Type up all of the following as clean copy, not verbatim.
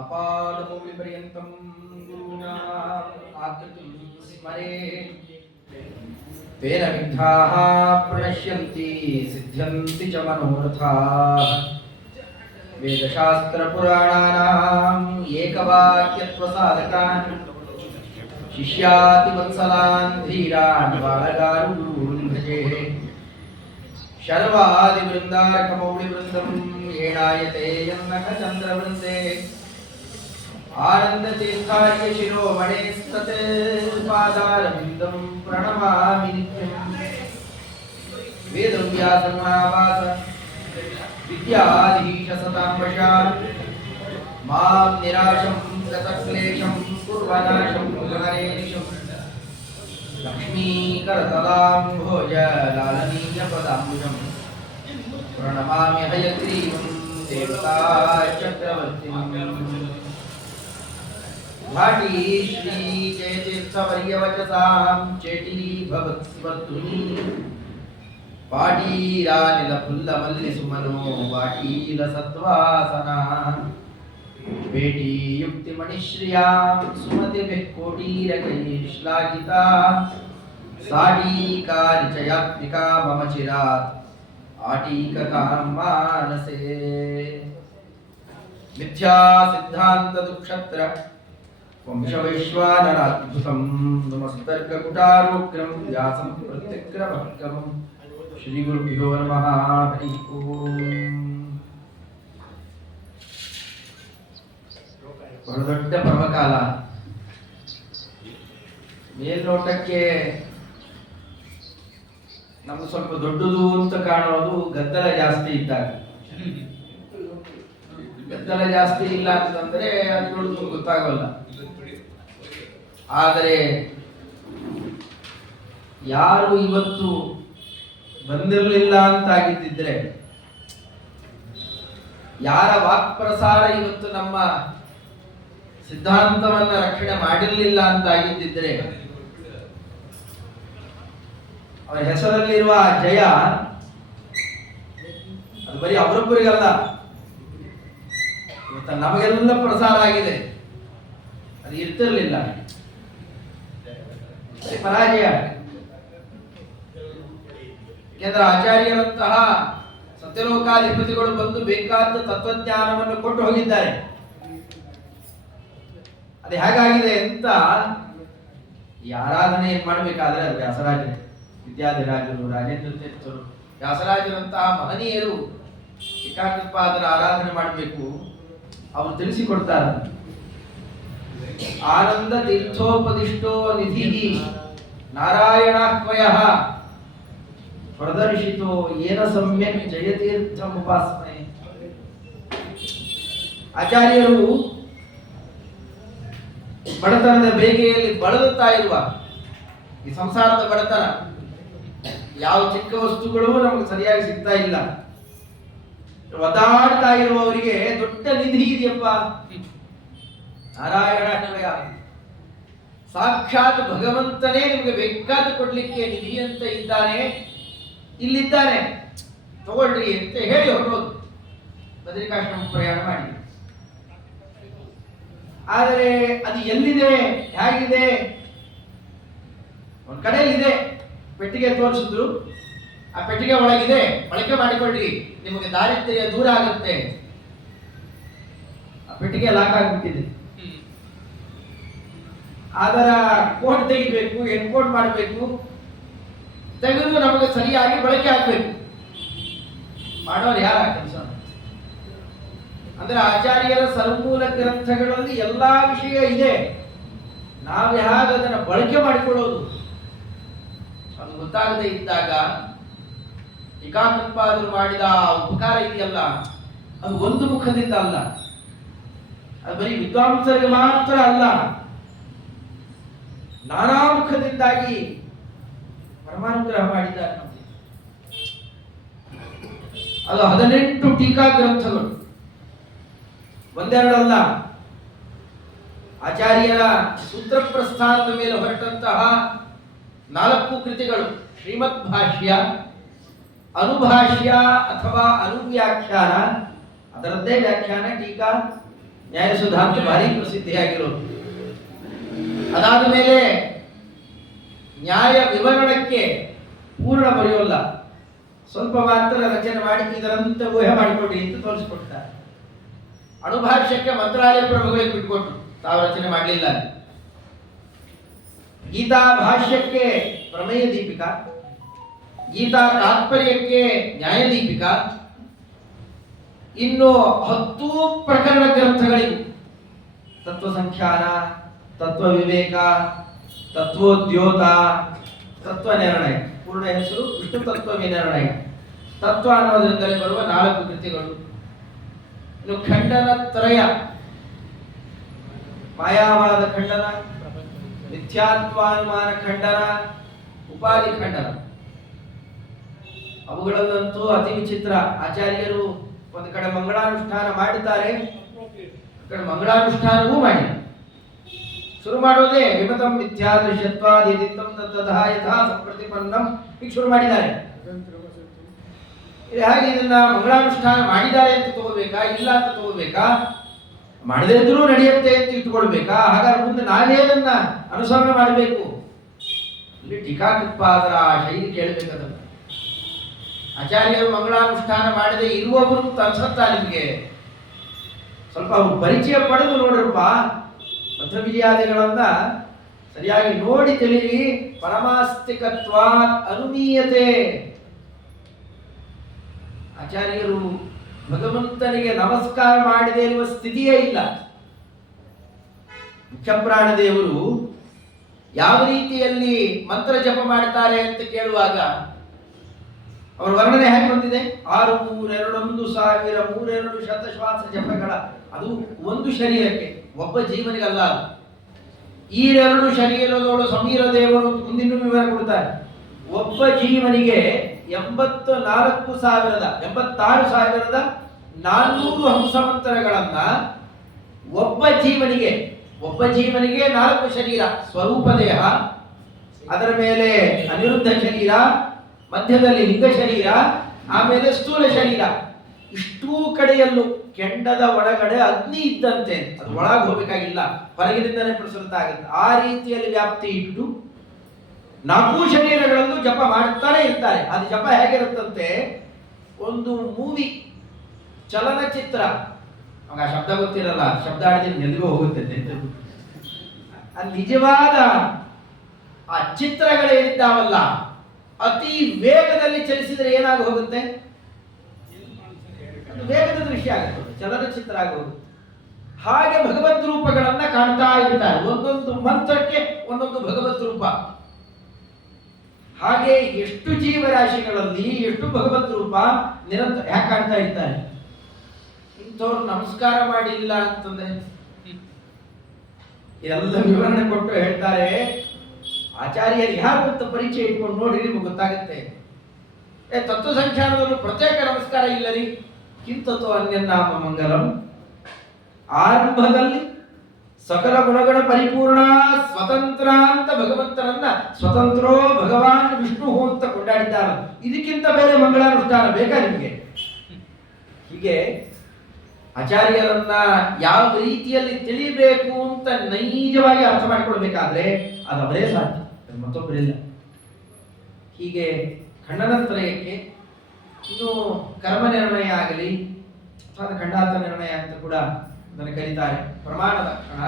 आपादमौलिपर्यन्तं गुरूणाम् आकृतिं स्मरेत् तेन विघ्नाः प्रणश्यन्ति सिद्ध्यन्ति च मनोरथाः वेदशास्त्रपुराणानाम् एकवाक्यत्वसाधकान् शिष्यातिवत्सलान् धीरान् बालगारुगुरून् भजे शर्वादिवृन्दारकमौलिवृन्दम् येणायते यन्नखचन्द्रवृन्दे आनन्दतीर्थार्य शिरोमणेस्तत् पादारविन्दं प्रणमामि नित्यम् वेदव्यासमावास विद्याधीश सताम्बशात् मां निराशं गतक्लेशं कुर्वनाशं हरेशं लक्ष्मीकरतलाम्भोज लालनीयपदाम्बुजं प्रणमामि हयग्रीवं देवता चक्रवर्तिम् भाटी श्री जयतीर्थवर्यवचसां चेटी भवत्स्वर्तुनी पाटीरानिलफुल्लमल्लिसुमनो वाटीलसत्त्वासना बेटी युक्तिमणिश्रियां सुमतिभिः कोटीरकैः श्लाघिता साटीकारिचयात्मिका मम चिरात् आटीकतां मानसे मिथ्या सिद्धान्तदुःक्षत्र वंशवैश्वानराद्भुतं नमस्तर्ककुटारोग्रं व्यासं प्रत्यग्रवक्त्रं श्रीगुरुभ्यो नमः हरि ओम् ದೊಡ್ಡ ಪರ್ವಕಾಲ ಮೇಲ್ನೋಟಕ್ಕೆ ನಮ್ಗೆ ಸ್ವಲ್ಪ ದೊಡ್ಡದು ಅಂತ ಕಾಣೋದು ಗದ್ದಲ ಜಾಸ್ತಿ ಇದ್ದಾಗ. ಗದ್ದಲ ಜಾಸ್ತಿ ಇಲ್ಲ ಅಂತಂದ್ರೆ ಅದು ದೊಡ್ಡದು ಗೊತ್ತಾಗಲ್ಲ. ಆದರೆ ಯಾರು ಇವತ್ತು ಬಂದಿರಲಿಲ್ಲ ಅಂತಾಗಿದ್ದಿದ್ರೆ, ಯಾರ ವಾಕ್ಪ್ರಸಾರ ಇವತ್ತು ನಮ್ಮ ಸಿದ್ಧಾಂತವನ್ನ ರಕ್ಷಣೆ ಮಾಡಿರಲಿಲ್ಲ ಅಂತಾಗಿದ್ದಿದ್ರೆ, ಅವರ ಹೆಸರಲ್ಲಿರುವ ಜಯ ಅದು ಬರೀ ಅವರೊಬ್ಬರಿಗಲ್ಲ, ಇವತ್ತು ನಮಗೆಲ್ಲ ಪ್ರಸಾರ ಆಗಿದೆ. ಅದು ಇರ್ತಿರ್ಲಿಲ್ಲ, ಪರಾಜಯ. ಯಾಕೆಂದ್ರೆ ಆಚಾರ್ಯರಂತಹ ಸತ್ಯಲೋಕಾಧಿಪತಿಗಳು ಬಂದು ಬೇಕಾದ ತತ್ವಜ್ಞಾನವನ್ನು ಕೊಟ್ಟು ಹೋಗಿದ್ದಾರೆ. ಅದು ಹೇಗಾಗಿದೆ ಅಂತ ಈ ಆರಾಧನೆ ಮಾಡಬೇಕಾದ್ರೆ ಅದು ವ್ಯಾಸರಾಜರು, ವಿದ್ಯಾಧಿರಾಜರು, ರಾಜೇಂದ್ರ ತೀರ್ಥರು, ವ್ಯಾಸರಾಜರಂತಹ ಮಹನೀಯರು ಟೀಕಾಕೃತ್ಪಾದರ ಆರಾಧನೆ ಮಾಡಬೇಕು. ಅವರು ತಿಳಿಸಿಕೊಡ್ತಾರೆ. ಆನಂದ ತೀರ್ಥೋಪದಿಷ್ಟೋ ನಿಧಿ ನಾರಾಯಣಾಹ್ವಯಃ ಪ್ರದರ್ಶಿತೋ ಏನ ಸಮ್ಯಕ್ ಜಯತೀರ್ಥಂ ಉಪಾಸ್ಮೆ. ಆಚಾರ್ಯರು ಬಡತನದ ಬೇಗೆಯಲ್ಲಿ ಬಳಲುತ್ತಾ ಇರುವ ಈ ಸಂಸಾರದ ಬಡತನ, ಯಾವ ಚಿಕ್ಕ ವಸ್ತುಗಳು ನಮಗೆ ಸರಿಯಾಗಿ ಸಿಗ್ತಾ ಇಲ್ಲ, ಒದಾಡ್ತಾ ಇರುವವರಿಗೆ ದೊಡ್ಡ ನಿಧಿ ಇದೆಯಪ್ಪ, ನಾರಾಯಣಾನ್ವಯ. ಸಾಕ್ಷಾತ್ ಭಗವಂತನೇ ನಿಮಗೆ ಬೇಕಾದ ಕೊಡ್ಲಿಕ್ಕೆ ನಿಧಿ ಅಂತ ಇದ್ದಾನೆ, ಇಲ್ಲಿದ್ದಾನೆ, ತಗೊಳ್ರಿ ಅಂತ ಹೇಳಿ ಹೊರಡೋದು. ಬದರಿಕಾಶ್ರಮ ಪ್ರಯಾಣ ಮಾಡಿ. ಆದರೆ ಅದು ಎಲ್ಲಿದೆ, ಹೇಗಿದೆ? ಒಂದ್ ಕಡೆಯಲ್ಲಿದೆ, ಪೆಟ್ಟಿಗೆ ತೋರಿಸಿದ್ರು, ಆ ಪೆಟ್ಟಿಗೆ ಒಳಗಿದೆ, ಬಳಕೆ ಮಾಡಿಕೊಳ್ಳಿ, ನಿಮಗೆ ದಾರಿದ್ರ್ಯ ದೂರ ಆಗುತ್ತೆ. ಆ ಪೆಟ್ಟಿಗೆ ಲಾಕ್ ಆಗ್ಬಿಟ್ಟಿದೆ. ಅದರ ಕೋಡ್ ತೆಗಿಬೇಕು, ಎನ್ಕೋಡ್ ಮಾಡಬೇಕು, ತೆಗೆದು ನಮಗೆ ಸರಿಯಾಗಿ ಬಳಕೆ ಆಗ್ಬೇಕು. ಮಾಡೋರು ಯಾರ ಕೆಲಸ? ಅಂದ್ರೆ ಆಚಾರ್ಯರ ಸರ್ವಮೂಲ ಗ್ರಂಥಗಳಲ್ಲಿ ಎಲ್ಲಾ ವಿಷಯ ಇದೆ. ನಾವು ಹೇಗೆ ಅದನ್ನ ಬಳಕೆ ಮಾಡಿಕೊಳ್ಳೋದು ಅದು ಗೊತ್ತಾಗದೇ ಇದ್ದಾಗ ಟೀಕಾಕೃತ್ಪಾದರು ಮಾಡಿದ ಉಪಕಾರ ಇದೆಯಲ್ಲ, ಅದು ಒಂದು ಮುಖದಿಂದ ಅಲ್ಲ, ಅದು ಬರೀ ವಿದ್ವಾಂಸರಿಗೆ ಮಾತ್ರ ಅಲ್ಲ, ನಾನಾ ಮುಖದಿಂದಾಗಿ ಪರಮಾನುಗ್ರಹ ಮಾಡಿದ್ದಾರೆ ನಮಗೆ. ಅದು 18 ಟೀಕಾ ಗ್ರಂಥಗಳು. ಒಂದೆರಡಲ್ಲ. ಆಚಾರ್ಯರ ಸೂತ್ರ ಪ್ರಸ್ಥಾನದ ಮೇಲೆ ಹೊರಟಂತಹ 4 ಕೃತಿಗಳು: ಶ್ರೀಮದ್ ಭಾಷ್ಯ, ಅನುಭಾಷ್ಯ ಅಥವಾ ಅನುವ್ಯಾಖ್ಯಾನ, ಅದರದ್ದೇ ವ್ಯಾಖ್ಯಾನ ಟೀಕಾ, ನ್ಯಾಯಸುಧಾ ಅಂತ ಭಾರಿ ಪ್ರಸಿದ್ಧಿಯಾಗಿರೋದು. ಅದಾದ ಮೇಲೆ ನ್ಯಾಯ ವಿವರಣಕ್ಕೆ ಪೂರ್ಣ ಬರೆಯೋಲ್ಲ, ಸ್ವಲ್ಪ ಮಾತ್ರ ರಚನೆ ಮಾಡಿ ಇದರಂತೆ ಊಹೆ ಮಾಡಿಕೊಡಿ ಅಂತ ತೋರಿಸ್ಕೊಡ್ತಾರೆ. ಅನುಭಾಷ್ಯಕ್ಕೆ ಮಂತ್ರಾಲಯ ಪ್ರಭುಗಳಿಗೆ ಬಿಟ್ಕೊಟ್ರು, ತಾವು ರಚನೆ ಮಾಡಲಿಲ್ಲ. ಗೀತಾ ಭಾಷ್ಯಕ್ಕೆ ಪ್ರಮೇಯ ದೀಪಿಕಾ, ಗೀತಾ ತಾತ್ಪರ್ಯಕ್ಕೆ ನ್ಯಾಯ ದೀಪಿಕಾ, ಇನ್ನು 10 ಪ್ರಕರಣ ಗ್ರಂಥಗಳಿಗೂ ತತ್ವ ಸಂಖ್ಯಾನ, ತತ್ವ ವಿವೇಕ, ತತ್ವೋದ್ಯೋತ, ತತ್ವ ನಿರ್ಣಯ, ಪೂರ್ಣ ಹೆಸರು ವಿಷ್ಣು ತತ್ವ ವಿನಿರ್ಣಯ. ತತ್ವ ಅನ್ನೋದ್ರಿಂದಲೇ ಬರುವ 4 ಕೃತಿಗಳು. ಇನ್ನು ಖಂಡನ ತ್ರಯ: ಮಾಯಾವಾದ ಖಂಡನ, ಮಿಥ್ಯಾತ್ವಾನುಮಾನ ಖಂಡನ, ಉಪಾಧಿ ಖಂಡನ. ಅವುಗಳಲ್ಲಂತೂ ಅತಿ ವಿಚಿತ್ರ. ಆಚಾರ್ಯರು ಒಂದು ಕಡೆ ಮಂಗಳಾನುಷ್ಠಾನ ಮಾಡುತ್ತಾರೆ, ಕಡೆ ಮಂಗಳಾನುಷ್ಠಾನವೂ ಮಾಡಿ ಶುರು ಮಾಡೋದೇ ವಿಮತಂ ಮಿಥ್ಯಾದೃಶ್ಯತ್ವಾದಿತಂ ತತ್ತದಾ ಯಥಾ ಸಂಪ್ರತಿಪನ್ನಂ ಹೀಗೆ ಶುರು ಮಾಡಿದ್ದಾರೆ. ಹಾಗೆ ಇದನ್ನ ಮಂಗಳಾನುಷ್ಠಾನ ಮಾಡಿದ್ದಾರೆ ಅಂತ ತಗೋಬೇಕಾ, ಇಲ್ಲ ಅಂತ ತಗೋಬೇಕಾ, ಮಾಡದೇ ಇದ್ರೂ ನಡೆಯುತ್ತೆ ಅಂತ ಇಟ್ಕೊಳ್ಬೇಕಾ? ಹಾಗಾದ್ರೆ ಮುಂದೆ ನಾವೇನನ್ನ ಅನುಸರಣೆ ಮಾಡಬೇಕು? ಇಲ್ಲಿ ಟೀಕಾಕೃತ್ಪಾದರ ಶೈಲಿ ಕೇಳಬೇಕದನ್ನ. ಆಚಾರ್ಯರು ಮಂಗಳಾನುಷ್ಠಾನ ಮಾಡದೆ ಇರುವವರು ಅಂತ ಅನ್ಸುತ್ತಾ ನಿಮಗೆ? ಸ್ವಲ್ಪ ಅವ್ರು ಪರಿಚಯ ಪಡೆದು ನೋಡ್ರಪ್ಪ, ಮಧ್ವ ವಿಜಯಾದಿಗಳನ್ನ ಸರಿಯಾಗಿ ನೋಡಿ ತಿಳಿರಿ. ಪರಮಾಸ್ತಿಕತ್ವ ಅನುಮೀಯತೆ. ಆಚಾರ್ಯರು ಭಗವಂತನಿಗೆ ನಮಸ್ಕಾರ ಮಾಡದೇ ಇರುವ ಸ್ಥಿತಿಯೇ ಇಲ್ಲ. ಮುಖ್ಯಪ್ರಾಣ ದೇವರು ಯಾವ ರೀತಿಯಲ್ಲಿ ಮಂತ್ರ ಜಪ ಮಾಡ್ತಾರೆ ಅಂತ ಕೇಳುವಾಗ ಅವರ ವರ್ಣನೆ ಹೇಗೆ ಬಂದಿದೆ? 6 3 2 1000 32 ಶತಶ್ವಾಸ ಜಪಗಳ. ಅದು ಒಂದು ಶರೀರಕ್ಕೆ, ಒಬ್ಬ ಜೀವನಿಗಲ್ಲ. ಈ 2 ಶರೀರದೋಳು ಸಮೀರ ದೇವರು ಮುಂದಿನ ವಿವರ ಕೊಡ್ತಾರೆ. ಒಬ್ಬ ಜೀವನಿಗೆ 86,400 ಹಂಸಮಂತ್ರಗಳನ್ನ ಒಬ್ಬ ಜೀವನಿಗೆ 4 ಶರೀರ: ಸ್ವರೂಪ ದೇಹ, ಅದರ ಮೇಲೆ ಅನಿರುದ್ಧ ಶರೀರ, ಮಧ್ಯದಲ್ಲಿ ಲಿಂಗ ಶರೀರ, ಆಮೇಲೆ ಸ್ಥೂಲ ಶರೀರ. ಇಷ್ಟೂ ಕಡೆಯಲ್ಲೂ ಕೆಂಡದ ಒಳಗಡೆ ಅಗ್ನಿ ಇದ್ದಂತೆ. ಅದು ಒಳಗೆ ಹೋಗಬೇಕಾಗಿಲ್ಲ, ಹೊರಗಿನಿಂದಲೇ ಪ್ರಸೃತ ಆಗುತ್ತೆ. ಆ ರೀತಿಯಲ್ಲಿ ವ್ಯಾಪ್ತಿ ಇಟ್ಟು 4 ಶರೀರಗಳಲ್ಲೂ ಜಪ ಮಾಡ್ತಾನೆ ಇರ್ತಾರೆ. ಅದು ಜಪ ಹೇಗಿರುತ್ತಂತೆ? ಒಂದು ಮೂವಿ, ಚಲನಚಿತ್ರ, ಆ ಶಬ್ದ ಗೊತ್ತಿರಲ್ಲ, ಶಬ್ದ ಆಡಿದ್ರೆ ಎಲ್ಲಿಗೂ ಹೋಗುತ್ತೆ. ಅದು ನಿಜವಾದ ಆ ಚಿತ್ರಗಳೇನಿದ್ದಾವಲ್ಲ, ಅತಿ ವೇಗದಲ್ಲಿ ಚಲಿಸಿದ್ರೆ ಏನಾಗಿ ಹೋಗುತ್ತೆ? ಅದು ವೇಗದ ದೃಶ್ಯ ಆಗುತ್ತೆ, ಚಲನಚಿತ್ರ ಆಗೋದು. ಹಾಗೆ ಭಗವದ್ ರೂಪಗಳನ್ನ ಕಾಣ್ತಾ ಇರ್ತಾರೆ. ಒಂದೊಂದು ಮಂತ್ರಕ್ಕೆ ಒಂದೊಂದು ಭಗವದ್ ರೂಪ. ಹಾಗೆ ಎಷ್ಟು ಜೀವರಾಶಿಗಳಲ್ಲಿ ಎಷ್ಟು ಭಗವದ್ ರೂಪ ನಿರಂತರ ಯಾಕೆ ಕಾಣ್ತಾ ಇರ್ತಾರೆ? ಇಂಥವ್ರು ನಮಸ್ಕಾರ ಮಾಡಿಲ್ಲ ಅಂತಂದ್ರೆ ಇದೆಲ್ಲ ವಿವರಣೆ ಕೊಟ್ಟು ಹೇಳ್ತಾರೆ. ಆಚಾರ್ಯರು ಯಾರು ಅಂತ ಪರಿಚಯ ಇಟ್ಕೊಂಡು ನೋಡ್ರಿ, ನಿಮ್ಗೆ ಗೊತ್ತಾಗುತ್ತೆ. ತತ್ವ ಸಂಖ್ಯಾನದಲ್ಲೂ ಪ್ರತ್ಯೇಕ ನಮಸ್ಕಾರ ಇಲ್ಲ ರೀ. ಕಿಂತತ್ತು ಅನ್ಯನಾಮ ಮಂಗಲಂ. ಆರಂಭದಲ್ಲಿ ಸಕಲ ಗುಣಗಳ ಪರಿಪೂರ್ಣ ಸ್ವತಂತ್ರ ಅಂತ ಭಗವಂತನನ್ನ ಸ್ವತಂತ್ರೋ ಭಗವಾನ್ ವಿಷ್ಣು ಅಂತ ಕೊಂಡಾಡಿದ್ದಾರೆ. ಇದಕ್ಕಿಂತ ಬೇರೆ ಮಂಗಳಾನುಷ್ಠಾನ ಬೇಕಾ ನಿಮಗೆ? ಹೀಗೆ ಆಚಾರ್ಯರನ್ನ ಯಾವ ರೀತಿಯಲ್ಲಿ ತಿಳಿಬೇಕು ಅಂತ ನೈಜವಾಗಿ ಅರ್ಥ ಮಾಡಿಕೊಳ್ಬೇಕಾದ್ರೆ ಅದು ಅವರೇ ಸಾಧ್ಯ, ಮತ್ತೊಬ್ಬರಿಲ್ಲ. ಹೀಗೆ ಖಂಡನತ್ರಯಕ್ಕೆ ಇನ್ನು ಕರ್ಮ ನಿರ್ಣಯ ಆಗಲಿ ಅಥವಾ ಖಂಡಾರ್ಥ ನಿರ್ಣಯ ಅಂತ ಕೂಡ ಅದನ್ನು ಕರೀತಾರೆ. ಪ್ರಮಾಣ ಲಕ್ಷಣ,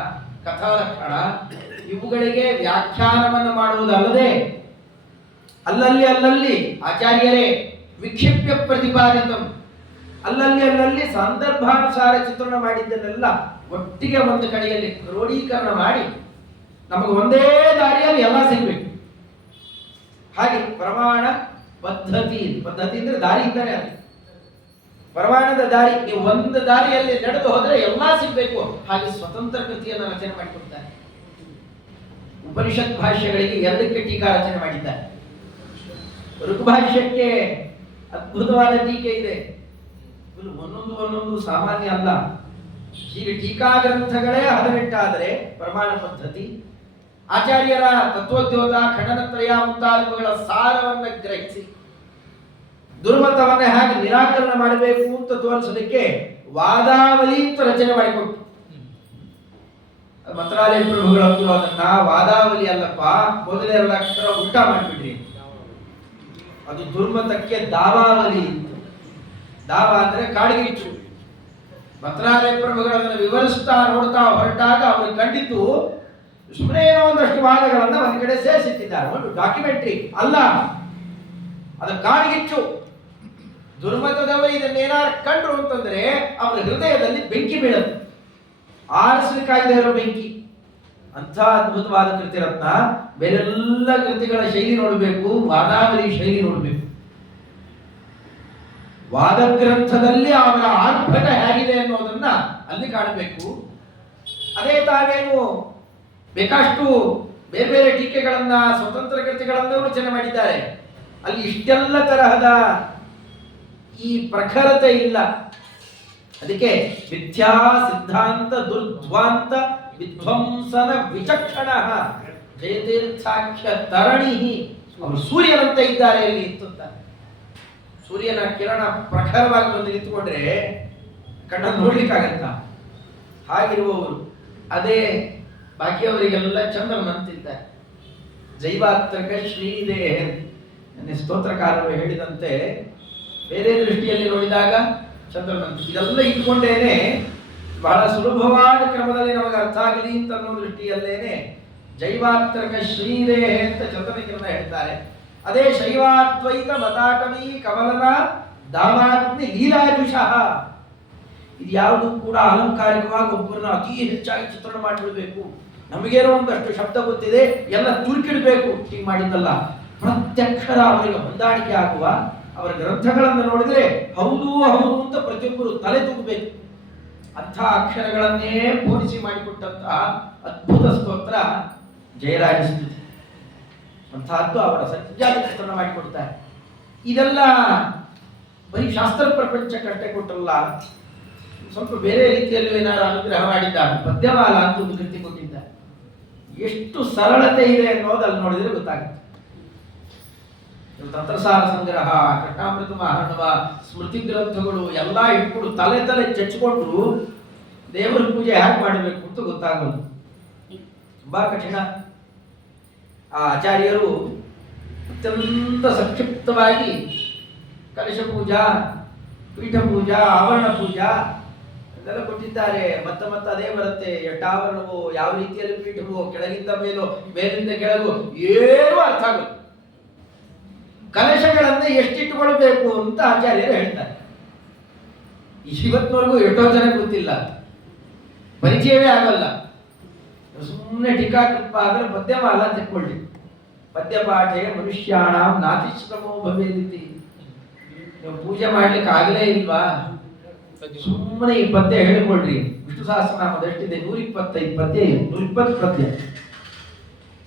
ಕಥಾ ಲಕ್ಷಣ, ಇವುಗಳಿಗೆ ವ್ಯಾಖ್ಯಾನವನ್ನು ಮಾಡುವುದಲ್ಲದೆ ಅಲ್ಲಲ್ಲಿ ಆಚಾರ್ಯರೇ ವಿಕ್ಷಿಪ್ಯ ಪ್ರತಿಪಾದಿತ, ಅಲ್ಲಲ್ಲಿ ಸಂದರ್ಭಾನುಸಾರ ಚಿತ್ರಣ ಮಾಡಿದ್ದನ್ನೆಲ್ಲ ಒಟ್ಟಿಗೆ ಒಂದು ಕಡೆಯಲ್ಲಿ ಕ್ರೋಢೀಕರಣ ಮಾಡಿ ನಮಗೆ ಒಂದೇ ದಾರಿಯಲ್ಲಿ ಎಲ್ಲ ಸಿಗ್ಬೇಕು. ಹಾಗೆ ಪ್ರಮಾಣ ಪದ್ಧತಿ ಅಂದ್ರೆ ದಾರಿ ಇದ್ದಾರೆ. ಅದು ಪ್ರಮಾಣದ ದಾರಿ. ನೀವು ಒಂದು ದಾರಿಯಲ್ಲಿ ನಡೆದು ಹೋದ್ರೆ ಎಲ್ಲ ಸಿಗ್ಬೇಕು. ಹಾಗೆ ಸ್ವತಂತ್ರ ಕೃತಿಯನ್ನು ರಚನೆ ಮಾಡಿಕೊಡ್ತಾರೆ. ಉಪನಿಷತ್ ಭಾಷ್ಯಗಳಿಗೆ 2 ಟೀಕಾ ರಚನೆ ಮಾಡಿದ್ದಾರೆ. ಋಗ್ಭಾಷ್ಯಕ್ಕೆ ಅದ್ಭುತವಾದ ಟೀಕೆ ಇದೆ. ಒಂದೊಂದು ಸಾಮಾನ್ಯ ಅಲ್ಲ. ಹೀಗೆ ಟೀಕಾಗ್ರಂಥಗಳೇ 18 ಆದರೆ ಪ್ರಮಾಣ ಪದ್ಧತಿ, ಆಚಾರ್ಯರ ತತ್ವೋದ್ಯೋತ ಖಂಡನತ್ರಯ ಮುಂತಾದವುಗಳ ಸಾರವನ್ನು ಗ್ರಹಿಸಿ ದುರ್ಮತವನ್ನ ಹೇಗೆ ನಿರಾಕರಣೆ ಮಾಡಬೇಕು ಅಂತ ತೋರಿಸಲಿಕ್ಕೆ ವಾದಾವಲಿ ಅಂತ ರಚನೆ ಮಾಡಿಕೊಟ್ಟು. ಮಂತ್ರಾಲಯ ಪ್ರಭುಗಳಂತೂ ಅದನ್ನ ವಾದಾವಲಿ ಅಲ್ಲಪ್ಪ, ಮೊದಲೇ 2 ಅಕ್ಷರ ಉಲ್ಟಾ ಮಾಡಿಬಿಡ್ರಿ, ಅದು ದುರ್ಮತಕ್ಕೆ ದಾವಾವಲಿ. ದಾವ ಅಂದ್ರೆ ಕಾಡಿಗಿಚ್ಚು. ಮಂತ್ರಾಲಯ ಪ್ರಭುಗಳನ್ನು ವಿವರಿಸ್ತಾ ನೋಡ್ತಾ ಹೊರಟಾಗ ಅವರು ಕಂಡಿದ್ದು ಸುಮ್ಮನೆ ಏನೋ ಒಂದಷ್ಟು ವಾದಗಳನ್ನ ಒಂದ್ ಕಡೆ ಸೇರಿಸಿಟ್ಟಿದ್ದಾರೆ. ಒಂದು ಡಾಕ್ಯುಮೆಂಟ್ರಿ ಅಲ್ಲ, ಅದು ಕಾಡಿಗಿಚ್ಚು. ದುರ್ಮತದವರು ಇದನ್ನೇನಾರು ಕಂಡ್ರು ಅಂತಂದ್ರೆ ಅವರ ಹೃದಯದಲ್ಲಿ ಬೆಂಕಿ ಬೀಳುತ್ತೆ, ಆರಿಸಲಿಕ್ಕಾಗದೇ ಇರೋ ಬೆಂಕಿ. ಅಂಥ ಅದ್ಭುತವಾದ ಕೃತಿರತ್ನ. ಬೇರೆಲ್ಲ ಕೃತಿಗಳ ಶೈಲಿ ನೋಡಬೇಕು, ವಾದಾವಲಿ ಶೈಲಿ ನೋಡಬೇಕು. ವಾದ ಗ್ರಂಥದಲ್ಲಿ ಅವರ ಆರ್ಭಟ ಹೇಗಿದೆ ಅನ್ನೋದನ್ನ ಅಲ್ಲಿ ಕಾಣಬೇಕು. ಅದೇ ತಾವೇನು ಬೇಕಷ್ಟು ಬೇರೆ ಬೇರೆ ಟೀಕೆಗಳನ್ನ ಸ್ವತಂತ್ರ ಕೃತಿಗಳನ್ನೂ ರಚನೆ ಮಾಡಿದ್ದಾರೆ. ಅಲ್ಲಿ ಇಷ್ಟೆಲ್ಲ ತರಹದ ಈ ಪ್ರಖರತೆ ಇಲ್ಲ. ಅದಕ್ಕೆ ಮಿಥ್ಯಾ ಸಿದ್ಧಾಂತ ದುರ್ಧ್ವಾಂತ ವಿಧ್ವಂಸನ ವಿಚಕ್ಷಣ ಜಯತೀರ್ಥಾಖ್ಯ ತರಣಿ. ಅವರು ಸೂರ್ಯನಂತೆ ಇದ್ದಾರೆ ಇಲ್ಲಿ ಅಂತಾರೆ. ಸೂರ್ಯನ ಕಿರಣ ಪ್ರಖರವಾಗಿ ಬಂದು ನಿಂತುಕೊಂಡ್ರೆ ಕಣ್ಣನ್ನು ನೋಡ್ಲಿಕ್ಕಾಗತ್ತ? ಹಾಗಿರುವವರು. ಅದೇ ಬಾಕಿಯವರಿಗೆಲ್ಲ ಚಂದ್ರನಂತಿದ್ದಾರೆ. ಜೈವಾತ್ರಕ ಶ್ರೀದೇಹ. ನನ್ನ ಸ್ತೋತ್ರಕಾರರು ಹೇಳಿದಂತೆ ಬೇರೆ ದೃಷ್ಟಿಯಲ್ಲಿ ನೋಡಿದಾಗ ಚಂದ್ರನಂತ. ಇದೆಲ್ಲ ಇಟ್ಕೊಂಡೇನೆ ಬಹಳ ಸುಲಭವಾದ ಕ್ರಮದಲ್ಲಿ ನಮಗೆ ಅರ್ಥ ಆಗಲಿ ಅಂತ ಅನ್ನೋ ದೃಷ್ಟಿಯಲ್ಲೇನೆ ಜೈವಾತ್ರಕ ಶ್ರೀದೇಹ ಅಂತ ಚಂದ್ರನ ಕಿರಣ ಹೇಳ್ತಾರೆ. ಅದೇ ಶೈವಾದ್ವೈತ ಮತಾಟವಿ ಕಮಲನ ದಾವಾಗ್ನಿ ಲೀಲಾಜುಷಃ. ಇದು ಯಾವುದು ಕೂಡ ಅಲಂಕಾರಿಕವಾಗಿ ಒಬ್ಬರನ್ನ ಅತಿ ಹೆಚ್ಚಾಗಿ ಚಿತ್ರಣ ಮಾಡಿಬಿಡ್ಬೇಕು, ನಮಗೇನೋ ಒಂದಷ್ಟು ಶಬ್ದ ಗೊತ್ತಿದೆ ಎಲ್ಲ ತುರುಕಿಡ್ಬೇಕು ಹೀಗೆ ಮಾಡಿದ್ದಲ್ಲ. ಪ್ರತ್ಯಕ್ಷರ ಅವರಿಗೆ ಹೊಂದಾಣಿಕೆ ಆಗುವ ಅವರ ಗ್ರಂಥಗಳನ್ನು ನೋಡಿದ್ರೆ ಹೌದು ಹೌದು ಅಂತ ಪ್ರತಿಯೊಬ್ಬರು ತಲೆ ತೂಗಬೇಕು. ಅಂಥ ಅಕ್ಷರಗಳನ್ನೇ ಪೋಲಿಸಿ ಮಾಡಿಕೊಟ್ಟಂತಹ ಅದ್ಭುತ ಸ್ತೋತ್ರ ಜಯರಾಜ ಸ್ತುತಿ. ಅಂತಹದ್ದು ಅವರ ಸಜ್ಜಾದ ಚಿತ್ರಣ ಮಾಡಿಕೊಡ್ತಾರೆ. ಇದೆಲ್ಲ ಬರೀ ಶಾಸ್ತ್ರ ಪ್ರಪಂಚಕ್ಕಷ್ಟೇ ಕೊಟ್ಟಲ್ಲ, ಸ್ವಲ್ಪ ಬೇರೆ ರೀತಿಯಲ್ಲೂ ಏನಾದ್ರು ಅನುಗ್ರಹ ಮಾಡಿದ್ದಾರೆ. ಪದ್ಯಮಾಲ ಅಂತ ಒಂದು ಕೃತಿ ಕೊಟ್ಟಿದ್ದಾರೆ. ಎಷ್ಟು ಸರಳತೆ ಇದೆ ಅನ್ನೋದು ಅಲ್ಲಿ ನೋಡಿದ್ರೆ ಗೊತ್ತಾಗುತ್ತೆ. ತಂತ್ರಸಾರ ಸಂಗ್ರಹ, ಕೃಷ್ಣಾಮೃತ ಮಹಾರ್ಣವ, ಸ್ಮೃತಿ ಗ್ರಂಥಗಳು ಎಲ್ಲ ಇಟ್ಕೊಂಡು ತಲೆ ಚಚ್ಚಿಕೊಂಡು ದೇವರ ಪೂಜೆ ಹೇಗೆ ಮಾಡಬೇಕು ಅಂತ ಗೊತ್ತಾಗೋದು ತುಂಬಾ ಕಠಿಣ. ಆ ಆಚಾರ್ಯರು ಅತ್ಯಂತ ಸಂಕ್ಷಿಪ್ತವಾಗಿ ಕಲಶ ಪೂಜಾ, ಪೀಠ ಪೂಜಾ, ಆವರಣ ಪೂಜಾ ಅದೆಲ್ಲ ಕೊಟ್ಟಿದ್ದಾರೆ. ಮತ್ತೆ ಅದೇ ಬರುತ್ತೆ. ಎಷ್ಟಾವರಣವೋ, ಯಾವ ರೀತಿಯಲ್ಲಿ ಪೀಠವೋ, ಕೆಳಗಿಂದ ಮೇಲೋ, ಮೇಲಿಂದ ಕೆಳಗು ಏನೂ ಅರ್ಥ ಆಗುತ್ತೆ. ಕಲಶಗಳನ್ನ ಎಷ್ಟಿಟ್ಟುಕೊಳ್ಬೇಕು ಅಂತ ಆಚಾರ್ಯರು ಹೇಳ್ತಾರೆ. ಇವತ್ತಿನವರೆಗೂ ಎಷ್ಟೋ ಜನ ಗೊತ್ತಿಲ್ಲ, ಪರಿಚಯವೇ ಆಗಲ್ಲ. ಸುಮ್ಮನೆ ಟೀಕಾಕೃಪ ಆದ್ರೆ ಪದ್ಯಮಾಲ ತೆಕ್ಕೊಳ್ಳಿ. ಪದ್ಯಪಾಠೆ ಮನುಷ್ಯಾಣ ನಾತಿಶ್ರಮೋ ಭವೇದಿತಿ. ನೀವು ಪೂಜೆ ಮಾಡ್ಲಿಕ್ಕೆ ಆಗಲೇ ಇಲ್ವಾ? ಸುಮ್ಮನೆ ಈ ಪದ್ಯ ಹೇಳಿಕೊಳ್ಳ್ರಿ. ವಿಷ್ಣು ಸಹಸ್ರನಾಮದ ಎಷ್ಟಿದೆ? 125 ಪದ್ಯ, 120 ಪದ್ಯ.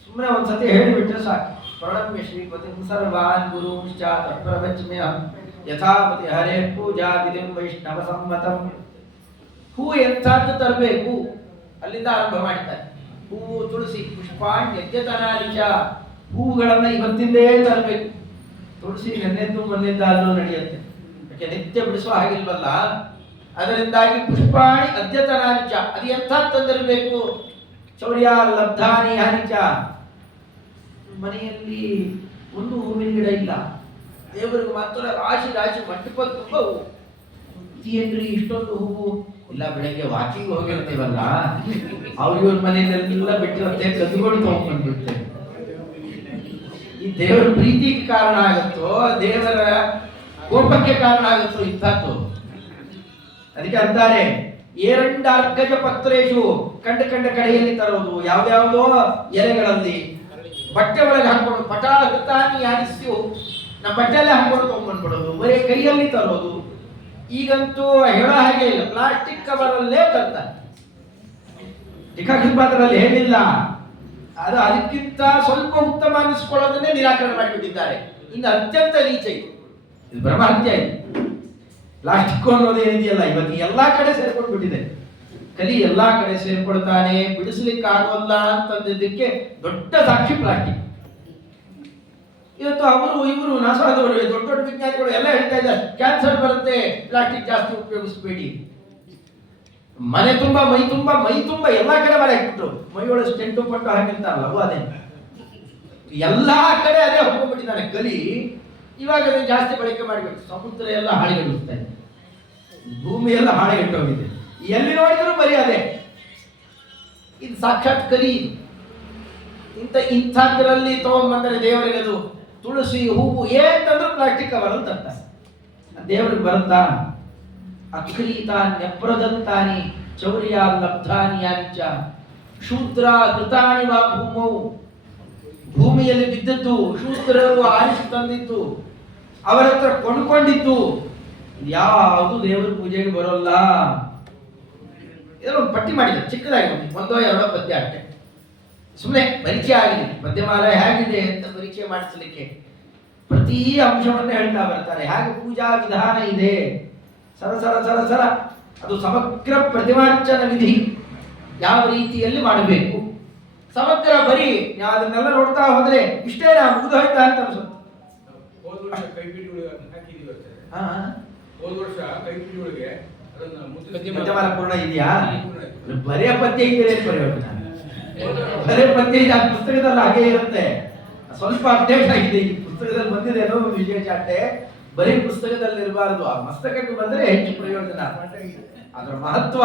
ಸುಮ್ಮನೆ ಒಂದ್ಸತಿ ಹೇಳಿಬಿಟ್ರೆ ಸಾಕು. ಪ್ರಣಮ್ಯ ಶ್ರೀಪತಿಂ ಸರ್ವಾನ್ ಗುರುಂಶ್ಚ ತತ್ಪ್ರವಚ್ಮ್ಯಹಂ ಯಥಾಪತಿ ಹರೇ ಪೂಜಾ ವಿಧಿಂ ವೈಷ್ಣವ ಸಮ್ಮತಂ. ಹೂ ಎಂಥದ್ದು ತರಬೇಕು ಅಲ್ಲಿಂದ ಆರಂಭ ಮಾಡಿದ್ದಾರೆ. ಹೂವು, ತುಳಸಿ, ಪುಷ್ಪಾಂಡ್ ಯಜ್ಞತನಾಲಿಚ. ಹೂವುಗಳನ್ನ ಇವತ್ತಿಂದೇ ತರಬೇಕು. ತುಳಸಿ ನೆನ್ನೆದ್ದು ಮೊನ್ನೆದ್ದಾದ್ರೂ ನಡೆಯುತ್ತೆ, ಯಾಕೆ ನಿತ್ಯ ಬಿಡಿಸುವ ಹಾಗಿಲ್ವಲ್ಲ. ಅದರಿಂದಾಗಿ ಪುಷ್ಪಾಣಿ ಅದ್ಯತನಾನಿಚ. ಅದು ಎಂಥದ್ದು ತಂದಿರಬೇಕು? ಶೌರ್ಯ ಲಬ್ಧಾನಿ ಹಾನಿಚ. ಮನೆಯಲ್ಲಿ ಒಂದು ಹೂವಿನ ಗಿಡ ಇಲ್ಲ, ದೇವರಿಗೆ ಮಾತ್ರ ರಾಶಿ ರಾಶಿ ಮಂಟಪ ತುಂಬ ಹೂವು. ಏನ್ರಿ ಇಷ್ಟೊಂದು ಹೂವು? ಇಲ್ಲ, ಬೆಳಗ್ಗೆ ವಾಕಿಂಗ್ ಹೋಗಿರ್ತೀವಲ್ಲ, ಅವ್ರ ಮನೆಯಲ್ಲೆಲ್ಲ ಬಿಟ್ಟಿರುತ್ತೆ, ಕದ್ದುಕೊಂಡು ತಗೊಂಡ್ಬಂದ್ಬಿಡ್ತೇವೆ. ಈ ದೇವರ ಪ್ರೀತಿಗೆ ಕಾರಣ ಆಗುತ್ತೋ, ದೇವರ ಕೋಪಕ್ಕೆ ಕಾರಣ ಆಗುತ್ತೋ ಇಂಥದ್ದು. ಅದಕ್ಕೆ ಅಂತಾರೆ ಏರಂಡಾರ್ಗಜ ಪತ್ರೇಶು. ಕಂಡ ಕಡೆಯಲ್ಲಿ ತರೋದು ಯಾವ್ಯಾವುದೋ ಎಲೆಗಳಲ್ಲಿ ಬಟ್ಟೆ ಒಳಗೆ ಹಾಕೊಂಡು ಪಟಾಕೃತಾನಿ ಯಾರಿಸ್ಯು, ನಮ್ಮ ಬಟ್ಟೆಲ್ಲೇ ಹಾಕೊಂಡು ತಗೊಂಡ್ಬಂದ್ಬಿಡೋದು, ಬರೀ ಕೈಯಲ್ಲಿ ತರೋದು. ಈಗಂತೂ ಹೇಳೋ ಹಾಗೆ ಇಲ್ಲ, ಪ್ಲಾಸ್ಟಿಕ್ ಕವರಲ್ಲೇ ತರ್ತಾರೆ. ಟೀಕಾಕೃಪಾದರಲ್ಲಿ ಹೇಳಿಲ್ಲ, ಅದು ಅದಕ್ಕಿಂತ ಸ್ವಲ್ಪ ಉತ್ತಮ ಅನ್ನಿಸ್ಕೊಳ್ಳೋದನ್ನೇ ನಿರಾಕರಣೆ ಮಾಡಿಬಿಟ್ಟಿದ್ದಾರೆ. ಇನ್ನು ಅತ್ಯಂತ ನೀಚ ಇದು ಬ್ರಹ್ಮಹತ್ಯೆ. ಇದು ಪ್ಲಾಸ್ಟಿಕ್ ಅನ್ನೋದೇನಿದೆಯಲ್ಲ ಇವತ್ತು ಎಲ್ಲಾ ಕಡೆ ಸೇರ್ಕೊಂಡು ಬಿಟ್ಟಿದೆ. ಕಲಿ ಎಲ್ಲಾ ಕಡೆ ಸೇರ್ಕೊಳ್ತಾನೆ, ಬಿಡಿಸ್ಲಿಕ್ಕೆ ಆಗೋಲ್ಲ ಅಂತಂದಿದ್ದಕ್ಕೆ ದೊಡ್ಡ ಸಾಕ್ಷಿ ಪ್ಲಾಸ್ಟಿಕ್. ಇವತ್ತು ಅವರು ಇವರು ನಾಸಾದವರು ದೊಡ್ಡ ದೊಡ್ಡ ವಿಜ್ಞಾನಿಗಳು ಎಲ್ಲ ಹೇಳ್ತಾ ಇದ್ದಾರೆ ಕ್ಯಾನ್ಸರ್ ಬರುತ್ತೆ, ಪ್ಲಾಸ್ಟಿಕ್ ಜಾಸ್ತಿ ಉಪಯೋಗಿಸಬೇಡಿ. ಮನೆ ತುಂಬಾ ಮೈ ತುಂಬಾ ಎಲ್ಲಾ ಕಡೆ ಮನೆ ಹಾಕ್ಬಿಟ್ರು, ಮೈಯೊಳಗೆ ಸ್ಟೆಂಟು ಪಟ್ಟು ಹಾಕಿರ್ತಾರಲ್ಲ ಅವು ಅದೇ ಎಲ್ಲಾ ಕಡೆ ಅದೇ ಹೋಗ್ಬಿಟ್ಟಿದ್ದಾನೆ ಕಲಿ. ಇವಾಗ ಅದನ್ನು ಜಾಸ್ತಿ ಬಳಕೆ ಮಾಡಬೇಕು. ಸಮುದ್ರ ಎಲ್ಲ ಹಾಳೆಗೆಡುತ್ತಾ ಇದೆ, ಭೂಮಿ ಎಲ್ಲ ಹಾಳೆಗೆಟ್ಟೋಗಿದೆ, ಎಲ್ಲಿ ನೋಡಿದ್ರು ಬರೀ ಅದೇ. ಇದು ಸಾಕ್ಷಾತ್ ಕಲಿ. ಇಂಥದ್ರಲ್ಲಿ ತಗೊಂಡ್ಬಂದರೆ ದೇವರಿಗೆ ಅದು ತುಳಸಿ ಹೂವು ಏಂತಂದ್ರೂ ಪ್ಲಾಸ್ಟಿಕ್ ಕವರ್ ಅಂತ ದೇವರಿಗೆ ಬರುತ್ತಾ? ಅಕ್ರೀತಾನ್ಯಪ್ರದಂತಾನಿ ಚೌರ್ಯ ಲಬ್ಧಾನಿ ಯಾನಿಚ ಶೂದ್ರ ಕೃತಾನಿ ವಾ ಭೂಮೌ. ಭೂಮಿಯಲ್ಲಿ ಬಿದ್ದದ್ದು ಶೂದ್ರರು ಆರಿಸಿ ತಂದಿದ್ದು, ಅವರ ಹತ್ರ ಕೊಂಡ್ಕೊಂಡಿದ್ದು ಯಾವುದು ದೇವರ ಪೂಜೆಗೆ ಬರೋಲ್ಲ. ಇದರೊಂದು ಪಟ್ಟಿ ಮಾಡಿದೆ ಚಿಕ್ಕದಾಗಿ, ಒಂದೋ ಎರಡೋ ಪದ್ಯ ಅಷ್ಟೇ, ಸುಮ್ಮನೆ ಪರಿಚಯ ಆಗಿದೆ. ಪದ್ಯಮಾಲ ಹೇಗಿದೆ ಅಂತ ಪರಿಚಯ ಮಾಡಿಸಲಿಕ್ಕೆ ಪ್ರತಿ ಅಂಶವನ್ನು ಹೇಳ್ತಾ ಬರ್ತಾರೆ. ಹೇಗೆ ಪೂಜಾ ವಿಧಾನ ಇದೆ, ಸರ ಅದು ಸಮಗ್ರ ಪ್ರತಿಮಾರ್ಚನ ವಿಧಿ ಯಾವ ರೀತಿಯಲ್ಲಿ ಮಾಡಬೇಕು, ಸಮಗ್ರ ಬರೀ ಅದನ್ನೆಲ್ಲ ನೋಡ್ತಾ ಹೋದ್ರೆ ಇಷ್ಟೇ ನಾ ಮುಗಿದು ಹೋಯ್ತಾ ಅಂತ ಅನ್ಸುತ್ತೆ. ಪದ್ಯಮಾಲ ಪೂರ್ಣ ಇದೆಯಾ? ಬರೇ ಪದ್ಯ ಇದೆ ಪ್ರಯೋಜನ. ಬರೇ ಪದ್ಯ ಇದೆ, ಆ ಪುಸ್ತಕದಲ್ಲಿ ಹಾಗೆ ಇರುತ್ತೆ. ಸ್ವಲ್ಪ ಅಪ್ಡೇಟ್ ಆಗಿದೆ, ಈ ಪುಸ್ತಕದಲ್ಲಿ ಬಂದಿದೆ ಅನ್ನೋ ಒಂದು ವಿಶೇಷ ಅಷ್ಟೇ. ಬರೀ ಪುಸ್ತಕದಲ್ಲಿ ಇರಬಾರದು, ಆ ಮಸ್ತಕಕ್ಕೆ ಬಂದರೆ ಹೆಚ್ಚು ಪ್ರಯೋಜನ. ಅದರ ಮಹತ್ವ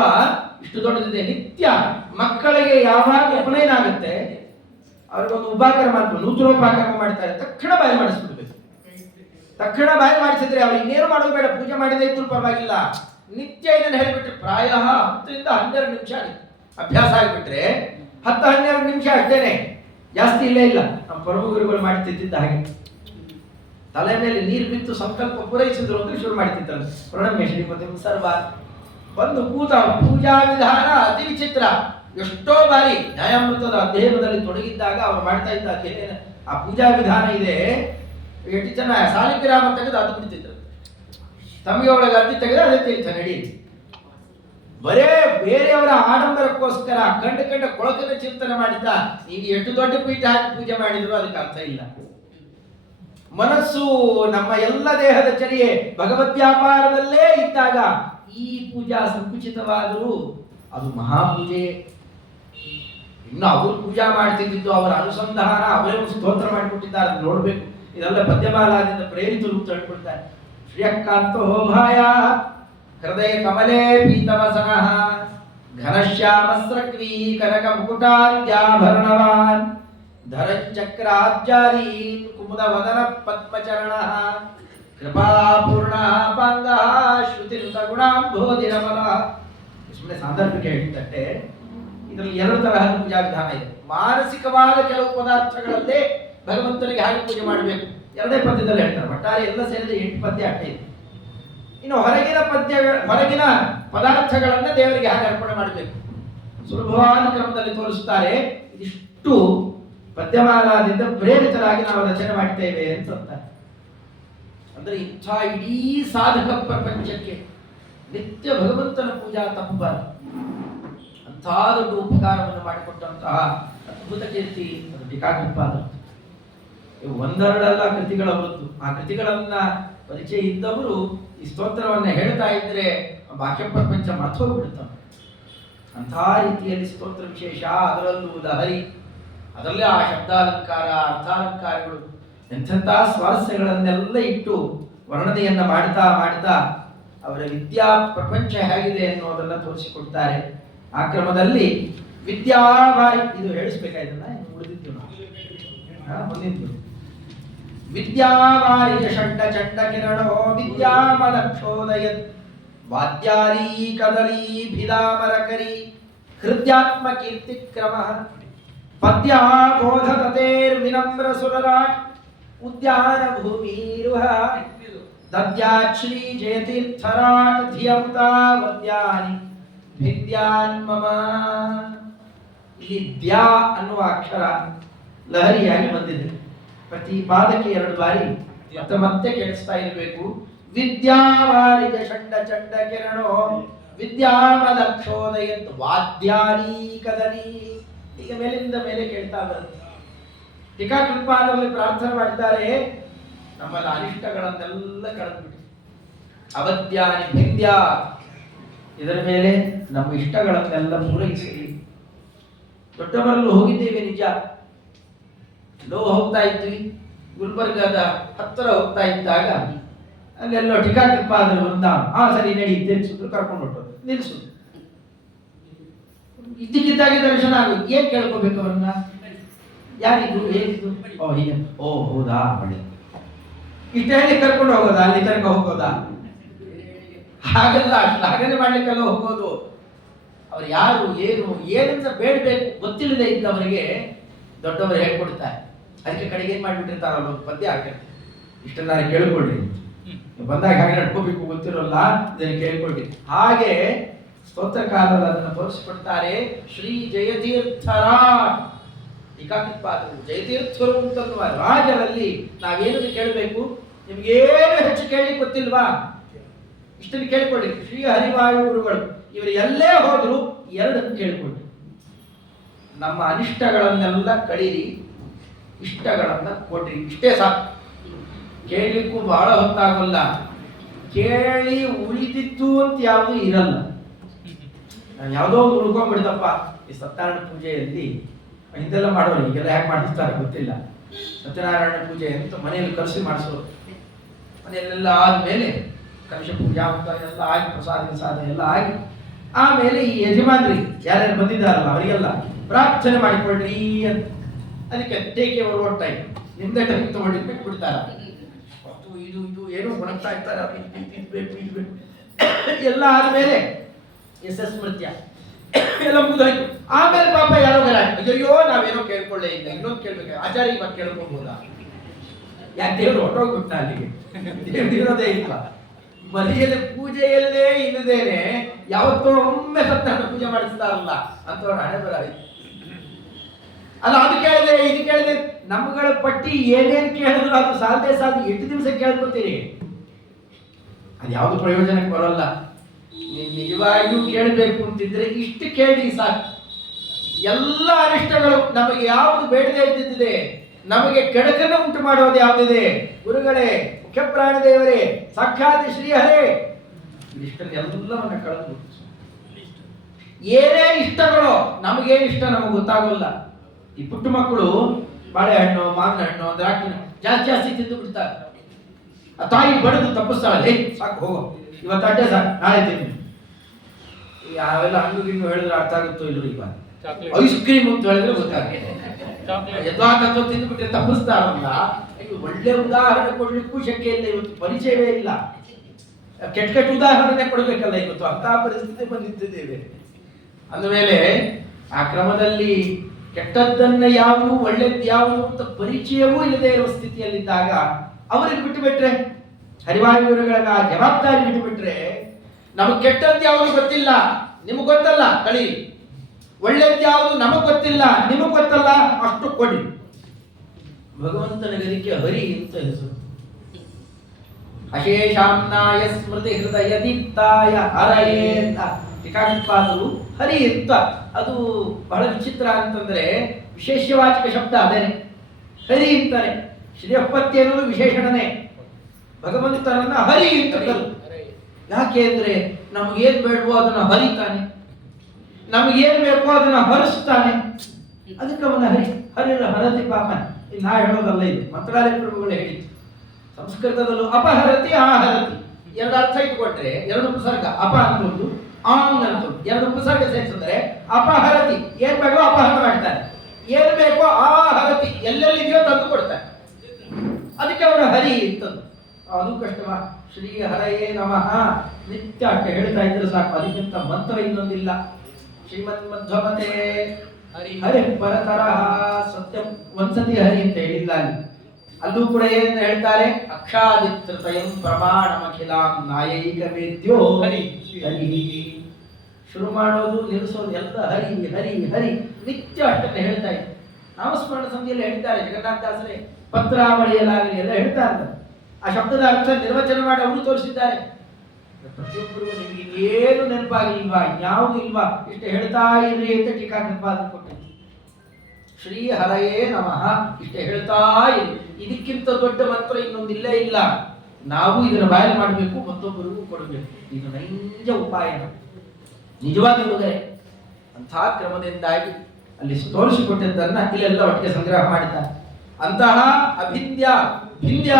ಇಷ್ಟು ದೊಡ್ಡದಿದೆ. ನಿತ್ಯ ಮಕ್ಕಳಿಗೆ ಯಾವಾಗ ಉಪನಯನ ಆಗುತ್ತೆ ಅವ್ರಿಗೊಂದು ಉಪಕ್ರಮ ಅಂತ ನೂತನೋಪಕ್ರಮ ಮಾಡ್ತಾರೆ, ತಕ್ಷಣ ಬಾಯಿ ಮಾಡಿಸ್ಬಿಡ್ಬೇಕು. ತಕ್ಷಣ ಬಾಯಿ ಮಾಡಿಸಿದ್ರೆ ಅವ್ರು ಇನ್ನೇನು ಮಾಡೋದು ಬೇಡ, ಪೂಜೆ ಮಾಡಿದ್ರೆ ಇದ್ರೂ ಪರವಾಗಿಲ್ಲ. ನಿತ್ಯ ಇದನ್ನು ಹೇಳಿಬಿಟ್ರೆ ಪ್ರಾಯ 10 ರಿಂದ 12 ನಿಮಿಷ ಅಭ್ಯಾಸ ಆಗಿಬಿಟ್ರೆ 10-12 ನಿಮಿಷ ಅಷ್ಟೇನೆ, ಜಾಸ್ತಿ ಇಲ್ಲೇ ಇಲ್ಲ. ನಮ್ಮ ಪರಮಗುರುಗಳು ಮಾಡ್ತಿದ್ದ ಹಾಗೆ ತಲೆ ಮೇಲೆ ನೀರು ಬಿತ್ತು ಸಂಕಲ್ಪ ಪೂರೈಸಿದ್ರು ಅಂದ್ರೆ ಶುರು ಮಾಡ್ತಿದ್ದಾರೆ. ಪ್ರಣಮ್ಯ ಶ್ರೀಪತಿ ಸರ್ವ ಒಂದು ಕೂತ. ಪೂಜಾ ವಿಧಾನ ಅತಿ ವಿಚಿತ್ರ. ಎಷ್ಟೋ ಬಾರಿ ನ್ಯಾಯಾಮೃತದ ಅಧ್ಯಯನದಲ್ಲಿ ತೊಡಗಿದ್ದಾಗ ಅವರು ಮಾಡ್ತಾ ಇದ್ದ ಆ ಪೂಜಾ ವಿಧಾನ ಇದೆ. ಎಷ್ಟು ಜನ ಸಾಲಿಗ್ರಾಮ ತೆಗೆದು ಅದು ಬಿಡ್ತಿದ್ರು, ತಮಗೆ ಒಳಗೆ ಅದ್ದಿ ತೆಗೆದು ಅದೇ ತೀರ್ಥ ನಡಿ. ಬರೇ ಬೇರೆಯವರ ಆಡಂಬರಕ್ಕೋಸ್ಕರ ಕಂಡ ಕೊಳಕನ ಚಿಂತನೆ ಮಾಡಿದ್ದ. ಈಗ ಎಷ್ಟು ದೊಡ್ಡ ಪೀಠ ಹಾಕಿ ಪೂಜೆ ಮಾಡಿದ್ರು ಅದಕ್ಕೆ ಅರ್ಥ ಇಲ್ಲ. ಮನಸ್ಸು ನಮ್ಮ ಎಲ್ಲ ದೇಹದ ಚರ್ಯೆ ಭಗವದ್ವ್ಯಾಪಾರದಲ್ಲೇ ಇದ್ದಾಗ ಈ ಪೂಜಾ ಸಂಕುಚಿತವಾದರೂ ಅದು ಮಹಾಪೂಜೆ. ಇನ್ನು ಅವರು ಪೂಜಾ ಮಾಡ್ತಿದ್ದು ಅವರ ಅನುಸಂಧಾನ, ಅವರೇ ಸ್ತೋತ್ರ ಮಾಡಿಕೊಟ್ಟಿದ್ದಾರೆ, ನೋಡ್ಬೇಕು. ಇದೆಲ್ಲ ಪದ್ಯಮಾಲಾದಿಂದ ಪ್ರೇರಿತರು ಅಂತ ಹೇಳ್ಕೊಳ್ತಾರೆ. ಶ್ರಿಯಕಾಂತೋ ಭಾಯ ಹೃದಯ ಕಮಲೇ ಪೀತವಸನಃ ಘನಶ್ಯಾಮಸ್ರಗ್ವೀ ಕನಕ ಮುಕುಟಾದ್ಯಾಭರಣವಾನ್ ಧರಂಚಕ್ರಾಜ್ಯಾದೀನ್ ಕುಮುದ ವದನ ಪದ್ಮಚರಣಃ ಕೃಪಾಪೂರ್ಣ ಪಾಂಗಃ ಶ್ರುತಿನುತ ಗುಣಾಂಬೋಧಿರಮಲ. ಸುಮ್ಮನೆ ಸಾಂದರ್ಭಿಕ ಹೇಳ್ತಟ್ಟೆ. ಇದರಲ್ಲಿ 2 ತರಹದ ಪೂಜಾ ವಿಧಾನ ಇದೆ. ಮಾನಸಿಕವಾದ ಕೆಲವು ಪದಾರ್ಥಗಳಲ್ಲೇ ಭಗವಂತನಿಗೆ ಹಾಗೆ ಪೂಜೆ ಮಾಡಬೇಕು, 2 ಪದ್ಯದಲ್ಲಿ ಹೇಳ್ತಾರೆ. ಒಟ್ಟಾರೆ ಎಲ್ಲ ಸೇರಿದ 8 ಪದ್ಯ ಅಷ್ಟೇ ಇದೆ. ಇನ್ನು ಹೊರಗಿನ ಪದಾರ್ಥಗಳನ್ನ ದೇವರಿಗೆ ಹಾಗೆ ಅರ್ಪಣೆ ಮಾಡಬೇಕು. ಸುಲಭವಾದ ಕ್ರಮದಲ್ಲಿ ತೋರಿಸುತ್ತಾರೆ. ಇದಿಷ್ಟು ಪದ್ಯಮಾಲಾದಿಂದ ಪ್ರೇರಿತರಾಗಿ ನಾವು ರಚನೆ ಮಾಡ್ತೇವೆ ಅಂತ. ಅಂದ್ರೆ ಇಂಥ ಇಡೀ ಸಾಧಕ ಪ್ರಪಂಚಕ್ಕೆ ನಿತ್ಯ ಭಗವಂತನ ಪೂಜಾ ತಪ್ಪಬಾರದು. ಅಂಥ ದೊಡ್ಡ ಉಪಕಾರವನ್ನು ಮಾಡಿಕೊಟ್ಟಂತಹ ಅದ್ಭುತ ಕೀರ್ತಿ ಟೀಕಾಕೃತ್ಪಾದ. ಒಂದೆರಡಲ್ಲ ಕೃತಿಗಳವರದ್ದು. ಆ ಕೃತಿಗಳನ್ನ ಪರಿಚಯ ಇದ್ದವರು ಈ ಸ್ತೋತ್ರವನ್ನ ಹೇಳ್ತಾ ಇದ್ರೆ ಬಾಹ್ಯ ಪ್ರಪಂಚ ಮರ್ತೋಗ್ಬಿಡ್ತಾನೆ. ಅಂಥ ರೀತಿಯಲ್ಲಿ ಸ್ತೋತ್ರ ವಿಶೇಷ, ಅದರಲ್ಲೂ ಲಹರಿ, ಅದರಲ್ಲೇ ಆ ಶಬ್ದಾಲಂಕಾರ ಅರ್ಥಾಲಂಕಾರಗಳು ಎಂಥೆಂಥ ಸ್ವಾರಸ್ಯಗಳನ್ನೆಲ್ಲ ಇಟ್ಟು ವರ್ಣನೆಯನ್ನ ಮಾಡ್ತಾ ಅವರ ವಿದ್ಯಾ ಪ್ರಪಂಚ ಹೇಗಿದೆ ಅನ್ನೋದನ್ನ ತೋರಿಸಿಕೊಡ್ತಾರೆ. ಆ ಕ್ರಮದಲ್ಲಿ ವಿದ್ಯಾವಾರಿ ಇದು ಹೇಳಿಸ್ಬೇಕಾಯ್ತಲ್ಲ, ಉಳಿದಿದ್ದು ಮುಂದಿದ್ದು ವಿದ್ಯಾವಾರಿಯ ಷಡ್ಡ ಚಂಡ ಕಿರಣೋ ವಿದ್ಯಾಮಲಕ್ಷೋದಯತ್ ವಾದ್ಯಾರೀ ಕದಲೀ ಭಿಲಾಮರಕರಿ ಹೃದ್ಯಾತ್ಮ ಕೀರ್ತಿ ಕ್ರಮ ಪದ್ಯಾಬೋಧತೇರ್ವಿನಮ್ರ ಸುರರಾಟ್ ಉದ್ಯಾನ ಭೂಮಿರುಹ ದದ್ಯಾತ್ ಶ್ರೀ ಜಯತೀರ್ಥರಾಟ್ ಧಿಯಮುತಾ ವದ್ಯಾನಿ ಭಿದ್ಯಾನ್ ಮಮ. ಇಲ್ಲಿ ದ್ಯಾ ಅನ್ನುವ ಅಕ್ಷರ ಲಹರಿಯಾಗಿ ಬಂದಿದೆ. ಪ್ರತಿ ಪಾದಕ್ಕೆ 2 ಬಾರಿ ಮತ್ತೆ ಕೇಳಿಸ್ತಾ ಇರಬೇಕು. ವಿದ್ಯಾವಾರಿಜ ಷಂಡ ಚಂಡ ಕಿರಣೋ ವಿದ್ಯಾಮದಕ್ಷೋದಯತ್ ವಾದ್ಯಾನಿ ಕದನಿ. ಈಗ ಮೇಲಿಂದ ಮೇಲೆ ಕೇಳ್ತಾ ಬರುತ್ತೆ. ಟೀಕಾಕೃತ್ಪಾದರಲ್ಲಿ ಪ್ರಾರ್ಥನೆ ಮಾಡಿದ್ದಾರೆ, ನಮ್ಮಲ್ಲಿ ಅನಿಷ್ಟಗಳನ್ನೆಲ್ಲ ಕಳೆದುಬಿಟ್ಟು ಅವಧ್ಯಾನಿ ಭಿಂದ್ಯ, ಇದರ ಮೇಲೆ ನಮ್ಮ ಇಷ್ಟಗಳನ್ನೆಲ್ಲ ಪೂರೈಸಿ. ದೊಡ್ಡವರಲ್ಲೂ ಹೋಗಿದ್ದೇವೆ ನಿಜ, ಲೋ ಹೋಗ್ತಾ ಇದ್ವಿ, ಗುಲ್ಬರ್ಗದ ಹತ್ತಿರ ಹೋಗ್ತಾ ಇದ್ದಾಗ ಅಲ್ಲೆಲ್ಲೋ ಟೀಕಾಕೃತ್ಪಾದರು ಬಂದ, ಸರಿ ನಡಿ ನಿಲ್ಸಿದ್ರು, ಕರ್ಕೊಂಡು ಹೊರಟು ನಿಲ್ಸುದು. ಇದ್ದಕ್ಕಿದ್ದಾಗೆ ದರ್ಶನ ಆಗೋದು, ಏನ್ ಕೇಳ್ಕೋಬೇಕು ಅವ್ರನ್ನ? ಯಾರಿದು ಏನಿದು? ಹೀಗೆ, ಹೌದಾ, ಒಳ್ಳೆ ಇಷ್ಟ ಹೇಳಿ ಕರ್ಕೊಂಡು ಹೋಗೋದಾ? ಅಲ್ಲಿ ತನಕ ಹೋಗೋದಾ? ಹಾಗೆಲ್ಲ ಶ್ಲಾಘನೆ ಮಾಡ್ಲಿಕ್ಕೆಲ್ಲ ಹೋಗೋದು. ಅವ್ರು ಯಾರು ಏನು ಏನಂತ ಬೇಡಬೇಕು ಗೊತ್ತಿಲ್ಲದೆ ಇದ್ದವರಿಗೆ ದೊಡ್ಡವರು ಹೇಳ್ಕೊಡ್ತಾರೆ. ಅದಕ್ಕೆ ಕಡೆಗೆ ಏನ್ ಮಾಡ್ಬಿಟ್ಟಿರ್ತಾರ, ಒಂದು ಪದ್ಯ ಹಾಕಿರ್ತಾರೆ, ಇಷ್ಟನ್ನ ಕೇಳ್ಕೊಳ್ರಿ, ಬಂದಾಗ ಹಾಗೆ ನಡ್ಕೋಬೇಕು ಗೊತ್ತಿರೋಲ್ಲ, ಇದನ್ನು ಕೇಳ್ಕೊಳ್ರಿ. ಹಾಗೆ ಸ್ತೋತ್ರ ಕಾಲದಲ್ಲಿ ಅದನ್ನು ತೋರಿಸಿಕೊಡ್ತಾರೆ. ಶ್ರೀ ಜಯತೀರ್ಥರ ಟೀಕಾಕೃತ್ಪಾದರು ಜಯತೀರ್ಥರು ಅಂತನ್ನುವ ರಾಜರಲ್ಲಿ ನಾವೇನನ್ನು ಕೇಳಬೇಕು? ನಿಮ್ಗೇನು ಹೆಚ್ಚು ಕೇಳಿ ಗೊತ್ತಿಲ್ವಾ? ಇಷ್ಟನ್ನು ಕೇಳ್ಕೊಳ್ಳಿ. ಶ್ರೀ ಹರಿವಾಯು ಗುರುಗಳು ಇವರು ಎಲ್ಲೇ ಹೋದ್ರು ಎರಡನ್ನು ಕೇಳ್ಕೊಳ್ಳಿ. ನಮ್ಮ ಅನಿಷ್ಟಗಳನ್ನೆಲ್ಲ ಕಳೀರಿ, ಇಷ್ಟಗಳನ್ನ ಕೊಡ್ರಿ, ಇಷ್ಟೇ ಸಾಕು. ಕೇಳಲಿಕ್ಕೂ ಬಹಳ ಹೊತ್ತಾಗಲ್ಲ. ಕೇಳಿ ಉಳಿದಿದ್ದು ಅಂತ ಯಾವುದು ಇರಲ್ಲ. ಯಾವುದೋ ಒಂದು ಉಳ್ಕೊಂಡ್ಬಿಡ್ತಪ್ಪ ಈ ಸತ್ಯನಾರಾಯಣ ಪೂಜೆಯಲ್ಲಿ, ಇದೆಲ್ಲ ಮಾಡೋರು ಈಗೆಲ್ಲ ಯಾಕೆ ಮಾಡಿಸ್ತಾರೆ ಗೊತ್ತಿಲ್ಲ. ಸತ್ಯನಾರಾಯಣ ಪೂಜೆ ಅಂತ ಮನೆಯಲ್ಲಿ ಕರೆಸಿ ಮಾಡಿಸೋರು. ಮನೆಯಲ್ಲೆಲ್ಲ ಆದ್ಮೇಲೆ ಕಲಶ ಪೂಜಾ ಅಂತ ಎಲ್ಲ ಆಗಿ, ಪ್ರಸಾದ ಎಲ್ಲ ಆಗಿ, ಆಮೇಲೆ ಈ ಯಜಮಾನ್ರಿ ಯಾರ್ಯಾರು ಬಂದಿದ್ದಾರಲ್ಲ ಅವರಿಗೆಲ್ಲ ಪ್ರಾರ್ಥನೆ ಮಾಡಿಕೊಳ್ರಿ ಅಂತ. ಅದಕ್ಕೆ ಟೇಕ್ ಓವರ್ ಓಟ್ ಟೈಮ್, ನಿಮ್ದೇ ಟೈಮ್ ತಗೊಂಡು ಬಿಟ್ಬಿಡ್ತಾರ. ಇದು ಇದು ಏನೋ ಕೊಣಗ್ತಾ ಇರ್ತಾರೆ, ಎಲ್ಲ ಆದ್ಮೇಲೆ ಸ್ಮೃತ್ಯ ಎಲ್ಲ ಮುಗಿದೋಯ್ತು. ಆಮೇಲೆ ಪಾಪ ಯಾರೋ ಅಯ್ಯೋ ನಾವೇನೋ ಕೇಳ್ಕೊಳ್ಳೇ ಇಲ್ಲ, ಇನ್ನೊಂದು ಕೇಳ್ಬೇಕು, ಆಚಾರ್ಯ ಇವಾಗ ಕೇಳ್ಕೊಳ್ಬೋದಾ? ಯಾಕೆ ದೇವರು ಹೊಟ್ಟೋಗ್ಬಿಟ್ಟ ಅಲ್ಲಿಗೆ? ದೇವ್ರು ಇರೋದೇ ಇಲ್ಲ. ಮನೆಯಲ್ಲಿ ಪೂಜೆಯಲ್ಲೇ ಇಲ್ಲದೇನೆ ಯಾವತ್ತೋ ಒಮ್ಮೆ ಸತ್ಯನಾರಾಯಣ ಪೂಜೆ ಮಾಡಿಸ್ತಾರಲ್ಲ ಅಂತವ್ರ ಹಣೆ ಬರ ಅಲ್ಲ. ಅದು ಕೇಳಿದೆ, ಇದು ಕೇಳಿದೆ, ನಮ್ಗಳ ಪಟ್ಟಿ ಏನೇನು ಕೇಳಿದ್ರು ಅದು ಸಾಲದೆ ಸಾಲದು ಎಷ್ಟು ದಿವಸ ಕೇಳ್ಕೊತೀರಿ? ಅದು ಯಾವ್ದು ಪ್ರಯೋಜನಕ್ಕೆ ಬರೋಲ್ಲ. ನಿಜವಾಗಿಯೂ ಕೇಳಬೇಕು ಅಂತಿದ್ರೆ ಇಷ್ಟು ಕೇಳಿ ಸಾಕು. ಎಲ್ಲ ಅನಿಷ್ಟಗಳು ನಮಗೆ ಯಾವುದು ಬೇಡದೇ ಇದ್ದಿದ್ದಿದೆ, ನಮಗೆ ಕೆಡಕನ್ನು ಉಂಟು ಮಾಡೋದು ಯಾವುದಿದೆ? ಗುರುಗಳೇ, ಮುಖ್ಯ ಪ್ರಾಣದೇವರೇ, ಸಾಕ್ಷಾತ್ ಶ್ರೀಹರೇ, ಇಷ್ಟನ್ನೆಲ್ಲವನ್ನ ಕಳೆದು ಏನೇ ಇಷ್ಟಗಳು ನಮಗೇನು ಇಷ್ಟ ನಮಗೆ ಗೊತ್ತಾಗೋಲ್ಲ. ಈ ಪುಟ್ಟ ಮಕ್ಕಳು ಬಾಳೆಹಣ್ಣು, ಮಾವಿನ ಹಣ್ಣು, ದ್ರಾಕ್ಷಿ ಜಾಸ್ತಿ ತಿಂದು ಬಿಡ್ತಾರೆ. ಆ ತಾಯಿ ಬಡದು ತಪ್ಪಿಸ್ತಾಳೆ, ಸಾಕು ಹೋಗೋ, ಇವತ್ತು ಅಡ್ಡೆ ಸಾಕು, ನಾಳೆ ತಿನ್ನಿ. ಯಾವೆಲ್ಲ ಹಣ್ಣು ಗಿಣ್ಣು ಹೇಳಿದ್ರೆ ಅರ್ಥ ಆಗುತ್ತೋ ಇಲ್ಲೋ? ಈಗ ಐಸ್ ಕ್ರೀಮ್ ಅಂತ ಹೇಳಿದ್ರೆ ಗೊತ್ತಾಗುತ್ತೆ. ಯಥಾರ್ಥತ್ವ ತಿಂದುಬಿಟ್ಟೆ ತಪ್ಪಿಸ್ತಾರಲ್ಲ. ಒಳ್ಳೆ ಉದಾಹರಣೆ ಕೊಡ್ಲಿಕ್ಕೂ ಶಕ್ಯ ಇಲ್ಲ, ಇವತ್ತು ಪರಿಚಯವೇ ಇಲ್ಲ. ಕೆಟ್ಟ ಉದಾಹರಣೆ ಕೊಡ್ಬೇಕಲ್ಲ, ಇವತ್ತು ಅಂತ ಪರಿಸ್ಥಿತಿ ಬಂದಿದ್ದೇವೆ. ಅಂದಮೇಲೆ ಆ ಕ್ರಮದಲ್ಲಿ ಕೆಟ್ಟದ್ದನ್ನ ಯಾವುದು ಒಳ್ಳೆದ್ದು ಯಾವುದು ಅಂತ ಪರಿಚಯವೂ ಇಲ್ಲದೆ ಇರುವ ಸ್ಥಿತಿಯಲ್ಲಿದ್ದಾಗ ಅವರಿಗೆ ಬಿಟ್ಟು ಬಿಟ್ರೆ, ಹರಿವಾಯು ಗುರುಗಳ ಜವಾಬ್ದಾರಿ ಬಿಟ್ಟು ಬಿಟ್ರೆ, ನಮಗೆ ಕೆಟ್ಟದ್ದು ಯಾವುದು ಗೊತ್ತಿಲ್ಲ, ನಿಮಗೆ ಗೊತ್ತಲ್ಲ, ಕಳಿ. ಒಳ್ಳೆದ್ದು ಯಾವುದು ನಮಗ್ ಗೊತ್ತಿಲ್ಲ, ನಿಮಗ್ ಗೊತ್ತಲ್ಲ, ಅಷ್ಟು ಕೊಡಿ. ಭಗವಂತನ ಗದಿಗೆ ಹರಿ ಅಂತ ಹೆಸರು. ಅಶೇಷಾಮ್ನಾಯ ಸ್ಮೃತಿ ಹೃದಯ ದೀಪ್ತಾಯ ಹರಯೇ ಅಂತ ಟೀಕಾಕೃತ್ಪಾದರು ಹರಿ ಅಂತ. ಅದು ಬಹಳ ವಿಚಿತ್ರ ಅಂತಂದ್ರೆ ವಿಶೇಷವಾಚಕ ಶಬ್ದ ಅದೇನೆ, ಹರಿ ಅಂತಾನೆ. ಶ್ರೀಯಪ್ಪತ್ತಿ ಅನ್ನೋದು ವಿಶೇಷಣನೇ. ಭಗವಂತನನ್ನ ಹರಿ ಅಂತ ಕರು. ಯಾಕೆ ಅಂದ್ರೆ ನಮಗೇನ್ ಬೇಡವೋ ಅದನ್ನ ಹರಿತಾನೆ, ನಮಗೇನ್ ಬೇಕೋ ಅದನ್ನ ಹರಿಸ್ತಾನೆ. ಅದಕ್ಕೆ ಅವನ ಹರತಿ ಪಾಪನ. ನಾ ಹೇಳೋದಲ್ಲ, ಇದು ಮಂತ್ರಾಲಯ ಪ್ರಭುಗಳು ಹೇಳಿದ್ದು. ಸಂಸ್ಕೃತದಲ್ಲೂ ಅಪಹರತಿ ಆಹರತಿ ಎರಡು ಅರ್ಥ ಇಟ್ಕೊಟ್ರೆ, ಎರಡು ಉಪಸರ್ಗ, ಅಪ ಅಂತಂದು ಆಂಗ್ ಅಂತ ಎರಡು ಉಪಸರ್ಗ ಸೇರಿಸಿದ್ರೆ ಅಪಹರತಿ, ಏನ್ ಬೇಕೋ ಅಪಹರಣ ಮಾಡ್ತಾನೆ, ಏನ್ ಬೇಕೋ ಆಹರತಿ ಎಲ್ಲೆಲ್ಲಿದೆಯೋ ತಂದು ಕೊಡ್ತಾನೆ. ಅದಕ್ಕೆ ಅವರ ಹರಿ ಇತ್ತದು. ಅದು ಕಷ್ಟವಾ. ಶ್ರೀ ಹರಯೇ ನಮಃ ನಿತ್ಯ ಅಟ್ಟ ಹೇಳ್ತಾ ಇದ್ರೆ ಸಾಕು, ಅದಕ್ಕಿಂತ ಮಂತ್ರ ಇನ್ನೊಂದಿಲ್ಲ. ಶ್ರೀಮದ್ ಮಧ್ವಮತೆ ಹರಿ ಪರತರ ಸತ್ಯಂ. ಒಂದ್ಸತಿ ಹರಿ ಅಂತ ಹೇಳಿಲ್ಲ ಅಲ್ಲಿ. ಅಲ್ಲೂ ಕೂಡ ಏನ್ ಹೇಳ್ತಾರೆ? ಅಕ್ಷಾದಿತ್ರತಯಂ ಪ್ರಮಾಣಮಖಿಲಾಂ ನಾಯೈಕ ವೇದ್ಯೋ ಹರಿ ಹರಿ. ಶುರು ಮಾಡೋದು ನಿಲ್ಲಿಸೋದು ಎಲ್ಲ ಹರಿ ಹರಿ ಹರಿ ನಿತ್ಯ ಅಷ್ಟನ್ನು ಹೇಳ್ತಾ ಇದ್ದಾರೆ. ನಾಮಸ್ಮರಣ ಸಂಧಿಯಲ್ಲಿ ಹೇಳ್ತಾರೆ, ಜಗನ್ನಾಥದಾಸರೇ ಪತ್ರಾವಳಿಯಲ್ಲಾಗಲಿ ಎಲ್ಲ ಹೇಳ್ತಾ ಇದ್ದಾರೆ. ಆ ಶಬ್ದದ ಅರ್ಥ ನಿರ್ವಚನ ಮಾಡಿ ಅವರು ತೋರಿಸಿದ್ದಾರೆ. ಪ್ರತಿಯೊಬ್ಬರಿಗೂ ನಿಮಗೆ ಏನು ನೆನಪಾಗಿಲ್ವಾ, ಯಾವುದು ಇಲ್ವಾ, ಇಷ್ಟು ಹೇಳ್ತಾ ಇರ್ರಿ ಅಂತ ಟೀಕಾಕೃತ್ಪಾದ ಕೊಟ್ಟಿದ್ದು. ಶ್ರೀ ಹರಯೇ ನಮಃ ಇಷ್ಟು ಹೇಳ್ತಾ ಇರಿ. ಇದಕ್ಕಿಂತ ದೊಡ್ಡ ಮಂತ್ರ ಇನ್ನೊಂದಿಲ್ಲೇ ಇಲ್ಲ. ನಾವು ಇದನ್ನು ಬಾಯಲ್ಲಿ ಮಾಡಬೇಕು, ಮತ್ತೊಬ್ಬರಿಗೂ ಕೊಡಬೇಕು. ಇದು ನೈಜ ಉಪಾಯ, ನಿಜವಾಗಿ ಹುಡುಗರೆ. ಅಂಥ ಕ್ರಮದಿಂದಾಗಿ ಅಲ್ಲಿ ತೋರಿಸಿಕೊಟ್ಟಿದ್ದನ್ನ ಇಲ್ಲೆಲ್ಲ ಒಟ್ಟಿಗೆ ಸಂಗ್ರಹ ಮಾಡಿದ್ದಾರೆ. ಅಂತಹ ಅಭಿಂದ್ಯ ಭಿಂದ್ಯ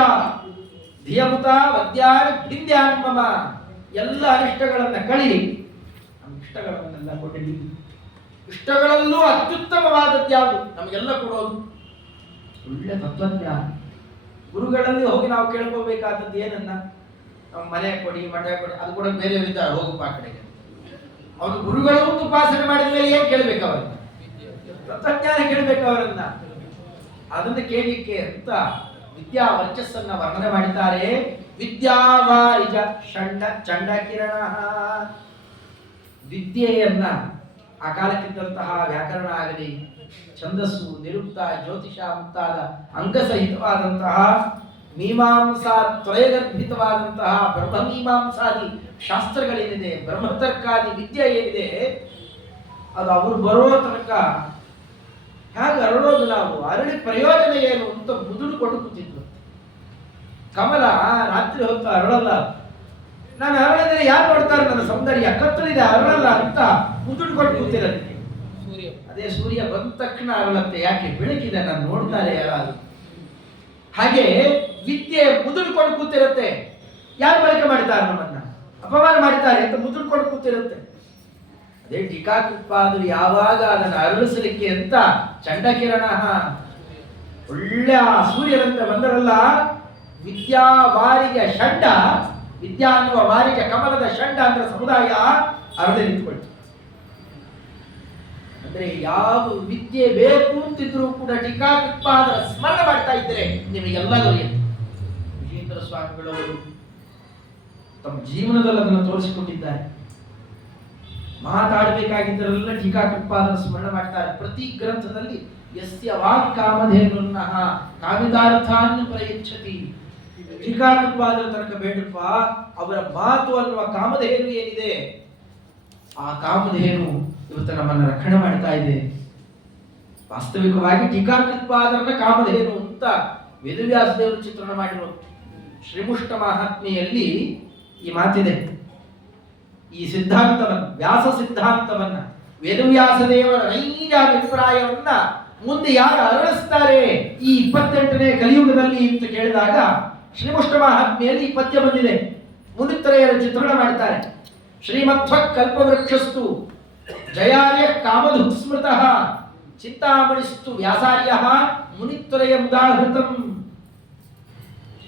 ಧಿಯಮುತ ವದ್ಯಾನ ಭಿಂದ್ಯಾನ್ಮಮ, ಎಲ್ಲ ಅನಿಷ್ಟಗಳನ್ನ ಕಳಿ ನಮ್ಮ ಇಷ್ಟಗಳನ್ನೆಲ್ಲ ಕೊಡಲಿ. ಇಷ್ಟಗಳಲ್ಲೂ ಅತ್ಯುತ್ತಮವಾದದ್ದು ಯಾವುದು ನಮಗೆಲ್ಲ ಕೊಡೋದು? ಒಳ್ಳೆ ತತ್ವಜ್ಞಾನ. ಗುರುಗಳಲ್ಲಿ ಹೋಗಿ ನಾವು ಕೇಳ್ಕೋಬೇಕಾದದ್ದು ಏನನ್ನ? ನಮ್ಮ ಮನೆ ಕೊಡಿ, ಮಠ ಕೊಡಿ, ಅದು ಕೂಡ ಬೇರೆ ಇದ್ದಾರೆ, ಹೋಗಪ್ಪ ಆ ಕಡೆಗೆ. ಅವನು ಗುರುಗಳು ಉಪಾಸನೆ ಮಾಡಿದ ಮೇಲೆ ಏನ್ ಕೇಳ್ಬೇಕು? ಅವರನ್ನ ತತ್ವಜ್ಞಾನ ಕೇಳ್ಬೇಕು ಅವರನ್ನ. ಅದನ್ನು ಕೇಳಲಿಕ್ಕೆ ಅಂತ ವಿದ್ಯಾ ವರ್ಚಸ್ಸನ್ನ ವರ್ಣನೆ ಮಾಡಿದ್ದಾರೆ. ವಿದ್ಯಾವಾರಿಜ ಷಂಡ ಚಂಡ ಕಿರಣ. ವಿದ್ಯೆಯನ್ನ ಆ ಕಾಲಕ್ಕಿದ್ದಂತಹ ವ್ಯಾಕರಣ ಆಗಲಿ, ಛಂದಸ್ಸು, ನಿರುಕ್ತ, ಜ್ಯೋತಿಷ ಮುಂತಾದ ಅಂಗಸಹಿತವಾದಂತಹ ಮೀಮಾಂಸಾ ತ್ರಯಗರ್ಭಿತವಾದಂತಹ ಬ್ರಹ್ಮಮೀಮಾಂಸಾದಿ ಶಾಸ್ತ್ರಗಳೇನಿದೆ, ಬ್ರಹ್ಮತರ್ಕಾದಿ ವಿದ್ಯೆ ಏನಿದೆ, ಅದು ಅವರು ಬರೋ ತನಕ ಹೇಗೆ ಅರಳೋದು, ನಾವು ಅರಳಿ ಪ್ರಯೋಜನ ಏನು ಅಂತ ಮುದುಡು ಕೊಟ್ಟು ಕೂತಿದ್ರು. ಕಮಲ ರಾತ್ರಿ ಹೊತ್ತು ಅರಳಲ್ಲ. ನಾನು ಅರಳಿದ್ರೆ ಯಾರು ನೋಡ್ತಾರೆ ನನ್ನ ಸೌಂದರ್ಯ, ಕತ್ತಲಿದೆ ಅರಳಲ್ಲ ಅಂತ ಮುದುಡು ಕೊಟ್ಟು ಕೂತಿರತ್ತೆ. ಅದೇ ಸೂರ್ಯ ಬಂದ ತಕ್ಷಣ ಅರಳತ್ತೆ. ಯಾಕೆ? ಬೆಳಕಿದೆ, ನಾನು ನೋಡ್ತಾರೆ ಯಾರು. ಹಾಗೆ ವಿದ್ಯೆ ಮುದುಡ್ಕೊಂಡು ಕೂತಿರುತ್ತೆ. ಯಾರು ಬಳಕೆ ಮಾಡ್ತಾರೆ? ನಮ್ಮನ್ನ ಅಪಮಾನ ಮಾಡ್ತಾರೆ ಅಂತ ಮುದುಡ್ಕೊಂಡು ಕೂತಿರುತ್ತೆ. ಅದೇ ಟೀಕಾಕೃತ್ಪಾದರು ಯಾವಾಗ ಅದನ್ನು ಅರಳಿಸಲಿಕ್ಕೆ ಅಂತ ಚಂಡಕಿರಣ ಒಳ್ಳೆ ಆ ಸೂರ್ಯನಂತೆ ಬಂದರಲ್ಲ, ವಿದ್ಯಾ ವಾರಿಗೆ ಷಂಡ, ವಿದ್ಯಾ ಅನ್ನುವ ವಾರಿಗೆ ಕಮಲದ ಷಂಡ ಅಂದ್ರೆ ಸಮುದಾಯ ಅರಳಿ ನಿಂತ್ಕೊಳ್ತು. ಅಂದ್ರೆ ಯಾವ ವಿದ್ಯೆ ಬೇಕು ಅಂತಿದ್ರು ಕೂಡ ಟೀಕಾಕೃತ್ಪಾದರ ಸ್ಮರಣೆ ಮಾಡ್ತಾ ಇದ್ರೆ ನಿಮಗೆಲ್ಲ ದೊರೆಯುತ್ತೆ. ವಿಜೇಂದ್ರ ಸ್ವಾಮಿಗಳವರು ತಮ್ಮ ಜೀವನದಲ್ಲಿ ಅದನ್ನು ತೋರಿಸಿಕೊಟ್ಟಿದ್ದಾರೆ. ಮಾತಾಡಬೇಕಾಗಿದ್ದರೆಲ್ಲ ಟೀಕಾಕೃತ್ಪಾದರ ಸ್ಮರಣೆ ಮಾಡ್ತಾರೆ. ಪ್ರತಿ ಗ್ರಂಥದಲ್ಲಿ ಯಸ್ಯ ವಾಕ್ ಕಾಮಧೇನುರ್ನಃ ಕಾಮಿತಾರ್ಥಾನ್ ಪ್ರಯಚ್ಛತಿ. ಟೀಕಾಕೃತ್ಪಾದರ ತನಕ ಬೇಡಪ್ಪ, ಅವರ ಮಾತು ಅನ್ನುವ ಕಾಮಧೇನು ಏನಿದೆ, ಆ ಕಾಮಧೇನು ಇವತ್ತು ನಮ್ಮನ್ನು ರಕ್ಷಣೆ ಮಾಡ್ತಾ ಇದೆ. ವಾಸ್ತವಿಕವಾಗಿ ಟೀಕಾಕೃತ್ಪಾದರನ್ನ ಕಾಮಧೇನು ಅಂತ ವೇದವ್ಯಾಸ ದೇವರು ಚಿತ್ರಣ ಮಾಡಿರೋದು. ಶ್ರೀಮುಷ್ಟ ಮಹಾತ್ಮೆಯಲ್ಲಿ ಈ ಮಾತಿದೆ. ಈ ಸಿದ್ಧಾಂತವನ್ನ, ವ್ಯಾಸ ಸಿದ್ಧಾಂತವನ್ನ, ವೇದವ್ಯಾಸ ದೇವರ ನೈಜ ಅಭಿಪ್ರಾಯವನ್ನ ಮುಂದೆ ಯಾರು ಅರಳಿಸ್ತಾರೆ ಈ 28ನೇ ಕಲಿಯುಗದಲ್ಲಿ ಅಂತ ಕೇಳಿದಾಗ ಶ್ರೀಮುಷ್ಟ ಮಹಾತ್ಮೆಯಲ್ಲಿ ಈ ಪದ್ಯ ಬಂದಿದೆ. ಮುನಿತ್ರಯರ ಚಿತ್ರಣ ಮಾಡ್ತಾರೆ. ಶ್ರೀಮಧ್ವ ಕಲ್ಪವೃಕ್ಷಸ್ತು ಜಯಾರ್ಯ ಕಾಮಧುಕ್ ಸ್ಮೃತಃ ಚಿಂತಾಮಣಿಸ್ತು ವ್ಯಾಸಾರ್ಯ ಮುನಿತ್ರಯ ಮುದಾಹೃತಂ.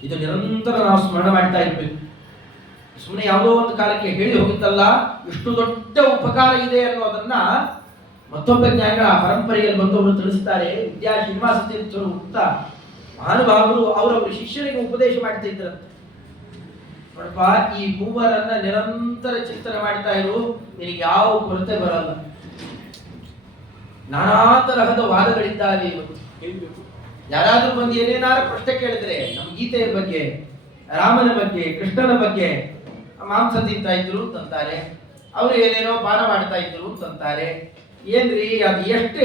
ಇದು ನಿರಂತರ ನಾವು ಸ್ಮರಣೆ ಮಾಡ್ತಾ ಇರ್ಬೇಕು. ಸುಮ್ಮನೆ ಯಾವುದೋ ಒಂದು ಕಾಲಕ್ಕೆ ಹೇಳಿ ಹೋಗಿದ್ದಲ್ಲ, ಇಷ್ಟು ದೊಡ್ಡ ಉಪಕಾರ ಇದೆ ಅನ್ನೋದನ್ನ ಮತ್ತೊಬ್ಬ ಜ್ಞಾನಿಗಳ ಪರಂಪರೆಯಲ್ಲಿ ಬಂದವರು ತಿಳಿಸ್ತಾರೆ. ವಿದ್ಯಾ ಶ್ರೀನಿವಾಸ ತೀರ್ಥರು ಅಂತ ಮಹಾನುಭಾವರು ಅವರವರು ಶಿಷ್ಯರಿಗೆ ಉಪದೇಶ ಮಾಡ್ತಾ ಇದ್ರಂತೆ. ನೋಡಪ್ಪ, ಈ ಮೂವರನ್ನ ನಿರಂತರ ಚಿಂತನೆ ಮಾಡ್ತಾ ಇರು, ನಿನಗೆ ಯಾವ ಕೊರತೆ ಬರಲ್ಲ. ನಾನಾ ತರಹದ ವಾದಗಳಿದ್ದಾವೆ ಇವತ್ತು. ಯಾರಾದ್ರೂ ಬಂದು ಏನೇನಾರು ಪ್ರಶ್ನೆ ಕೇಳಿದ್ರೆ ನಮ್ಮ ಗೀತೆಯ ಬಗ್ಗೆ, ರಾಮನ ಬಗ್ಗೆ, ಕೃಷ್ಣನ ಬಗ್ಗೆ, ಮಾಂಸ ತಿಂತಾ ಇದ್ರು ಅಂತಾರೆ, ಅವರು ಏನೇನೋ ಪಾನ ಮಾಡ್ತಾ ಇದ್ರು ಅಂತಾರೆ. ಏನ್ರಿ ಅದು ಎಷ್ಟು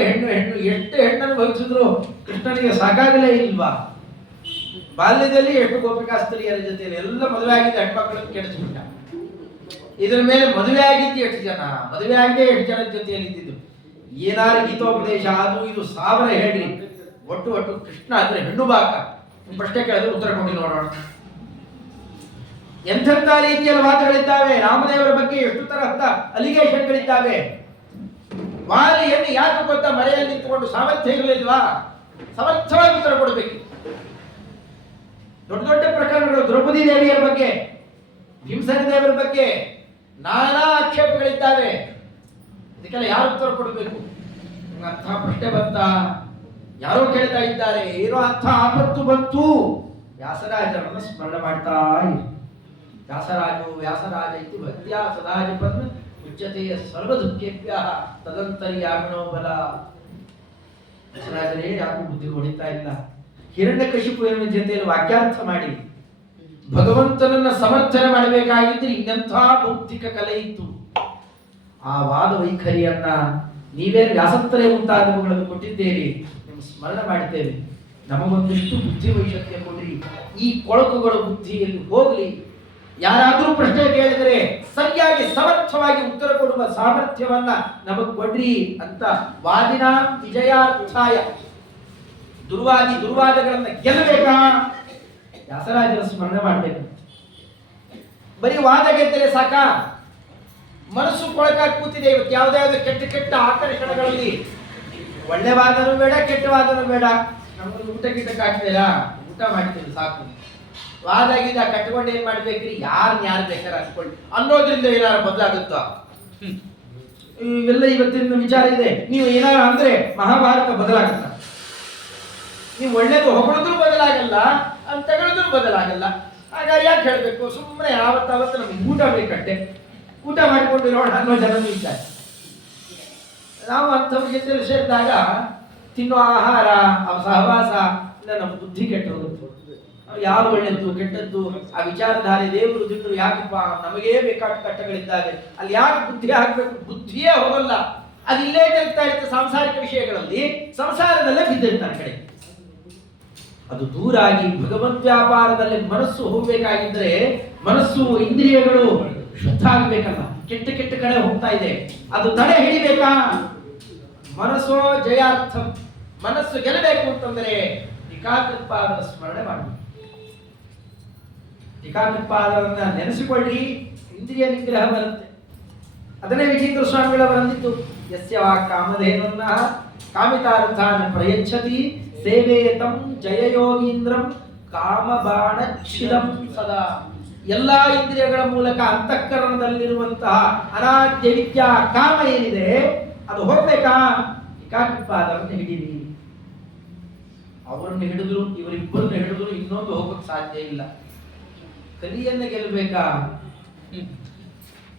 ಹೆಣ್ಣನ್ನು ಭವಿಸಿದ್ರು ಕೃಷ್ಣನಿಗೆ ಸಾಕಾಗಲೇ ಇಲ್ವಾ? ಬಾಲ್ಯದಲ್ಲಿ ಎಷ್ಟು ಗೋಪಿಕಾಸ್ತ್ರೀಯರ ಜೊತೆಯಲ್ಲಿ ಎಲ್ಲ ಮದುವೆ ಆಗಿದ್ದ ಹೆಣ್ಮಕ್ಳನ್ನು ಕೆಡಿಸ್ಬಿಟ್ಟ. ಇದರ ಮೇಲೆ ಮದುವೆ ಆಗಿದ್ದು ಎಷ್ಟು ಜನ, ಮದುವೆ ಆಗದೆ ಎಷ್ಟು ಜನ ಜೊತೆಯಲ್ಲಿ ಇದ್ದಿದ್ದು. ಏನಾರು ಗೀತೋಪದೇಶ ಅದು ಇದು 1000 ಹೇಳ್ರಿ, ಒಟ್ಟು ಕೃಷ್ಣ ಅಂದ್ರೆ ಹೆಣ್ಣು ಬಾಕ. ಪ್ರಶ್ನೆ ಕೇಳಿದ್ರೆ ಉತ್ತರ ಕೊಡಿ ನೋಡೋಣ. ಎಂಥೆಂಥ ರೀತಿಯಲ್ಲಿ ವಾದಗಳಿದ್ದಾವೆ. ರಾಮದೇವರ ಬಗ್ಗೆ ಎಷ್ಟು ತರಹದ ಅಲಿಗೇಷನ್ಗಳಿದ್ದಾವೆ. ವಾಲಿಯನ್ನು ಯಾಕೆ ಗೊತ್ತಾ? ಮರೆಯಲ್ಲಿ ನಿಂತುಕೊಂಡು ಸಾಮರ್ಥ್ಯ ಇರಲಿಲ್ವಾ? ಸಮರ್ಥವಾಗಿ ಉತ್ತರ ಕೊಡಬೇಕು. ದೊಡ್ಡ ದೊಡ್ಡ ಪ್ರಕರಣಗಳು, ದ್ರೌಪದಿ ದೇವಿಯರ ಬಗ್ಗೆ, ಭೀಮಸೇನ ದೇವರ ಬಗ್ಗೆ ನಾನಾ ಆಕ್ಷೇಪಗಳಿದ್ದಾವೆ. ಇದಕ್ಕೆಲ್ಲ ಯಾರು ಉತ್ತರ ಕೊಡಬೇಕು? ಅಂಥ ಪ್ರಶ್ನೆ ಬಂತ, ಯಾರೋ ಕೇಳ್ತಾ ಇದ್ದಾರೆ, ಏನೋ ಅಂಥ ಆಪತ್ತು ಬಂತು, ವ್ಯಾಸರಾಜರನ್ನು ಸ್ಮರಣೆ ಮಾಡ್ತಾ ಇರಿ. ವ್ಯಾಸರಾಜ ಇತಿ ಭಕ್ತ್ಯಾ ಸದಾ ಜಪನ್ ಉಚ್ಯತೆ ಸರ್ವ ದುಃಖೇಭ್ಯ ತದಂತರ್ಯಾಮಿಣೋ ಬಲ. ವ್ಯಾಸರಾಜರೇ ಯಾಕೂ ಬುದ್ಧಿ ಹೊಡಿತಾ ಇಲ್ಲ. ಹಿರಣ್ಯಕಶಿಪುವಿನ ಜೊತೆಯಲ್ಲಿ ವಾಕ್ಯಾರ್ಥ ಮಾಡಿ ಭಗವಂತನನ್ನ ಸಮರ್ಥನೆ ಮಾಡಬೇಕಾಗಿದ್ರೆ ಇನ್ನಂಥ ಬೌದ್ಧಿಕ ಕಲೆ ಇತ್ತು. ಆ ವಾದ ವೈಖರಿಯನ್ನ ನೀವೇ ವ್ಯಾಸತ್ತರೇ ಮುಂತಾದವುಗಳನ್ನು ಕೊಟ್ಟಿದ್ದೀರಿ, ನಿಮ್ಮ ಸ್ಮರಣೆ ಮಾಡುತ್ತೇವೆ. ನಮಗೊಂದಿಷ್ಟು ಬುದ್ಧಿ ವೈಶಕ್ಯ ಕೊಡ್ರಿ, ಈ ಕೊಳಕುಗಳ ಬುದ್ಧಿಯಲ್ಲಿ ಹೋಗಲಿ. ಯಾರಾದರೂ ಪ್ರಶ್ನೆ ಕೇಳಿದರೆ ಸರಿಯಾಗಿ ಸಮರ್ಥವಾಗಿ ಉತ್ತರ ಕೊಡುವ ಸಾಮರ್ಥ್ಯವನ್ನ ನಮಗ್ ಕೊಡ್ರಿ ಅಂತ ವಾದಿನ ವಿಜಯಾರ್ಥಾಯ, ದುರ್ವಾದಗಳನ್ನ ಗೆಲ್ಲಬೇಕಾ ವ್ಯಾಸರಾಜರ ಸ್ಮರಣೆ ಮಾಡಬೇಕು. ಬರೀ ವಾದ ಗೆದ್ದರೆ ಸಾಕ? ಮನಸ್ಸು ಕೊಳಕಾಗಿ ಕೂತಿದೆ ಇವತ್ತು. ಯಾವ್ದಾವ್ದು ಕೆಟ್ಟ ಕೆಟ್ಟ ಆಕರ್ಷಣೆಗಳಲ್ಲಿ ಒಳ್ಳೆ ವಾದನೂ ಬೇಡ, ಕೆಟ್ಟ ವಾದನೂ ಬೇಡ. ನಮ್ಗೊಂದು ಊಟ ಹಾಕ್ತೀರಾ, ಊಟ ಮಾಡ್ತೀವಿ ಸಾಕು. ವಾದ ಗೀದ ಕಟ್ಕೊಂಡು ಏನ್ ಮಾಡ್ಬೇಕ್ರಿ? ಯಾರು ಬೇಕಾದ್ರೆ ಅನ್ಕೊಳ್ಳಿ ಅನ್ನೋದ್ರಿಂದ ಏನಾರು ಬದಲಾಗುತ್ತೋ? ಇವೆಲ್ಲ ಇವತ್ತಿನ ವಿಚಾರ ಇದೆ. ನೀವು ಏನಾರು ಅಂದ್ರೆ ಮಹಾಭಾರತ ಬದಲಾಗಲ್ಲ. ನೀವು ಒಳ್ಳೇದು ಹೊಗಳಿದ್ರು ಬದಲಾಗಲ್ಲ, ಅಂತ ತಗೊಳಿದ್ರು ಬದಲಾಗಲ್ಲ. ಹಾಗಾಗಿ ಯಾಕೆ ಹೇಳ್ಬೇಕು? ಸುಮ್ಮನೆ ಯಾವತ್ತಾವತ್ತು ನಮ್ಗೆ ಊಟ ಬೇಕಟ್ಟೆ, ಊಟ ಮಾಡಿಕೊಂಡಿರೋಣ ಅನ್ನೋ ಜನನೂ ಇದ್ದಾರೆ. ನಾವು ಅಂಥವ್ರ ಜೊತೆ ಸೇರಿದಾಗ ತಿನ್ನೋ ಆಹಾರ, ಅವ ಸಹವಾಸ ಇಲ್ಲ, ನಮ್ಮ ಬುದ್ಧಿ ಕೆಟ್ಟು ಹೋಗುತ್ತೆ. ಯಾವ ಒಳ್ಳೆದ್ದು ಕೆಟ್ಟದ್ದು ಆ ವಿಚಾರಧಾರೆ ದೇವರು ದಿಂದ್ರು ಯಾಕಪ್ಪ? ನಮಗೇ ಬೇಕಾದ ಕಟ್ಟಗಳಿದ್ದಾವೆ, ಅಲ್ಲಿ ಯಾಕೆ ಬುದ್ಧಿ ಹಾಕ್ಬೇಕು? ಬುದ್ಧಿಯೇ ಹೋಗಲ್ಲ. ಅದು ಇಲ್ಲೇ ತಿರುಗ್ತಾ ಇರುತ್ತೆ ಸಾಂಸಾರಿಕ ವಿಷಯಗಳಲ್ಲಿ, ಸಂಸಾರದಲ್ಲೇ ಬಿದ್ದಿರ್ತಾರೆ ಕಡೆ. ಅದು ದೂರಾಗಿ ಭಗವದ್ ವ್ಯಾಪಾರದಲ್ಲಿ ಮನಸ್ಸು ಹೋಗ್ಬೇಕಾಗಿದ್ರೆ, ಮನಸ್ಸು ಇಂದ್ರಿಯಗಳು ಶುದ್ಧ ಆಗ್ಬೇಕಲ್ಲ. ಕೆಟ್ಟ ಕೆಟ್ಟ ಕಡೆ ಹೋಗ್ತಾ ಇದೆ, ಅದು ತಡೆ ಹಿಡಿಬೇಕಾ? ಮನಸ್ಸೋ ಜಯಾರ್ಥ, ಮನಸ್ಸು ಗೆಲ್ಲಬೇಕು ಅಂತಂದ್ರೆ ಟೀಕಾಕೃತ್ಪಾದರ ಸ್ಮರಣೆ ಮಾಡಬೇಕು. ಟೀಕಾಕೃತ್ಪಾದರನ್ನ ನೆನೆಸಿಕೊಳ್ಳಿ, ಇಂದ್ರಿಯ ನಿಗ್ರಹ ಬರುತ್ತೆ. ಅದನ್ನೇ ವಿಜೇಂದ್ರ ಸ್ವಾಮಿಗಳವರಂದಿತ್ತು, ಯಸ್ಯ ವಾ ಕಾಮಧೇನನ್ನ ಕಾಮಿತಾರ್ಥಾನ್ ಪ್ರಯಚ್ಛತಿ ಸೇವೇತಂ ಜಯಯೋಗೀಂದ್ರಂ ಕಾಮಬಾಣಚ್ಛಿದಂ ಸದಾ. ಎಲ್ಲಾ ಇಂದ್ರಿಯಗಳ ಮೂಲಕ ಅಂತಃಕರಣದಲ್ಲಿರುವಂತಹ ಅನಾದ್ಯ ವಿದ್ಯಾ ಕಾಮ ಏನಿದೆ ಅದು ಹೋಗ್ಬೇಕಾ? ಟೀಕಾಕೃತ್ಪಾದರನ್ನು ಹಿಡೀರಿ. ಅವರನ್ನು ಹಿಡಿದ್ರು, ಇವರಿಬ್ಬರನ್ನು ಹಿಡಿದ್ರು ಇನ್ನೊಂದು ಹೋಗಕ್ಕೆ ಸಾಧ್ಯ ಇಲ್ಲ. ಕಲಿಯನ್ನ ಗೆಲ್ಲಬೇಕಾ?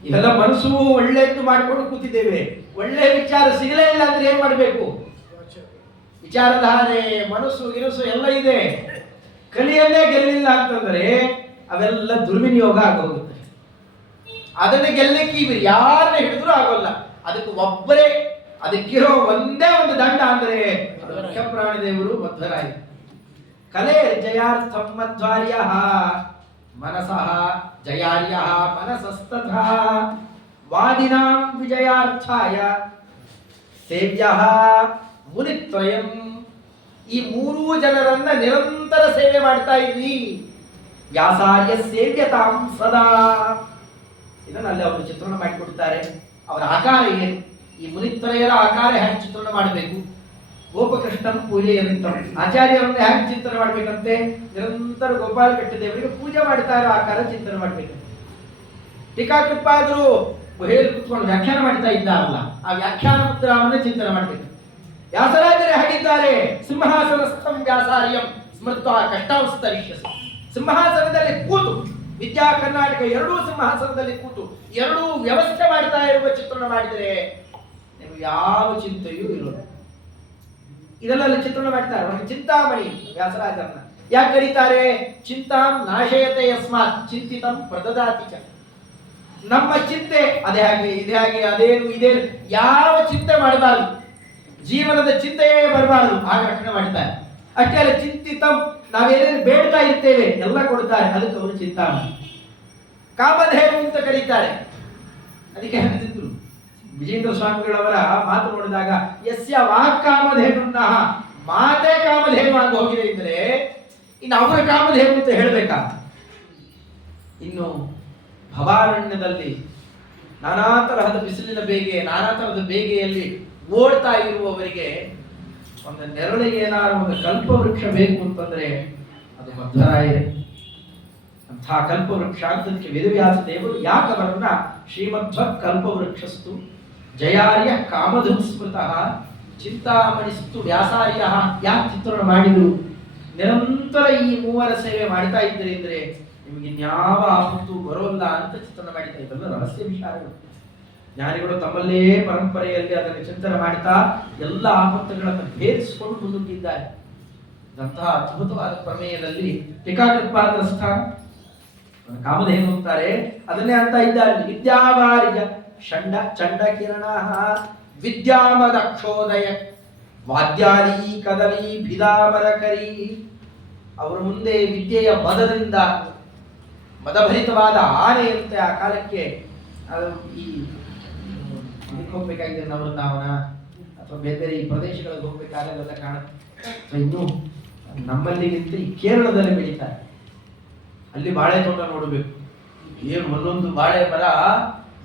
ಇವೆಲ್ಲ ಮನಸ್ಸು ಒಳ್ಳೆಯದ್ದು ಮಾಡಿಕೊಂಡು ಕೂತಿದ್ದೇವೆ, ಒಳ್ಳೆ ವಿಚಾರ ಸಿಗಲೇ ಇಲ್ಲ ಅಂದ್ರೆ ಏನ್ ಮಾಡಬೇಕು? ವಿಚಾರಧಾರೆ, ಮನಸ್ಸು ಗಿರಸು ಎಲ್ಲ ಇದೆ, ಕಲಿಯನ್ನೇ ಗೆಲ್ಲಿಲ್ಲ ಅಂತಂದ್ರೆ ಅವೆಲ್ಲ ದುರ್ವಿನಿಯೋಗ ಆಗೋಗುತ್ತೆ. ಅದನ್ನು ಗೆಲ್ಲಕ್ಕೆ ಇವರು ಯಾರನ್ನ ಹಿಡಿದ್ರು ಆಗೋಲ್ಲ. ಅದಕ್ಕೆ ಒಬ್ಬರೇ, ಅದಕ್ಕಿರೋ ಒಂದೇ ಒಂದು ದಂಡ ಅಂದ್ರೆ ಮುಖ್ಯ ಪ್ರಾಣಿದೇವರು ಮಧ್ವರಾಯ. ಕಲೆ ಜಯಾರ್ಥಂ ಮಧ್ವಾರ್ಯ ಮನಸಃ ಜಯಾರ್ಯ ಮನಸಸ್ತಥಾ ವಾದಿನಾಂ ವಿಜಯಾರ್ಥಾಯ ಸೇವ್ಯ ಮುನಿತ್ರಯಂ. ಈ ಮೂರೂ ಜನರನ್ನ ನಿರಂತರ ಸೇವೆ ಮಾಡ್ತಾ ಇದ್ವಿ. ವ್ಯಾಸಾರ್ಯ ಸೇವ್ಯತಾಂ ಸದಾ. ಇದನ್ನಲ್ಲಿ ಅವರು ಚಿತ್ರಣ ಮಾಡಿಕೊಡ್ತಾರೆ. ಅವರ ಆಕಾರ ಏನು, ಈ ಮುನಿತ್ರಯರ ಆಕಾರ ಹೇಗೆ ಚಿತ್ರಣ ಮಾಡಬೇಕು, ಗೋಪಕೃಷ್ಣನ ಪೂಜೆ ಇರುತ್ತ ಆಚಾರ್ಯರನ್ನ ಹೇಗೆ ಚಿಂತನೆ ಮಾಡ್ಬೇಕಂತೆ, ನಿರಂತರ ಗೋಪಾಲ ಕಟ್ಟದೇವರಿಗೆ ಪೂಜೆ ಮಾಡ್ತಾ ಇರೋ ಆಕಾರ ಚಿಂತನೆ ಮಾಡ್ಬೇಕಂತೆ. ಟೀಕಾಕೃತ್ಪಾದರು ಹೇಳಿ ಕುತ್ಕೊಂಡು ವ್ಯಾಖ್ಯಾನ ಮಾಡ್ತಾ ಇದ್ದಾರಲ್ಲ, ಆ ವ್ಯಾಖ್ಯಾನ ಮುದ್ರಾವನ್ನ ಚಿಂತನೆ ಮಾಡ್ಬೇಕು. ವ್ಯಾಸರಾಜರೇ ಹಾಗಿದ್ದಾರೆ, ಸಿಂಹಾಸನಸ್ಥಂ ವ್ಯಾಸಾರ್ಯಂ ಸ್ಮೃತ್ವ ಕಷ್ಟಾವಸ್ತರಿಷ್ಯಸಿ. ಸಿಂಹಾಸನದಲ್ಲಿ ಕೂತು, ವಿದ್ಯಾ ಕರ್ನಾಟಕ ಎರಡೂ ಸಿಂಹಾಸನದಲ್ಲಿ ಕೂತು ಎರಡೂ ವ್ಯವಸ್ಥೆ ಮಾಡ್ತಾ ಇರುವ ಚಿತ್ರಣ ಮಾಡಿದರೆ ನಿಮಗೆ ಯಾವ ಚಿಂತೆಯೂ ಇರೋದು. ಇದೆಲ್ಲ ಚಿತ್ರಣ ಮಾಡ್ತಾರೆ. ಅವರಿಗೆ ಚಿಂತಾಮಣಿ ವ್ಯಾಸರಾಜರನ್ನ ಯಾಕೆ ಕರೀತಾರೆ? ಚಿಂತಾಂ ನಾಶಯತೆ ಯಸ್ಮಾತ್ ಚಿಂತಿತಂ ಪ್ರದದಾತಿ ಚ. ನಮ್ಮ ಚಿಂತೆ ಅದೇ ಹಾಗೆ ಇದೇ ಹಾಗೆ ಅದೇನು ಇದೇನು ಯಾವ ಚಿಂತೆ ಮಾಡಬಾರದು, ಜೀವನದ ಚಿಂತೆಯೇ ಬರಬಾರದು, ಆಗ ರಕ್ಷಣೆ ಮಾಡ್ತಾರೆ. ಅಷ್ಟೇ ಅಲ್ಲ, ಚಿಂತಿತಂ ನಾವೇನೇನು ಬೇಡ್ತಾ ಇರ್ತೇವೆ ಎಲ್ಲ ಕೊಡ್ತಾರೆ, ಅದಕ್ಕೆ ಅವರು ಚಿಂತಾಮಣಿ. ಕಾಮಧೇನು ಅಂತ ಕರೀತಾರೆ. ಅದಕ್ಕೆ ಹೇಳ್ತಿದ್ರು ವಿಜೇಂದ್ರ ಸ್ವಾಮಿಗಳವರ ಮಾತು ನೋಡಿದಾಗ, ಯಸ್ಯ ವಾಕ್ ಕಾಮಧೇನುನ್ನ, ಮಾತೇ ಕಾಮಧೇನು ಆಗಿ ಹೋಗಿದೆ ಇದ್ರೆ ಇನ್ನು ಅವರ ಕಾಮಧೇನು ಅಂತ ಹೇಳ್ಬೇಕಾ? ಇನ್ನು ಭವಾರಣ್ಯದಲ್ಲಿ ನಾನಾ ತರಹದ ಬಿಸಿಲಿನ ಬೇಗೆ, ನಾನಾ ತರಹದ ಬೇಗೆಯಲ್ಲಿ ಓಡ್ತಾ ಇರುವವರಿಗೆ ಒಂದು ನೆರಳಿಗೆ ಏನಾದ್ರು ಒಂದು ಕಲ್ಪವೃಕ್ಷ ಬೇಕು ಅಂತಂದ್ರೆ ಅದು ಮಧ್ವರಾಯರೇ. ಅಂಥ ಕಲ್ಪವೃಕ್ಷ ಅಂತದಕ್ಕೆ ವೇದವ್ಯಾಸ ದೇವರು ಯಾಕೆ ಅವರನ್ನ ಶ್ರೀಮಧ್ವ ಕಲ್ಪವೃಕ್ಷಸ್ತು ಜಯಾರ್ಯ ಕಾಮಧು ಸ್ಮೃತಃ ಚಿಂತಾಮಣಿಸ್ತು ವ್ಯಾಸಾರ್ಯ ಯಾಕೆ ಚಿತ್ರಣ ಮಾಡಿದ್ರು? ನಿರಂತರ ಈ ಮೂವರ ಸೇವೆ ಮಾಡ್ತಾ ಇದ್ದರೆ ಅಂದ್ರೆ ನಿಮಗೆ ಇನ್ಯಾವ ಆಪತ್ತು ಬರೋಲ್ಲ ಅಂತ ಚಿತ್ರಣ ಮಾಡಿತಾ ಇದ್ರಲ್ಲ. ರಹಸ್ಯ ವಿಚಾರಗಳು ಜ್ಞಾನಿಗಳು ತಮ್ಮಲ್ಲೇ ಪರಂಪರೆಯಲ್ಲಿ ಅದನ್ನು ಚಿಂತನೆ ಮಾಡ್ತಾ ಎಲ್ಲ ಆಪತ್ತುಗಳನ್ನು ಭೇದಿಸಿಕೊಂಡು ಮುಂದುಕ್ಕಿದ್ದಾರೆ. ಅಂತಹ ಅದ್ಭುತವಾದ ಪ್ರಮೇಯದಲ್ಲಿ ಟೀಕಾಕೃತ್ಪಾದರ ಸ್ಥಾನ. ಕಾಮಧೇನು ಅಂತಾರೆ. ಅದನ್ನೇ ಅಂತ ಇದ್ದಾರೆ. ವಿದ್ಯಾವಾರಿಜ ಷಂಡ ಚಂಡ ಕಿರಣ ವಿದ್ಯಾಮದ ಕ್ಷೋದಯ ವಾದ್ಯಾದಿ ಕದಲಿ ಭಿದಾಮರಕರಿ. ಅವರ ಮುಂದೆ ವಿದ್ಯೆಯ ಮದದಿಂದ ಮದಭರಿತವಾದ ಆನೆಯಂತೆ ಆ ಕಾಲಕ್ಕೆ ಈ ಹೋಗ್ಬೇಕಾಗಿದೆ ವೃಂದಾವನ ಅಥವಾ ಬೇರೆ ಬೇರೆ ಈ ಪ್ರದೇಶಗಳಿಗೆ ಹೋಗ್ಬೇಕಾಗಲ್ಲ ಕಾಣುತ್ತೆ. ಇನ್ನು ನಮ್ಮಲ್ಲಿಗಿಂತ ಈ ಕೇರಳದಲ್ಲಿ ಬೆಳೀತಾರೆ. ಅಲ್ಲಿ ಬಾಳೆ ತೋಟ ನೋಡಬೇಕು. ಏನು ಒಂದೊಂದು ಬಾಳೆ ಮರ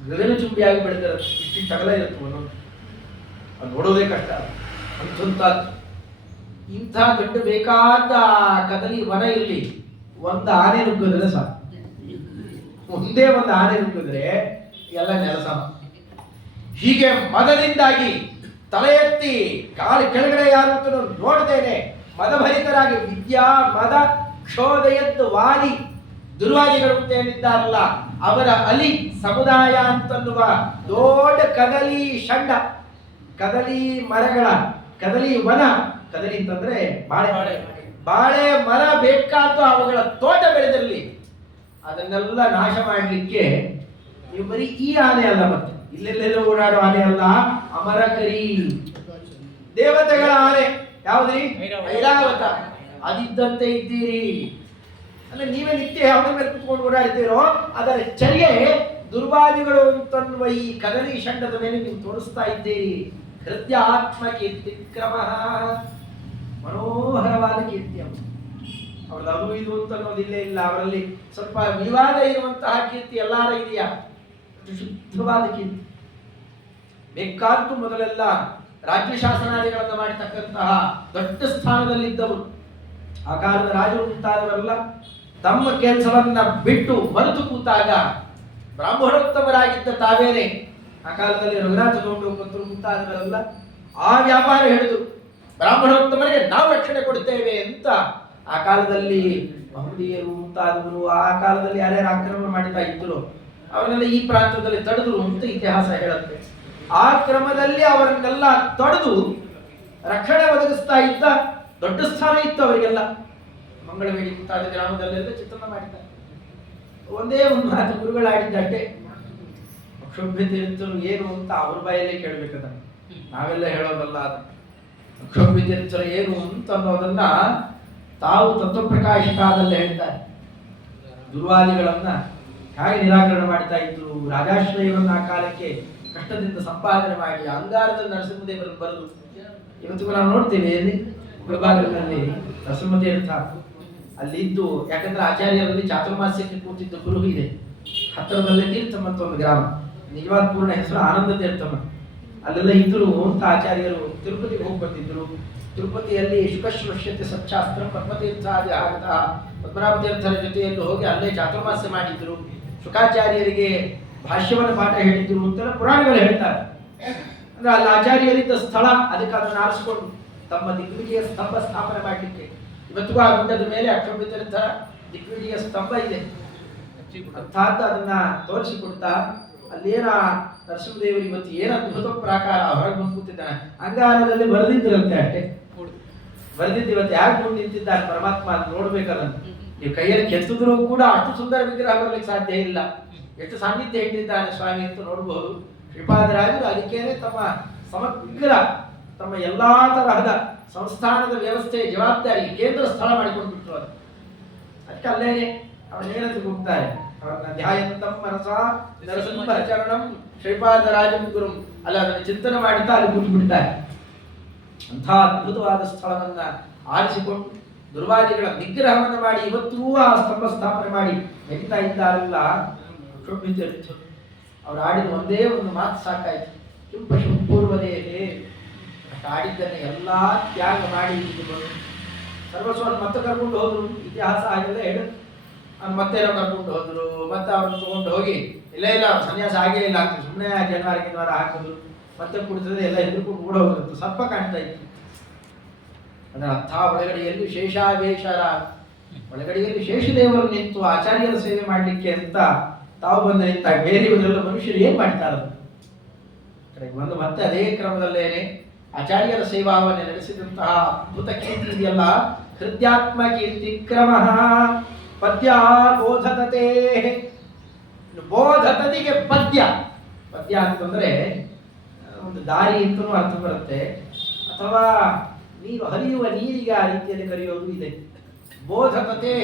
ಗಗನಚುಂಬಿಯಾಗಿ ಬೆಳೆದಿರುತ್ತೆ. ಇಷ್ಟಿಷ್ಟು ಅಗಲ ಇರುತ್ತೆ ಒಂದೊಂದು. ಅದು ನೋಡೋದೇ ಕಷ್ಟ ಅಂತ. ಇಂಥ ದೊಡ್ಡ ಬೇಕಾದ ಕದಲಿ ವನ ಇರಲಿ, ಒಂದು ಆನೆ ನುಗ್ಗಿದ್ರೆ ಸಾಕು. ಒಂದೇ ಒಂದು ಆನೆ ನುಗ್ಗಿದ್ರೆ ಎಲ್ಲ ನೆಲಸಮ. ಹೀಗೆ ಮದದಿಂದಾಗಿ ತಲೆ ಎತ್ತಿ ಕಾಲು ಕೆಳಗಡೆ ಯಾರು ಅಂತ ನೋಡ್ದೇನೆ ಮದಭರಿತರಾಗಿ ವಿದ್ಯಾ ಮದ ಕ್ಷೋದಯದ್ದು ವಾಲಿ ದುರ್ವಾದಿಗಳು ಏನಿದ್ದಾರಲ್ಲ ಅವರ ಅಲಿ ಸಮುದಾಯ ಅಂತನ್ನುವ ದೊಡ್ಡ ಕದಲಿ ಷಂಡ, ಕದಲಿ ಮರಗಳ ಕದಲಿ ವನ. ಕದಲಿ ಅಂತಂದ್ರೆ ಬಾಳೆ ಮರ ಬೇಕಾದ್ದು ಅವುಗಳ ತೋಟ ಬೆಳೆದಿರಲಿ, ಅದನ್ನೆಲ್ಲ ನಾಶ ಮಾಡಲಿಕ್ಕೆ ನೀವು ಬರೀ ಈ ಆನೆ ಅಲ್ಲ, ಮತ್ತೆ ಇಲ್ಲೆಲ್ಲೆಲ್ಲ ಓಡಾಡೋ ಆನೆ ಅಲ್ಲ, ಅಮರಕರಿ ದೇವತೆಗಳ ಆನೆ. ಯಾವ್ದ್ರಿ? ಐರಾವತ. ಅದಿದ್ದಂತೆ ಇದ್ದೀರಿ ಅಂದ್ರೆ ನೀವೇ ನಿತ್ಯ ಅವನ ಮೇಲೆ ಕುತ್ಕೊಂಡು ಓಡಾಡ್ತೀರೋ ಅದರ ಚರ್ಯೆ ದುರ್ವಾದಿಗಳು ಅಂತನ್ನುವ ಈ ಕದಲಿ ಷಂಡದ ಮೇಲೆ ನೀವು ತೋರಿಸ್ತಾ ಇದ್ದೀರಿ. ಹೃದಯ ಆತ್ಮ ಕೀರ್ತಿ ಕ್ರಮ, ಮನೋಹರವಾದ ಕೀರ್ತಿ. ಅವ್ರದ್ದು ಅದು ಇದು ಅಂತ ಅನ್ನೋದಿಲ್ಲೇ ಇಲ್ಲ. ಅವರಲ್ಲಿ ಸ್ವಲ್ಪ ವಿವಾದ ಇರುವಂತಹ ಕೀರ್ತಿ ಎಲ್ಲಾರ ಇದೆಯಾ? ಶುದ್ಧವಾದ ಕೀರ್ತಿ. ಬೇಕಾದ್ದು ಮೊದಲೆಲ್ಲ ರಾಜ್ಯ ಶಾಸನಾದಿಗಳನ್ನು ಮಾಡತಕ್ಕಂತಹ ದೊಡ್ಡ ಸ್ಥಾನದಲ್ಲಿದ್ದವರು. ಆ ಕಾಲದ ರಾಜರು ಮುಂತಾದವರೆಲ್ಲ ತಮ್ಮ ಕೆಲಸವನ್ನ ಬಿಟ್ಟು ಮರೆತು ಕೂತಾಗ ಬ್ರಾಹ್ಮಣೋತ್ತಮರಾಗಿದ್ದ ತಾವೇನೆ ಆ ಕಾಲದಲ್ಲಿ ರಘುನಾಥ ಗೌಡರು ಮುಂತಾದವರೆಲ್ಲ ಆ ವ್ಯಾಪಾರ ಹಿಡಿದು ಬ್ರಾಹ್ಮಣೋತ್ತಮರಿಗೆ ನಾವು ರಕ್ಷಣೆ ಕೊಡ್ತೇವೆ ಅಂತ ಆ ಕಾಲದಲ್ಲಿ ಮಹಮ್ಮದೀಯರು ಮುಂತಾದವರು ಆ ಕಾಲದಲ್ಲಿ ಯಾರ್ಯಾರು ಆಕ್ರಮಣ ಮಾಡ್ತಾ ಇದ್ರು ಅವರನ್ನೆಲ್ಲ ಈ ಪ್ರಾಂತದಲ್ಲಿ ತಡೆದ್ರು ಅಂತ ಇತಿಹಾಸ ಹೇಳುತ್ತೆ. ಆ ಕ್ರಮದಲ್ಲಿ ಅವರನ್ನೆಲ್ಲ ತಡೆದು ರಕ್ಷಣೆ ಒದಗಿಸ್ತಾ ಇದ್ದ ದೊಡ್ಡ ಸ್ಥಾನ ಇತ್ತು ಅವರಿಗೆಲ್ಲ. ಮಂಗಳವೇಡಿ ಮುಂತಾದ ಗ್ರಾಮದಲ್ಲೆಲ್ಲ ಚಿತ್ರಣ ಮಾಡಿದ್ದಾರೆ. ಒಂದೇ ಒಂದು ಮಾತು ಗುರುಗಳಾಡಿದ್ದಷ್ಟೇ. ಅಕ್ಷೋಭ್ಯ ತೀರ್ಥರು ಏನು ಅಂತ ಅವ್ರ ಬಾಯಲ್ಲೇ ಕೇಳಬೇಕದ, ನಾವೆಲ್ಲ ಹೇಳೋದಲ್ಲ. ಅದು ಅಕ್ಷೋಭ್ಯ ತೀರ್ಥರು ಏನು ಅಂತ ಅನ್ನೋದನ್ನ ತಾವು ತತ್ವಪ್ರಕಾಶಿಕಾದಲ್ಲಿ ಹೇಳ್ತಾರೆ. ದುರ್ವಾದಿಗಳನ್ನ ಹೇಗೆ ನಿರಾಕರಣೆ ಮಾಡ್ತಾ ಇದ್ರು, ರಾಜಾಶ್ರಯವನ್ನ ಆ ಕಾಲಕ್ಕೆ ಕಷ್ಟದಿಂದ ಸಂಪಾದನೆ ಮಾಡಿ ಅಂಗಾರದಲ್ಲಿ ನರಸಿಂಹದೇವರನ್ನು ಬರೆದು ಇವತ್ತಿಗೂ ನಾವು ನೋಡ್ತೇವೆ. ಎಲ್ಲಿ ಗುಲ್ಬರ್ಗದಲ್ಲಿ ನರಸಿಂಹತೀರ್ಥ ಅಲ್ಲಿ ಇದ್ದು, ಯಾಕಂದ್ರೆ ಆಚಾರ್ಯರಲ್ಲಿ ಚಾತುರ್ಮಾಸ್ಯಕ್ಕೆ ಕೂತಿದ್ದ ಗುರು ಇದೆ. ಹತ್ತಿರದಲ್ಲೇ ತೀರ್ಥಂ ಅಂತ ಒಂದು ಗ್ರಾಮ, ನಿಜವಾದ ಪೂರ್ಣ ಹೆಸರು ಆನಂದ ತೀರ್ಥಮ. ಅಲ್ಲೆಲ್ಲ ಇದ್ರು ಅಂತ ಆಚಾರ್ಯರು ತಿರುಪತಿಗೆ ಹೋಗಿ ಬಂದಿದ್ರು. ತಿರುಪತಿಯಲ್ಲಿ ಶುಕಶ್ವಶ್ಯತೆ ಸಚ್ಚಾಸ್ತ್ರ ಪದ್ಮತೀರ್ಥಾದಿ ಆಗತ ಪದ್ಮನಾಭ ತೀರ್ಥರ ಜೊತೆಯಲ್ಲಿ ಹೋಗಿ ಅಲ್ಲೇ ಚಾತುರ್ಮಾಸ್ಯ ಮಾಡಿದ್ರು. ಶುಕಾಚಾರ್ಯರಿಗೆ ಭಾಷ್ಯವನ್ನು ಪಾಠ ಹೇಳಿದ್ರು ಅಂತೆಲ್ಲ ಪುರಾಣಗಳು ಹೇಳ್ತಾರೆ. ಅಂದ್ರೆ ಅಲ್ಲಿ ಆಚಾರ್ಯರಿದ್ದ ಸ್ಥಳ, ಅದಕ್ಕೆ ಅದನ್ನು ಆರಿಸಿಕೊಂಡು ತಮ್ಮ ದಿಗ್ವಿಜಯ ಸ್ತಂಭ ಸ್ಥಾಪನೆ ಮಾಡಲಿಕ್ಕೆ ಇವತ್ತಿಗೂ ಆ ಗುಡ್ಡದ ಮೇಲೆ ಅಕ್ಷೋಭ್ಯ ತೀರ್ಥ ದಿಗ್ವಿಜಯ ಸ್ತಂಭ ಇದೆ. ಅರ್ಥಾತ್ ಅದನ್ನ ತೋರಿಸಿಕೊಡ್ತಾ ಅಲ್ಲೇನ ನರಸಿಂಹದೇವರು ಇವತ್ತು ಏನು ಅದ್ಭುತ ಪ್ರಾಕಾರ ಹೊರಗೆ ಬಂದು ಕೂತಿದ್ದಾನೆ. ಅಂಗಾರದಲ್ಲಿ ಬರೆದಿದ್ದರಂತೆ, ಅಷ್ಟೇ ಬರೆದಿದ್ದು. ಇವತ್ತು ಯಾಕೆ ಮುಂದೆ ನಿಂತಿದ್ದಾನೆ ಪರಮಾತ್ಮ ಅದು ನೋಡ್ಬೇಕಲ್ಲ. ನೀವು ಕೈಯಲ್ಲಿ ಕೆತ್ತಿದ್ರು ಕೂಡ ಅಷ್ಟು ಸುಂದರ ವಿಗ್ರಹ ಬರಲಿಕ್ಕೆ ಸಾಧ್ಯ ಇಲ್ಲ. ಎಷ್ಟು ಸಾನ್ನಿಧ್ಯ ಇಟ್ಟಿದ್ದಾನೆ ಸ್ವಾಮಿ ಅಂತ ನೋಡಬಹುದು. ಶ್ರೀಪಾದರಾಜರು ಅದಕ್ಕೇನೆ ತಮ್ಮ ಸಮಗ್ರ ತಮ್ಮ ಎಲ್ಲಾ ತರಹದ ಸಂಸ್ಥಾನದ ವ್ಯವಸ್ಥೆ ಜವಾಬ್ದಾರಿ ಕೇಂದ್ರ ಸ್ಥಳ ಮಾಡಿಕೊಂಡು ಬಿಟ್ಟರು. ಅದು ಅದಕ್ಕೆ ಅಲ್ಲೇನೆ ಅವನೇನಂತ ಹೋಗ್ತಾರೆ, ಅವರನ್ನ ಧ್ಯಾಯಂತಂ ಮನಸ ನರಸಿಂಹ ಚರಣಂ ಶ್ರೀಪಾದರಾಜಂ ಗುರುಂ ಅಲ್ಲ ಅದನ್ನು ಚಿಂತನೆ ಮಾಡುತ್ತಾ ಅಲ್ಲಿ ಕೂತು ಬಿಡ್ತಾರೆ. ಅಂಥ ಅದ್ಭುತವಾದ ಸ್ಥಳವನ್ನ ಆರಿಸಿಕೊಂಡು ದುರ್ವಾದಿಗಳ ನಿಗ್ರಹವನ್ನು ಮಾಡಿ ಇವತ್ತೂ ಆ ಸ್ತಂಭ ಸ್ಥಾಪನೆ ಮಾಡಿ ನಡೀತಾ ಇದ್ದಾರಲ್ಲ. ಅವ್ರು ಆಡಿದ ಒಂದೇ ಒಂದು ಮಾತು ಸಾಕಾಯ್ತು. ಪೂರ್ವದೇಹೇ ಆಡಿದ್ದನ್ನು ಎಲ್ಲ ತ್ಯಾಗ ಮಾಡಿ ಸರ್ವಸ್ವವನ್ನು ಮತ್ತೆ ಕರ್ಕೊಂಡು ಹೋದ್ರು. ಇತಿಹಾಸ ಹಾಗೆಲ್ಲ ಹೇಳುದು. ಮತ್ತೆ ಕರ್ಕೊಂಡು ಹೋದ್ರು, ಮತ್ತೆ ಅವ್ರನ್ನ ತಗೊಂಡು ಹೋಗಿ ಇಲ್ಲ ಇಲ್ಲ ಸನ್ಯಾಸ ಆಗೇ ಇಲ್ಲ ಅಂತ ಸುಮ್ಮನೆ ಜನವಾರ ಹಾಕಿದ್ರು. ಮತ್ತೆ ಕುಡಿದ್ರೆ ಎಲ್ಲ ಹೆದರ್ಕೊಂಡು ಕೂಡ ಹೋಗಿತ್ತು. ಸ್ವಲ್ಪ ಕಾಣ್ತಾ ಇತ್ತು. ಅದರ ಅರ್ಥ ಒಳಗಡೆಯಲ್ಲಿ ಶೇಷಾವೇಶರ ಒಳಗಡೆಯಲ್ಲಿ ಶೇಷದೇವರು ನಿಂತು ಆಚಾರ್ಯರ ಸೇವೆ ಮಾಡಲಿಕ್ಕೆ ಅಂತ ತಾವು ಬಂದು ನಿಂತಾಗ ಬೇರೆ ಇವರೆಲ್ಲ ಮನುಷ್ಯರು ಏನ್ ಮಾಡ್ತಾರೆ ಬಂದು ಮತ್ತೆ ಅದೇ ಕ್ರಮದಲ್ಲೇನೆ ಆಚಾರ್ಯರ ಸೇವಾವನ್ನು ನಡೆಸಿದಂತಹ ಅದ್ಭುತ ಕೀರ್ತಿ ಇದೆಯಲ್ಲ, ಹೃದಯಾತ್ಮ ಕೀರ್ತಿ ಕ್ರಮ ಪದ್ಯ ಬೋಧತತೆ. ಬೋಧತತಿಗೆ ಪದ್ಯ. ಪದ್ಯ ಅಂತಂದ್ರೆ ಒಂದು ದಾರಿ ಅಂತಲೂ ಅರ್ಥ ಬರುತ್ತೆ, ಅಥವಾ ನೀರು ಹರಿಯುವ ನೀರಿಗೆ ಆ ರೀತಿಯಲ್ಲಿ ಕರೆಯೋದು ಇದೆ. ಬೋಧಕತೆ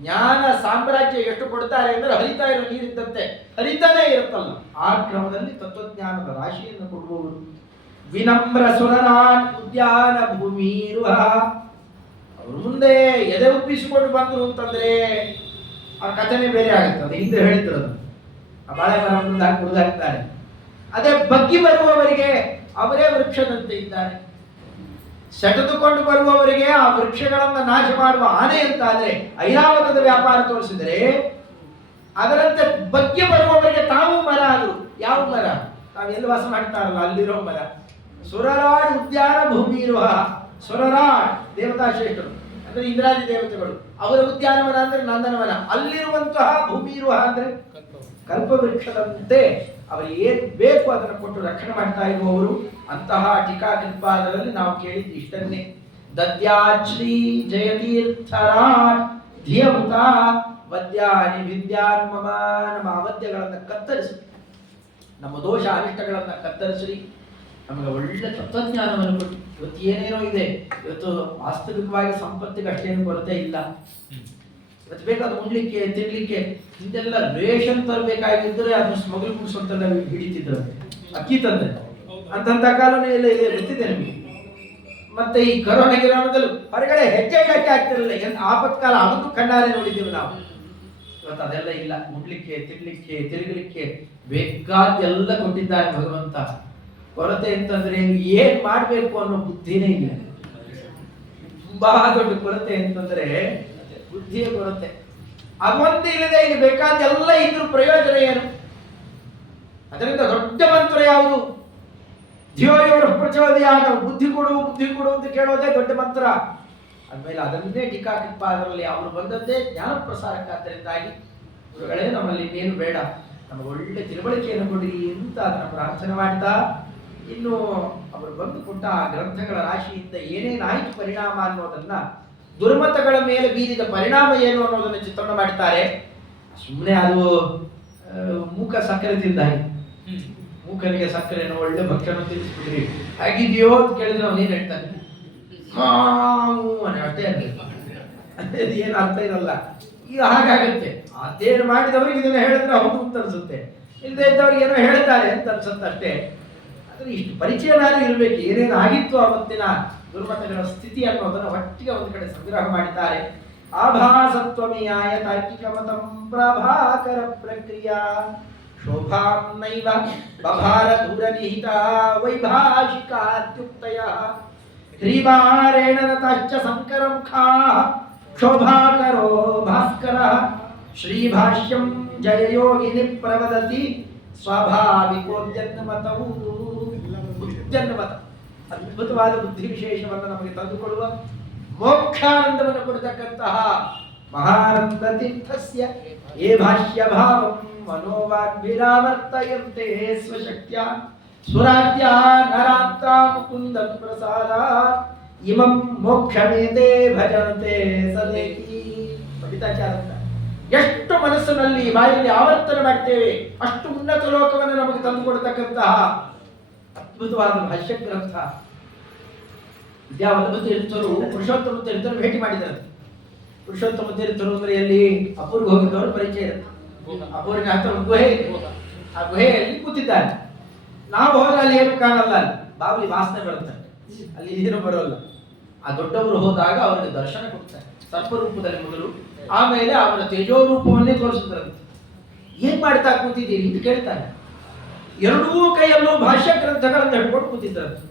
ಜ್ಞಾನ ಸಾಮ್ರಾಜ್ಯ ಎಷ್ಟು ಕೊಡ್ತಾರೆ ಅಂದ್ರೆ ಹರಿತಾ ಇರೋ ನೀರಿದ್ದಂತೆ ಹರಿತಾನೇ ಇರುತ್ತಲ್ಲ, ಆ ಕ್ರಮದಲ್ಲಿ ತತ್ವಜ್ಞಾನದ ರಾಶಿಯನ್ನು ಕೊಡುವವರು. ವಿನಮ್ರ ಸುರರಾಟ್ ಉದ್ಯಾನ ಭೂಮಿರುವ. ಅವರು ಮುಂದೆ ಎದೆ ಉಪ್ಪಿಸಿಕೊಂಡು ಬಂದರು ಅಂತಂದ್ರೆ ಆ ಕಥನೆ ಬೇರೆ ಆಗುತ್ತೆ. ಅದು ಹಿಂದೆ ಹೇಳಿದ್ರು, ಆ ಬಾಳೆ ಮರ ಮುಂದೆ ಹಾಕ್ತಾರೆ. ಅದೇ ಬಗ್ಗಿ ಬರುವವರಿಗೆ ಅವರೇ ವೃಕ್ಷದಂತೆ ಇದ್ದಾರೆ. ಸೆಟೆದುಕೊಂಡು ಬರುವವರಿಗೆ ಆ ವೃಕ್ಷಗಳನ್ನು ನಾಶ ಮಾಡುವ ಆನೆ ಅಂತಾದ್ರೆ ಐರಾವತದ ವ್ಯಾಪಾರ ತೋರಿಸಿದರೆ, ಅದರಂತೆ ಬಗ್ಗಿ ಬರುವವರಿಗೆ ತಾವು ಮರ ಆದರು. ಯಾವ ಮರ? ತಾವೆಲ್ಲಿ ವಾಸ ಮಾಡ್ತಾರಲ್ಲ ಅಲ್ಲಿರೋ ಮರ. ಸುರರಾಡ್ ಉದ್ಯಾನ ಭೂಮಿ ಇರುವ. ಸುರರಾಡ್ ದೇವತಾ ಶ್ರೇಷ್ಠರು ಅಂದ್ರೆ ಇಂದ್ರಾದಿ ದೇವತೆಗಳು, ಅವರ ಉದ್ಯಾನವನ ಅಂದ್ರೆ ನಂದನವನ. ಅಲ್ಲಿರುವಂತಹ ಭೂಮಿ ಇರುವ ಅಂದ್ರೆ ಕಲ್ಪವೃಕ್ಷದಂತೆ ಅವರಿಗೆ ಏನ್ ಬೇಕು ಅದನ್ನು ಕೊಟ್ಟು ರಕ್ಷಣೆ ಮಾಡ್ತಾ ಇರುವವರು. ಅಂತಹ ಟೀಕಾ ಕೃಪಾದರಲ್ಲಿ ನಾವು ಕೇಳಿದ್ದು ಇಷ್ಟನ್ನೇ. ದದ್ಯಾಶ್ರೀ ಜಯತೀರ್ಥರಾಟ್ ಧಿಯಮುತ ವದ್ಯಾನಿ ವಿದ್ಯಾನ್ಮಮ. ನಮ್ಮ ಅವಧ್ಯಗಳನ್ನು ಕತ್ತರಿಸಿ, ನಮ್ಮ ದೋಷ ಅನಿಷ್ಟಗಳನ್ನು ಕತ್ತರಿಸಿ ನಮಗೆ ಒಳ್ಳೆ ತತ್ವಜ್ಞಾನವನ್ನು ಕೊಟ್ಟು. ಇವತ್ತು ಏನೇನೋ ಇದೆ, ಇವತ್ತು ವಾಸ್ತವಿಕವಾಗಿ ಸಂಪತ್ತಿಗೆ ಅಷ್ಟೇನು ಕೊರತೆ ಇಲ್ಲ. ಇವತ್ತು ಬೇಕಾದ ಉಣ್ಲಿಕ್ಕೆ ತಿನ್ಲಿಕ್ಕೆ ಹಿಂದೆಲ್ಲ ರೇಷನ್ ತರಬೇಕಾಗಿದ್ದರೆ ಅದನ್ನು ಸ್ಮಗ್ಲ್ ಮುಗಿಸುವಂತೆಲ್ಲ ಹಿಡಿತಿದ್ರು, ಅಕ್ಕಿ ತಂದೆ ಅಂತಂತ ಕಾಲನೇ ಎಲ್ಲ ಇದೆ, ಗೊತ್ತಿದೆ ನಿಮಗೆ. ಮತ್ತೆ ಈ ಕರೋನಾ ಗಿರೋನದಲ್ಲೂ ಹೊರಗಡೆ ಹೆಜ್ಜೆ ಇಡಕ್ಕೆ ಆಗ್ತಿರಲಿಲ್ಲ, ಎಂತ ಆಪತ್ಕಾಲ ಅದನ್ನು ಕಣ್ಣಾರೆ ನೋಡಿದ್ದೀವಿ ನಾವು. ಇವತ್ತು ಅದೆಲ್ಲ ಇಲ್ಲ. ಉಣ್ಲಿಕ್ಕೆ ತಿನ್ಲಿಕ್ಕೆ ತಿರುಗಲಿಕ್ಕೆ ಬೇಕಾದೆಲ್ಲ ಕೊಟ್ಟಿದ್ದಾರೆ ಭಗವಂತ. ಕೊರತೆ ಅಂತಂದ್ರೆ ಏನ್ ಮಾಡ್ಬೇಕು ಅನ್ನೋ ಬುದ್ಧಿನೇ ಇಲ್ಲ. ತುಂಬಾ ದೊಡ್ಡ ಕೊರತೆ ಅಂತಂದ್ರೆ ಬುದ್ಧಿಯ ಕೊರತೆ. ಅದೊಂದು ಇಲ್ಲದೆ ಇದು ಬೇಕಾದೆಲ್ಲ ಇದ್ರೂ ಪ್ರಯೋಜನ ಏನು? ಅದರಿಂದ ದೊಡ್ಡ ಮಂತ್ರ ಯಾವುದು? ಧಿಯೋಯೋರ ಪ್ರಚೋದಯಾನ. ಬುದ್ಧಿ ಕೊಡು ಬುದ್ಧಿ ಕೊಡು ಅಂತ ಕೇಳೋದೇ ದೊಡ್ಡ ಮಂತ್ರ. ಆದ್ಮೇಲೆ ಅದನ್ನೇ ಟೀಕಾ ಕೃಪಾದರಲ್ಲಿ ಅವರು ಬಂದದ್ದೇ ಜ್ಞಾನ ಪ್ರಸಾರಕ್ಕಾದ್ದರಿಂದಾಗಿ ಗುರುಗಳೇ ನಮ್ಮಲ್ಲಿ ಇನ್ನೇನು ಬೇಡ, ನಮಗೆ ಒಳ್ಳೆ ತಿಳುವಳಿಕೆಯನ್ನು ಕೊಡಿ ಅಂತ ಅದನ್ನು ಪ್ರಾರ್ಥನೆ ಮಾಡ್ತಾ, ಇನ್ನು ಅವರು ಬಂದು ಕೊಟ್ಟ ಆ ಗ್ರಂಥಗಳ ರಾಶಿಯಿಂದ ಏನೇನಾಯಿತು ಪರಿಣಾಮ ಅನ್ನೋದನ್ನ, ದುರ್ಮತಗಳ ಮೇಲೆ ಬೀರಿದ ಪರಿಣಾಮ ಏನು ಅನ್ನೋದನ್ನು ಚಿತ್ರಣ ಮಾಡ್ತಾರೆ. ಸುಮ್ಮನೆ ಅದು ಮೂಕ ಸಕ್ಕರೆ ತಿಂದಾಗಿ, ಮೂಕನಿಗೆ ಸಕ್ಕರೆಯನ್ನು ಒಳ್ಳೆ ಭಕ್ಷಣ ತಿನ್ನಿಸ್ಬಿಟ್ರಿ ಆಗಿದೆಯೋ ಅಂತ ಕೇಳಿದ್ರೆ ಅವನೇನು ಹೇಳ್ತಾನೆ, ಅಷ್ಟೇ ಅನ್ಬೇಕು, ಏನು ಅರ್ಥ ಇರಲ್ಲ. ಈಗ ಹಾಗಾಗತ್ತೆ. ಅದೇನು ಮಾಡಿದವರಿಗೆ ಇದನ್ನ ಹೇಳಿದ್ರೆ ಹೌದು ಅಂತ ಅನ್ಸುತ್ತೆ, ಇಲ್ಲದೆ ಇದ್ದವ್ರಿಗೆ ಏನೋ ಹೇಳ್ತಾರೆ ಅಂತ ಅನ್ಸುತ್ತೆ ಅಷ್ಟೇ. ಆದರೆ ಇಷ್ಟು ಪರಿಚಯನಾರು ಇರಬೇಕು, ಏನೇನು ಆಗಿತ್ತು ಅವತ್ತಿನ ದುರ್ಮತಗಳ ಸ್ಥಿತಿ ಅನ್ನೋದನ್ನು ಒಟ್ಟಿಗೆ ಒಂದು ಕಡೆ ಸಂಗ್ರಹ ಮಾಡಿದ್ದಾರೆ. ಆಭಾಸತ್ವಮಿಯಾಯ ತಾರ್ಕಿಕ ಮತಂ ಪ್ರಭಾಕರ ಪ್ರಕ್ರಿಯಾ ಶೋಭಾಂ ನೈವ ಬಭಾರ ದೂರ ನಿಹಿತ ವೈಭಾಷಿಕಾತ್ಯುಕ್ತಯ ಶ್ರೀಭಾರೇಣ ನತಶ್ಚ ಸಂಕರಮುಖಾ ಶೋಭಾಕರೋ ಭಾಸ್ಕರ ಶ್ರೀಭಾಷ್ಯಂ ಜಯಯೋಗಿನಿ ಪ್ರವದತಿ ಸ್ವಾಭಾವಿಕೋದ್ಯನ್ಮತವು. ಉದ್ಯನ್ಮತ ಅದ್ಭುತವಾದ ಬುದ್ಧಿ ವಿಶೇಷವನ್ನು ನಮಗೆ ತಂದುಕೊಡುವ, ಮೋಕ್ಷಾನಂದವನ್ನು ಕೊಡತಕ್ಕಂತಹ ಮಹಾನಂದ ತೀರ್ಥಸ್ಯ ಯೇ ಭಾಷ್ಯ ಭಾವಂ ಮನೋವಾಗ್ಭಿರಾವರ್ತಯಂತೆ ಸ್ವಶಕ್ತ್ಯ ಸುರಾಜ್ಯ ನರಾಂತ ಮುಕುಂದ ಪ್ರಸಾದ ಇಮಂ ಮೋಕ್ಷಮೇತೆ ಭಜಂತೆ ಸದೇಕಿ. ಪಂಡಿತಾಚಾರ್ಯ ಎಷ್ಟು ಮನಸ್ಸಿನಲ್ಲಿ ಬಾಯಲ್ಲಿ ಆವರ್ತನ ಮಾಡ್ತೇವೆ ಅಷ್ಟು ಉನ್ನತ ಲೋಕವನ್ನು ನಮಗೆ ತಂದುಕೊಡತಕ್ಕಂತಹ ಅದ್ಭುತವಾದ ಭಾಷ್ಯ ಗ್ರಂಥ. ವಿದ್ಯಾವಲ್ಲಭ ತೀರ್ಥರು ಪುರುಷೋತ್ತಮ ತೀರ್ಥರು ಭೇಟಿ ಮಾಡಿದ್ದಾರೆ. ಪುರುಷೋತ್ತಮ ತೀರ್ಥರು ಅಂದ್ರೆ ಎಲ್ಲಿ ಅಪೂರ್ಗೆ ಹೋಗಿದ್ದವರು ಪರಿಚಯ ಇರುತ್ತೆ. ಅಪೂರ್ನ ಹತ್ರ ಒಂದು ಗುಹೆ, ಆ ಗುಹೆಯಲ್ಲಿ ಕೂತಿದ್ದಾರೆ. ನಾವು ಹೋದ್ರೆ ಅಲ್ಲಿ ಏನು ಕಾಣಲ್ಲ, ಅಲ್ಲಿ ಬಾವಲಿ ವಾಸನೆ ಬರುತ್ತೆ, ಅಲ್ಲಿ ಏನು ಬರೋಲ್ಲ. ಆ ದೊಡ್ಡವರು ಹೋದಾಗ ಅವರಿಗೆ ದರ್ಶನ ಕೊಡ್ತಾರೆ ಸರ್ಪರೂಪದಲ್ಲಿ ಮೊದಲು, ಆಮೇಲೆ ಅವರ ತೇಜೋರೂಪವನ್ನೇ ತೋರಿಸಿದ್ರಂತೆ. ಏನ್ ಮಾಡ್ತಾ ಕೂತಿದ್ದೀರಿ ಅಂತ ಕೇಳ್ತಾರೆ. ಎರಡೂ ಕೈಯಲ್ಲೂ ಭಾಷ್ಯ ಗ್ರಂಥಗಳನ್ನು ಹಿಡ್ಕೊಂಡು ಕೂತಿದ್ರಂತೆ.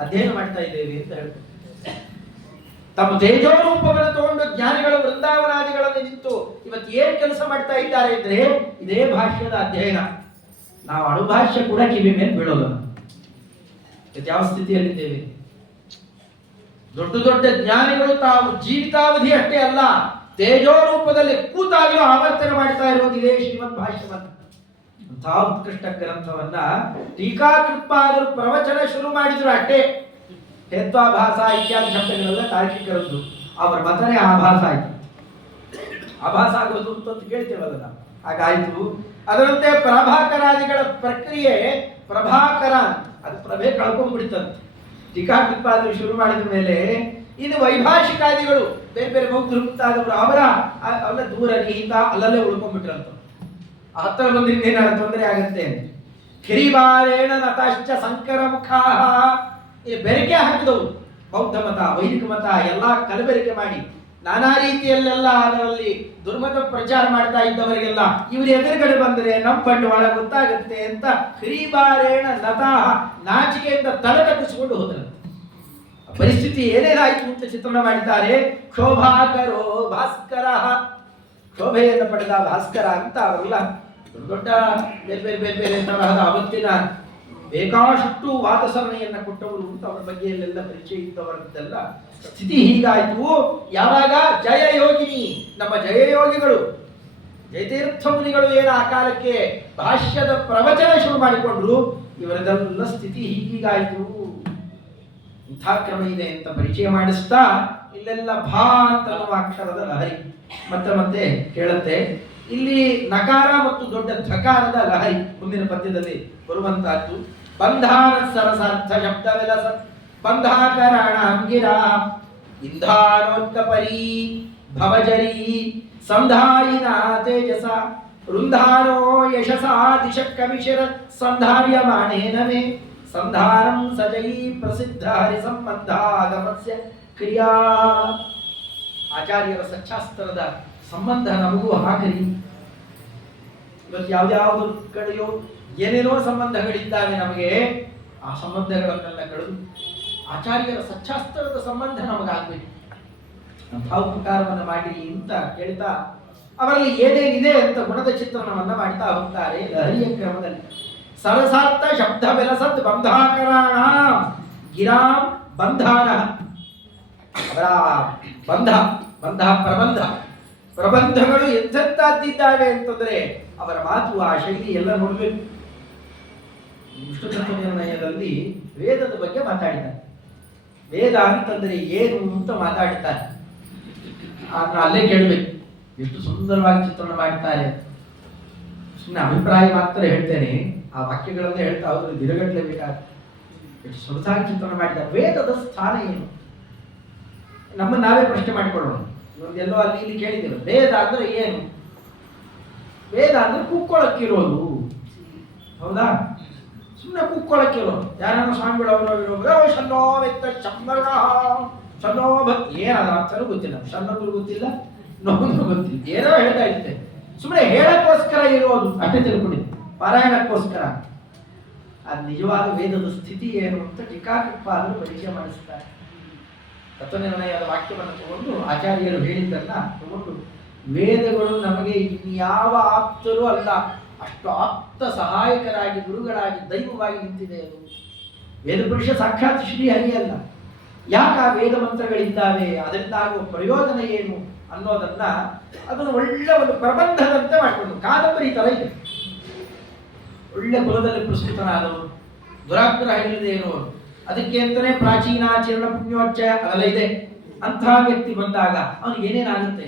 ಅಧ್ಯಯನ ಮಾಡ್ತಾ ಇದ್ದೇವೆ ಅಂತ ಹೇಳ್ತಾರೆ. ತಮ್ಮ ತೇಜೋರೂಪವನ್ನು ತಗೊಂಡು ಜ್ಞಾನಿಗಳು ವೃಂದಾವನಾದಿಗಳಲ್ಲಿ ನಿಂತು ಇವತ್ತು ಏನ್ ಕೆಲಸ ಮಾಡ್ತಾ ಇದ್ದಾರೆ ಅಂದ್ರೆ ಇದೇ ಭಾಷ್ಯದ ಅಧ್ಯಯನ. ನಾವು ಅಣುಭಾಷ್ಯ ಕೂಡ ಕಿವಿ ಮೇಲೆ ಬೀಳೋಲ್ಲ. ಯಾವ ಸ್ಥಿತಿಯಲ್ಲಿದ್ದೇವೆ? ದೊಡ್ಡ ದೊಡ್ಡ ಜ್ಞಾನಿಗಳು ತಾವು ಜೀವಿತಾವಧಿ ಅಷ್ಟೇ ಅಲ್ಲ, ತೇಜೋರೂಪದಲ್ಲಿ ಕೂತಾಗಲೂ ಆವರ್ತನೆ ಮಾಡ್ತಾ ಇರೋದು ಇದೇ ಶ್ರೀಮದ್ ಭಾಷ್ಯವನ್ನ. ಅಂತಹ ಉತ್ಕೃಷ್ಟ ಗ್ರಂಥವನ್ನ ಟೀಕಾಕೃತ್ಪಾದರು ಪ್ರವಚನ ಶುರು ಮಾಡಿದ್ರು ಅಷ್ಟೇ. ಹೇತ್ವಾಭಾಸ ಇತ್ಯಾದಿ ಶಬ್ದಗಳೆಲ್ಲ ತಾರ್ಕಿಕರದ್ದು, ಅವರ ಮತನೇ ಆಭಾಸ ಆಯ್ತು. ಆಭಾಸ ಆಗೋದು ಅಂತ ಕೇಳ್ತೇವಲ್ಲ ನಾವು, ಹಾಗಾಯ್ತು. ಅದರಂತೆ ಪ್ರಭಾಕರಾದಿಗಳ ಪ್ರಕ್ರಿಯೆ ಪ್ರಭಾಕರ, ಅದು ಪ್ರಭೆ ಕಳ್ಕೊಂಡ್ಬಿಡ್ತಂತೆ. ಟೀಕಾಟಿಪಾದರು ಶುರು ಮಾಡಿದ ಮೇಲೆ ಇನ್ನು ವೈಭಾಷಿಕಾದಿಗಳು ಬೇರೆ ಬೇರೆ ಬೌದ್ಧರು ಮುಂತಾದವರು ಅವರ ದೂರ ನಿಹಿತ ಅಲ್ಲಲ್ಲೇ ಉಳ್ಕೊಂಡ್ಬಿಟ್ರಂತ. ಹತ್ತಿರ ಬಂದಿದ್ದು ಏನಾದ್ರು ತೊಂದರೆ ಆಗತ್ತೆ ಅಂತ. ಕಿರಿಬಾರೇಣ ನತಾಶ್ಚ ಸಂಕರ ಮುಖಾ, ಬೆರಕೆ ಹಾಕಿದವು ಬೌದ್ಧ ಮತ ವೈದಿಕ ಮತ ಎಲ್ಲ ಕಲಬೆರಕೆ ಮಾಡಿ ನಾನಾ ರೀತಿಯಲ್ಲೆಲ್ಲ ಅದರಲ್ಲಿ ದುರ್ಮತ ಪ್ರಚಾರ ಮಾಡ್ತಾ ಇದ್ದವರಿಗೆಲ್ಲ ಇವರು ಎದುರುಗಡೆ ಬಂದರೆ ನಮ್ಮ ಬಂಡವಾಳ ಗೊತ್ತಾಗುತ್ತೆ ಅಂತ ಕಿರಿಬಾರೇಣ ನತಾಹ, ನಾಚಿಕೆಯಿಂದ ತಲೆ ತಗ್ಗಿಸಿಕೊಂಡು ಹೋದರು. ಪರಿಸ್ಥಿತಿ ಏನೇನಾಯ್ತು ಅಂತ ಚಿತ್ರಣ ಮಾಡಿದ್ದಾರೆ. ಶೋಭಾಕರೋ ಭಾಸ್ಕರ, ಶೋಭೆಯನ್ನು ಪಡೆದ ಭಾಸ್ಕರ ಅಂತ ಅವರೆಲ್ಲ ದೊಡ್ಡ ಬೇರೆ ಬೇರೆ ಬೇರೆ ಬೇರೆ ತರಹದ ಅವತ್ತಿನ ಬೇಕಾದಷ್ಟು ವಾದಸರಣೆಯನ್ನ ಕೊಟ್ಟವರು ಅಂತ ಅವರ ಬಗ್ಗೆ ಎಲ್ಲ ಪರಿಚಯ ಇದ್ದವರದ್ದೆಲ್ಲ ಸ್ಥಿತಿ ಹೀಗಾಯ್ತು. ಯಾವಾಗ ಜಯ ಯೋಗಿನಿ, ನಮ್ಮ ಜಯಯೋಗಿಗಳು ಜಯತೀರ್ಥ ಮುನಿಗಳು ಏನು ಆ ಕಾಲಕ್ಕೆ ಭಾಷ್ಯದ ಪ್ರವಚನ ಶುರು ಮಾಡಿಕೊಂಡ್ರು, ಇವರದೆಲ್ಲ ಸ್ಥಿತಿ ಹೀಗಾಯ್ತು. ಇಂಥ ಕ್ರಮ ಇದೆ ಅಂತ ಪರಿಚಯ ಮಾಡಿಸ್ತಾ ಇಲ್ಲೆಲ್ಲ ಭಾ ಅಂತ ಅಕ್ಷರದ ಲಹರಿ ಮತ್ತೆ ಮತ್ತೆ ಕೇಳುತ್ತೆ. ಇಲ್ಲಿ ನಕಾರ ಮತ್ತು ದೊಡ್ಡ ಧಕಾರದ ಲಹರಿ ಮುಂದಿನ ಪದ್ಯದಲ್ಲಿ ಬರುವಂತಹದ್ದು. ಬಂಧಾನ ಸರಸಾರ್ಥ ಶಬ್ದವೆಲಸ ಬಂಧಾಕರಣ ಅಂಗಿರಾ ಇಂಧಾನೋತ್ಕಪರಿ ಭವಜರಿ ಸಂಧಾಯಿನ ತೇಜಸ ವೃಂಧಾನೋ ಯಶಸಾ ದಿಶಕ್ಕವಿಶಿರ ಸಂಧಾರ್ಯಮಾಣೇನ ಮೇ ಸಂಧಾನಂ ಸಜೈ ಪ್ರಸಿದ್ಧ ಹರಿ ಸಂಬಂಧಾಗಮಸ್ಯ ಕ್ರಿಯಾ. ಆಚಾರ್ಯರ ಸಚ್ಚಾಸ್ತ್ರದ ಸಂಬಂಧ ನಮಗೂ ಹಾಕರಿ. ಇವತ್ತು ಯಾವ್ಯಾವುದು ಕಡೆಯೋ ಏನೇನೋ ಸಂಬಂಧಗಳಿದ್ದಾವೆ ನಮಗೆ, ಆ ಸಂಬಂಧಗಳನ್ನೆಲ್ಲ ಕಳೆದು ಆಚಾರ್ಯರ ಸಚ್ಚಾಸ್ತ್ರದ ಸಂಬಂಧ ನಮಗಾಗಬೇಕು. ಅಂಥ ಉಪಕಾರವನ್ನು ಮಾಡಿರಿ ಅಂತ ಕೇಳ್ತಾ ಅವರಲ್ಲಿ ಏನೇನಿದೆ ಅಂತ ಗುಣದ ಚಿತ್ರಣವನ್ನ ಮಾಡ್ತಾ ಹೋಗ್ತಾರೆ ಲಹರಿಯ ಕ್ರಮದಲ್ಲಿ. ಸರಸಾರ್ಥ ಶಬ್ದ ಬೆಲಸತ್ ಬಂಧಾಕರಾಣ ಗಿರಾಂ ಬಂಧಾನ, ಅವರ ಬಂಧ ಬಂಧ ಪ್ರಬಂಧ ಪ್ರಬಂಧಗಳು ಎಂಥದ್ದಾಗಿದ್ದಾವೆ ಅಂತಂದ್ರೆ ಅವರ ಮಾತು ಆ ಶೈಲಿ ಎಲ್ಲ ನೋಡ್ಬೇಕು. ವಿಷ್ಣು ತತ್ವ ನಿರ್ಣಯದಲ್ಲಿ ವೇದದ ಬಗ್ಗೆ ಮಾತಾಡಿದ್ದಾರೆ. ವೇದ ಅಂತಂದ್ರೆ ಏನು ಅಂತ ಮಾತಾಡ್ತಾರೆ. ಆದ್ರೆ ಅಲ್ಲೇ ಕೇಳಬೇಕು ಎಷ್ಟು ಸುಂದರವಾಗಿ ಚಿತ್ರಣ ಮಾಡ್ತಾರೆ. ಸುಮ್ಮನೆ ಅಭಿಪ್ರಾಯ ಮಾತ್ರ ಹೇಳ್ತೇನೆ, ಆ ವಾಕ್ಯಗಳನ್ನೇ ಹೇಳ್ತಾ ಹೋದ್ರೆ ದಿನಗಟ್ಟಲೆ ಬೇಕಾದ್ರೆ ಎಷ್ಟು ಸೊಗಸಾಗಿ ಚಿತ್ರಣ ಮಾಡಿದ್ದಾರೆ. ವೇದದ ಸ್ಥಾನ ಏನು ನಮ್ಮನ್ನು ನಾವೇ ಪ್ರಶ್ನೆ ಮಾಡಿಕೊಳ್ಳೋಣ. ಎಲ್ಲೋ ಅಲ್ಲಿ ಇಲ್ಲಿ ಕೇಳಿದ್ದೇವೆ, ವೇದ ಅಂದ್ರೆ ಏನು? ವೇದ ಅಂದ್ರೆ ಕೂಕ್ಕೊಳಕ್ಕಿರೋದು, ಹೌದಾ? ಸುಮ್ಮನೆ ಕೂಕ್ಕೊಳಕ್ಕಿರೋದು. ಯಾರನ್ನ ಸ್ವಾಮಿಗಳು ಅವರು ಶನ್ನೋ ವೆತ್ತ ಚಂಬರ ಶನ್ನೋ ಭಕ್ತಿ, ಏನಾದ ಅರ್ಥನೂ ಗೊತ್ತಿಲ್ಲ, ಶನ್ನೋದು ಗೊತ್ತಿಲ್ಲ, ನೋವು ಗೊತ್ತಿಲ್ಲ, ಏನೋ ಹೇಳ್ತಾ ಇರುತ್ತೆ. ಸುಮ್ಮನೆ ಹೇಳಕ್ಕೋಸ್ಕರ ಇರೋದು ಅಷ್ಟೇ ತಿಳ್ಕೊಂಡಿದ್ದೆ, ಪಾರಾಯಣಕ್ಕೋಸ್ಕರ. ಅದು ನಿಜವಾದ ವೇದದ ಸ್ಥಿತಿ ಏನು ಅಂತ ಟೀಕಾಟಿಪಾದರು ಪರಿಚಯ ಮಾಡಿಸ್ತಾರೆ. ತತ್ವನಿರ್ಣಯದ ವಾಕ್ಯವನ್ನು ತಗೊಂಡು ಆಚಾರ್ಯರು ಹೇಳಿದ್ದನ್ನ ತಗೊಂಡು ವೇದಗಳು ನಮಗೆ ಇನ್ಯಾವ ಆಪ್ತರೂ ಅಲ್ಲ, ಅಷ್ಟು ಆಪ್ತ ಸಹಾಯಕರಾಗಿ ಗುರುಗಳಾಗಿ ದೈವವಾಗಿ ನಿಂತಿದೆ. ಅದು ವೇದ ಪುರುಷ ಸಾಕ್ಷಾತ್ ಶ್ರೀಹರಿ ಅಲ್ಲ. ಯಾಕೆ ಆ ವೇದ ಮಂತ್ರಗಳಿದ್ದಾವೆ, ಅದರಿಂದಾಗುವ ಪ್ರಯೋಜನ ಏನು ಅನ್ನೋದನ್ನ ಅದನ್ನು ಒಳ್ಳೆ ಒಂದು ಪ್ರಬಂಧದಂತೆ ಮಾಡಿಕೊಂಡು ಕಾದಂಬರಿ ತರ ಇದೆ. ಒಳ್ಳೆ ಕುಲದಲ್ಲಿ ಪ್ರಸ್ತುತನಾದವರು, ದುರಾಗ್ರಹ ಇಲ್ಲದೆ ಇರುವವರು, ಅದಕ್ಕೆ ಅಂತಾನೆ ಪ್ರಾಚೀನಾಚರಣ ಪುಣ್ಯೋಚ್ಚಯ ಅವೆಲ್ಲ ಇದೆ. ಅಂತಹ ವ್ಯಕ್ತಿ ಬಂದಾಗ ಅವನಿಗೆ ಏನೇನಾಗುತ್ತೆ,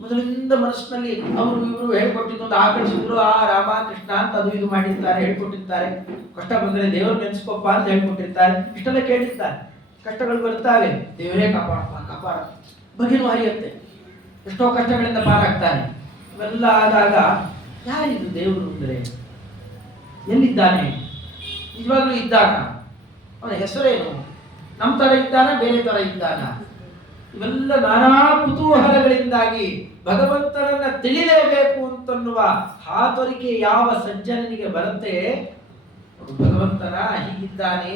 ಮೊದಲಿಂದ ಮನಸ್ಸಿನಲ್ಲಿ ಅವರು ಇವರು ಹೇಳ್ಕೊಟ್ಟಿದ್ದು ಒಂದು ಆಕಳಿಸಿದ್ರು, ಆ ರಾಮ ಕೃಷ್ಣ ಅಂತ ಅದು ಇದು ಮಾಡಿರ್ತಾರೆ, ಹೇಳ್ಕೊಟ್ಟಿರ್ತಾರೆ. ಕಷ್ಟ ಬಂದರೆ ದೇವರು ನೆನೆಸ್ಕೊಪ್ಪ ಅಂತ ಹೇಳ್ಕೊಟ್ಟಿರ್ತಾರೆ, ಇಷ್ಟೆಲ್ಲ ಕೇಳಿರ್ತಾರೆ. ಕಷ್ಟಗಳು ಬರ್ತಾವೆ, ದೇವರೇ ಕಾಪಾಡಪ್ಪ ಕಾಪಾಡ ಬಗೆನೂ ಹರಿಯುತ್ತೆ, ಎಷ್ಟೋ ಕಷ್ಟಗಳಿಂದ ಪಾರಾಗ್ತಾನೆ. ಇವೆಲ್ಲ ಆದಾಗ ಯಾರಿದು ದೇವರು ಅಂದರೆ, ಎಲ್ಲಿದ್ದಾನೆ, ನಿಜವಾಗ್ಲೂ ಇದ್ದಾನ, ಅವನ ಹೆಸರೇನು, ನಮ್ಮ ತರ ಇದ್ದಾನ ಬೇರೆ ತರ ಇದ್ದಾನ, ಇವೆಲ್ಲ ನಾನಾ ಕುತೂಹಲಗಳಿಂದಾಗಿ ಭಗವಂತನನ್ನ ತಿಳಿಲೇಬೇಕು ಅಂತನ್ನುವ ಹಾತೊರಿಕೆ ಯಾವ ಸಜ್ಜನನಿಗೆ ಬರುತ್ತೆ, ಭಗವಂತನ ಹೀಗಿದ್ದಾನೆ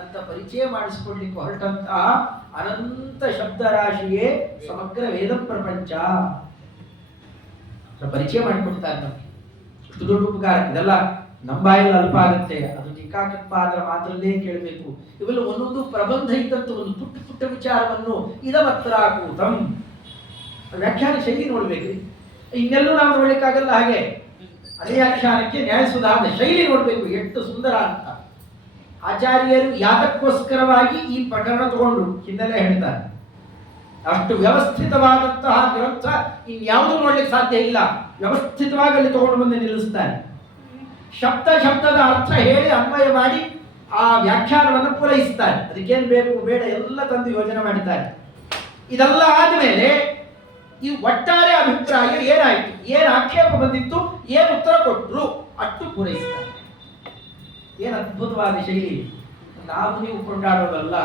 ಅಂತ ಪರಿಚಯ ಮಾಡಿಸಿಕೊಳ್ಳಿಕ್ಕೆ ಹೊರಟಂತ ಅನಂತ ಶಬ್ದರಾಶಿಯೇ ಸಮಗ್ರ ವೇದ ಪ್ರಪಂಚ ಪರಿಚಯ ಮಾಡಿಕೊಡ್ತಾರೆ ನಮಗೆ. ಇಷ್ಟು ದೊಡ್ಡ ಉಪಕಾರ. ಇದೆಲ್ಲ ನಮ್ಮ ಬಾಯಲ್ಲಿ ಅಲ್ಪ ಆಗುತ್ತೆ, ಅದು ಟೀಕಾಟಿಪಾದರ ಮಾತ್ರಲ್ಲೇ ಕೇಳಬೇಕು. ಇವೆಲ್ಲ ಒಂದೊಂದು ಪ್ರಬಂಧ ಇದ್ದಂತ ಒಂದು ಪುಟ್ಟ ಪುಟ್ಟ ವಿಚಾರವನ್ನು ಇದಮತ್ರಾಕೂತಂ ವ್ಯಾಖ್ಯಾನ ಶೈಲಿ ನೋಡ್ಬೇಕು. ಇನ್ನೆಲ್ಲೂ ನಾವು ನೋಡ್ಲಿಕ್ಕಾಗಲ್ಲ. ಹಾಗೆ ಅದೇ ವ್ಯಾಖ್ಯಾನಕ್ಕೆ ನ್ಯಾಯಸುಧಾದ ಶೈಲಿ ನೋಡ್ಬೇಕು, ಎಷ್ಟು ಸುಂದರ ಅಂತ. ಆಚಾರ್ಯರು ಯಾತಕ್ಕೋಸ್ಕರವಾಗಿ ಈ ಪ್ರಕರಣ ತಗೊಂಡು ಹಿನ್ನೆಲೆ ಹೇಳ್ತಾರೆ. ಅಷ್ಟು ವ್ಯವಸ್ಥಿತವಾದಂತಹ ಗ್ರಂಥ ಇನ್ಯಾವುದು ನೋಡ್ಲಿಕ್ಕೆ ಸಾಧ್ಯ ಇಲ್ಲ. ವ್ಯವಸ್ಥಿತವಾಗಿ ಅಲ್ಲಿ ತಗೊಂಡು ಬಂದು ನಿಲ್ಲಿಸ್ತಾರೆ. ಶಬ್ದದ ಅರ್ಥ ಹೇಳಿ ಅನ್ವಯ ಮಾಡಿ ಆ ವ್ಯಾಖ್ಯಾನವನ್ನು ಪೂರೈಸ್ತಾರೆ. ಅದಕ್ಕೇನು ಬೇಕು ಬೇಡ ಎಲ್ಲ ತಂದು ಯೋಜನೆ ಮಾಡಿದ್ದಾರೆ. ಇದೆಲ್ಲ ಆದ್ಮೇಲೆ ಈ ಒಟ್ಟಾರೆ ಅಭಿಪ್ರಾಯ ಏನಾಯ್ತು, ಏನು ಆಕ್ಷೇಪ ಬಂದಿತ್ತು, ಏನು ಉತ್ತರ ಕೊಟ್ಟರು ಅಷ್ಟು ಪೂರೈಸ್ತಾರೆ. ಏನು ಅದ್ಭುತವಾದ ಶೈಲಿ. ನಾವು ನೀವು ಕೊಂಡಾಡೋದಲ್ಲ,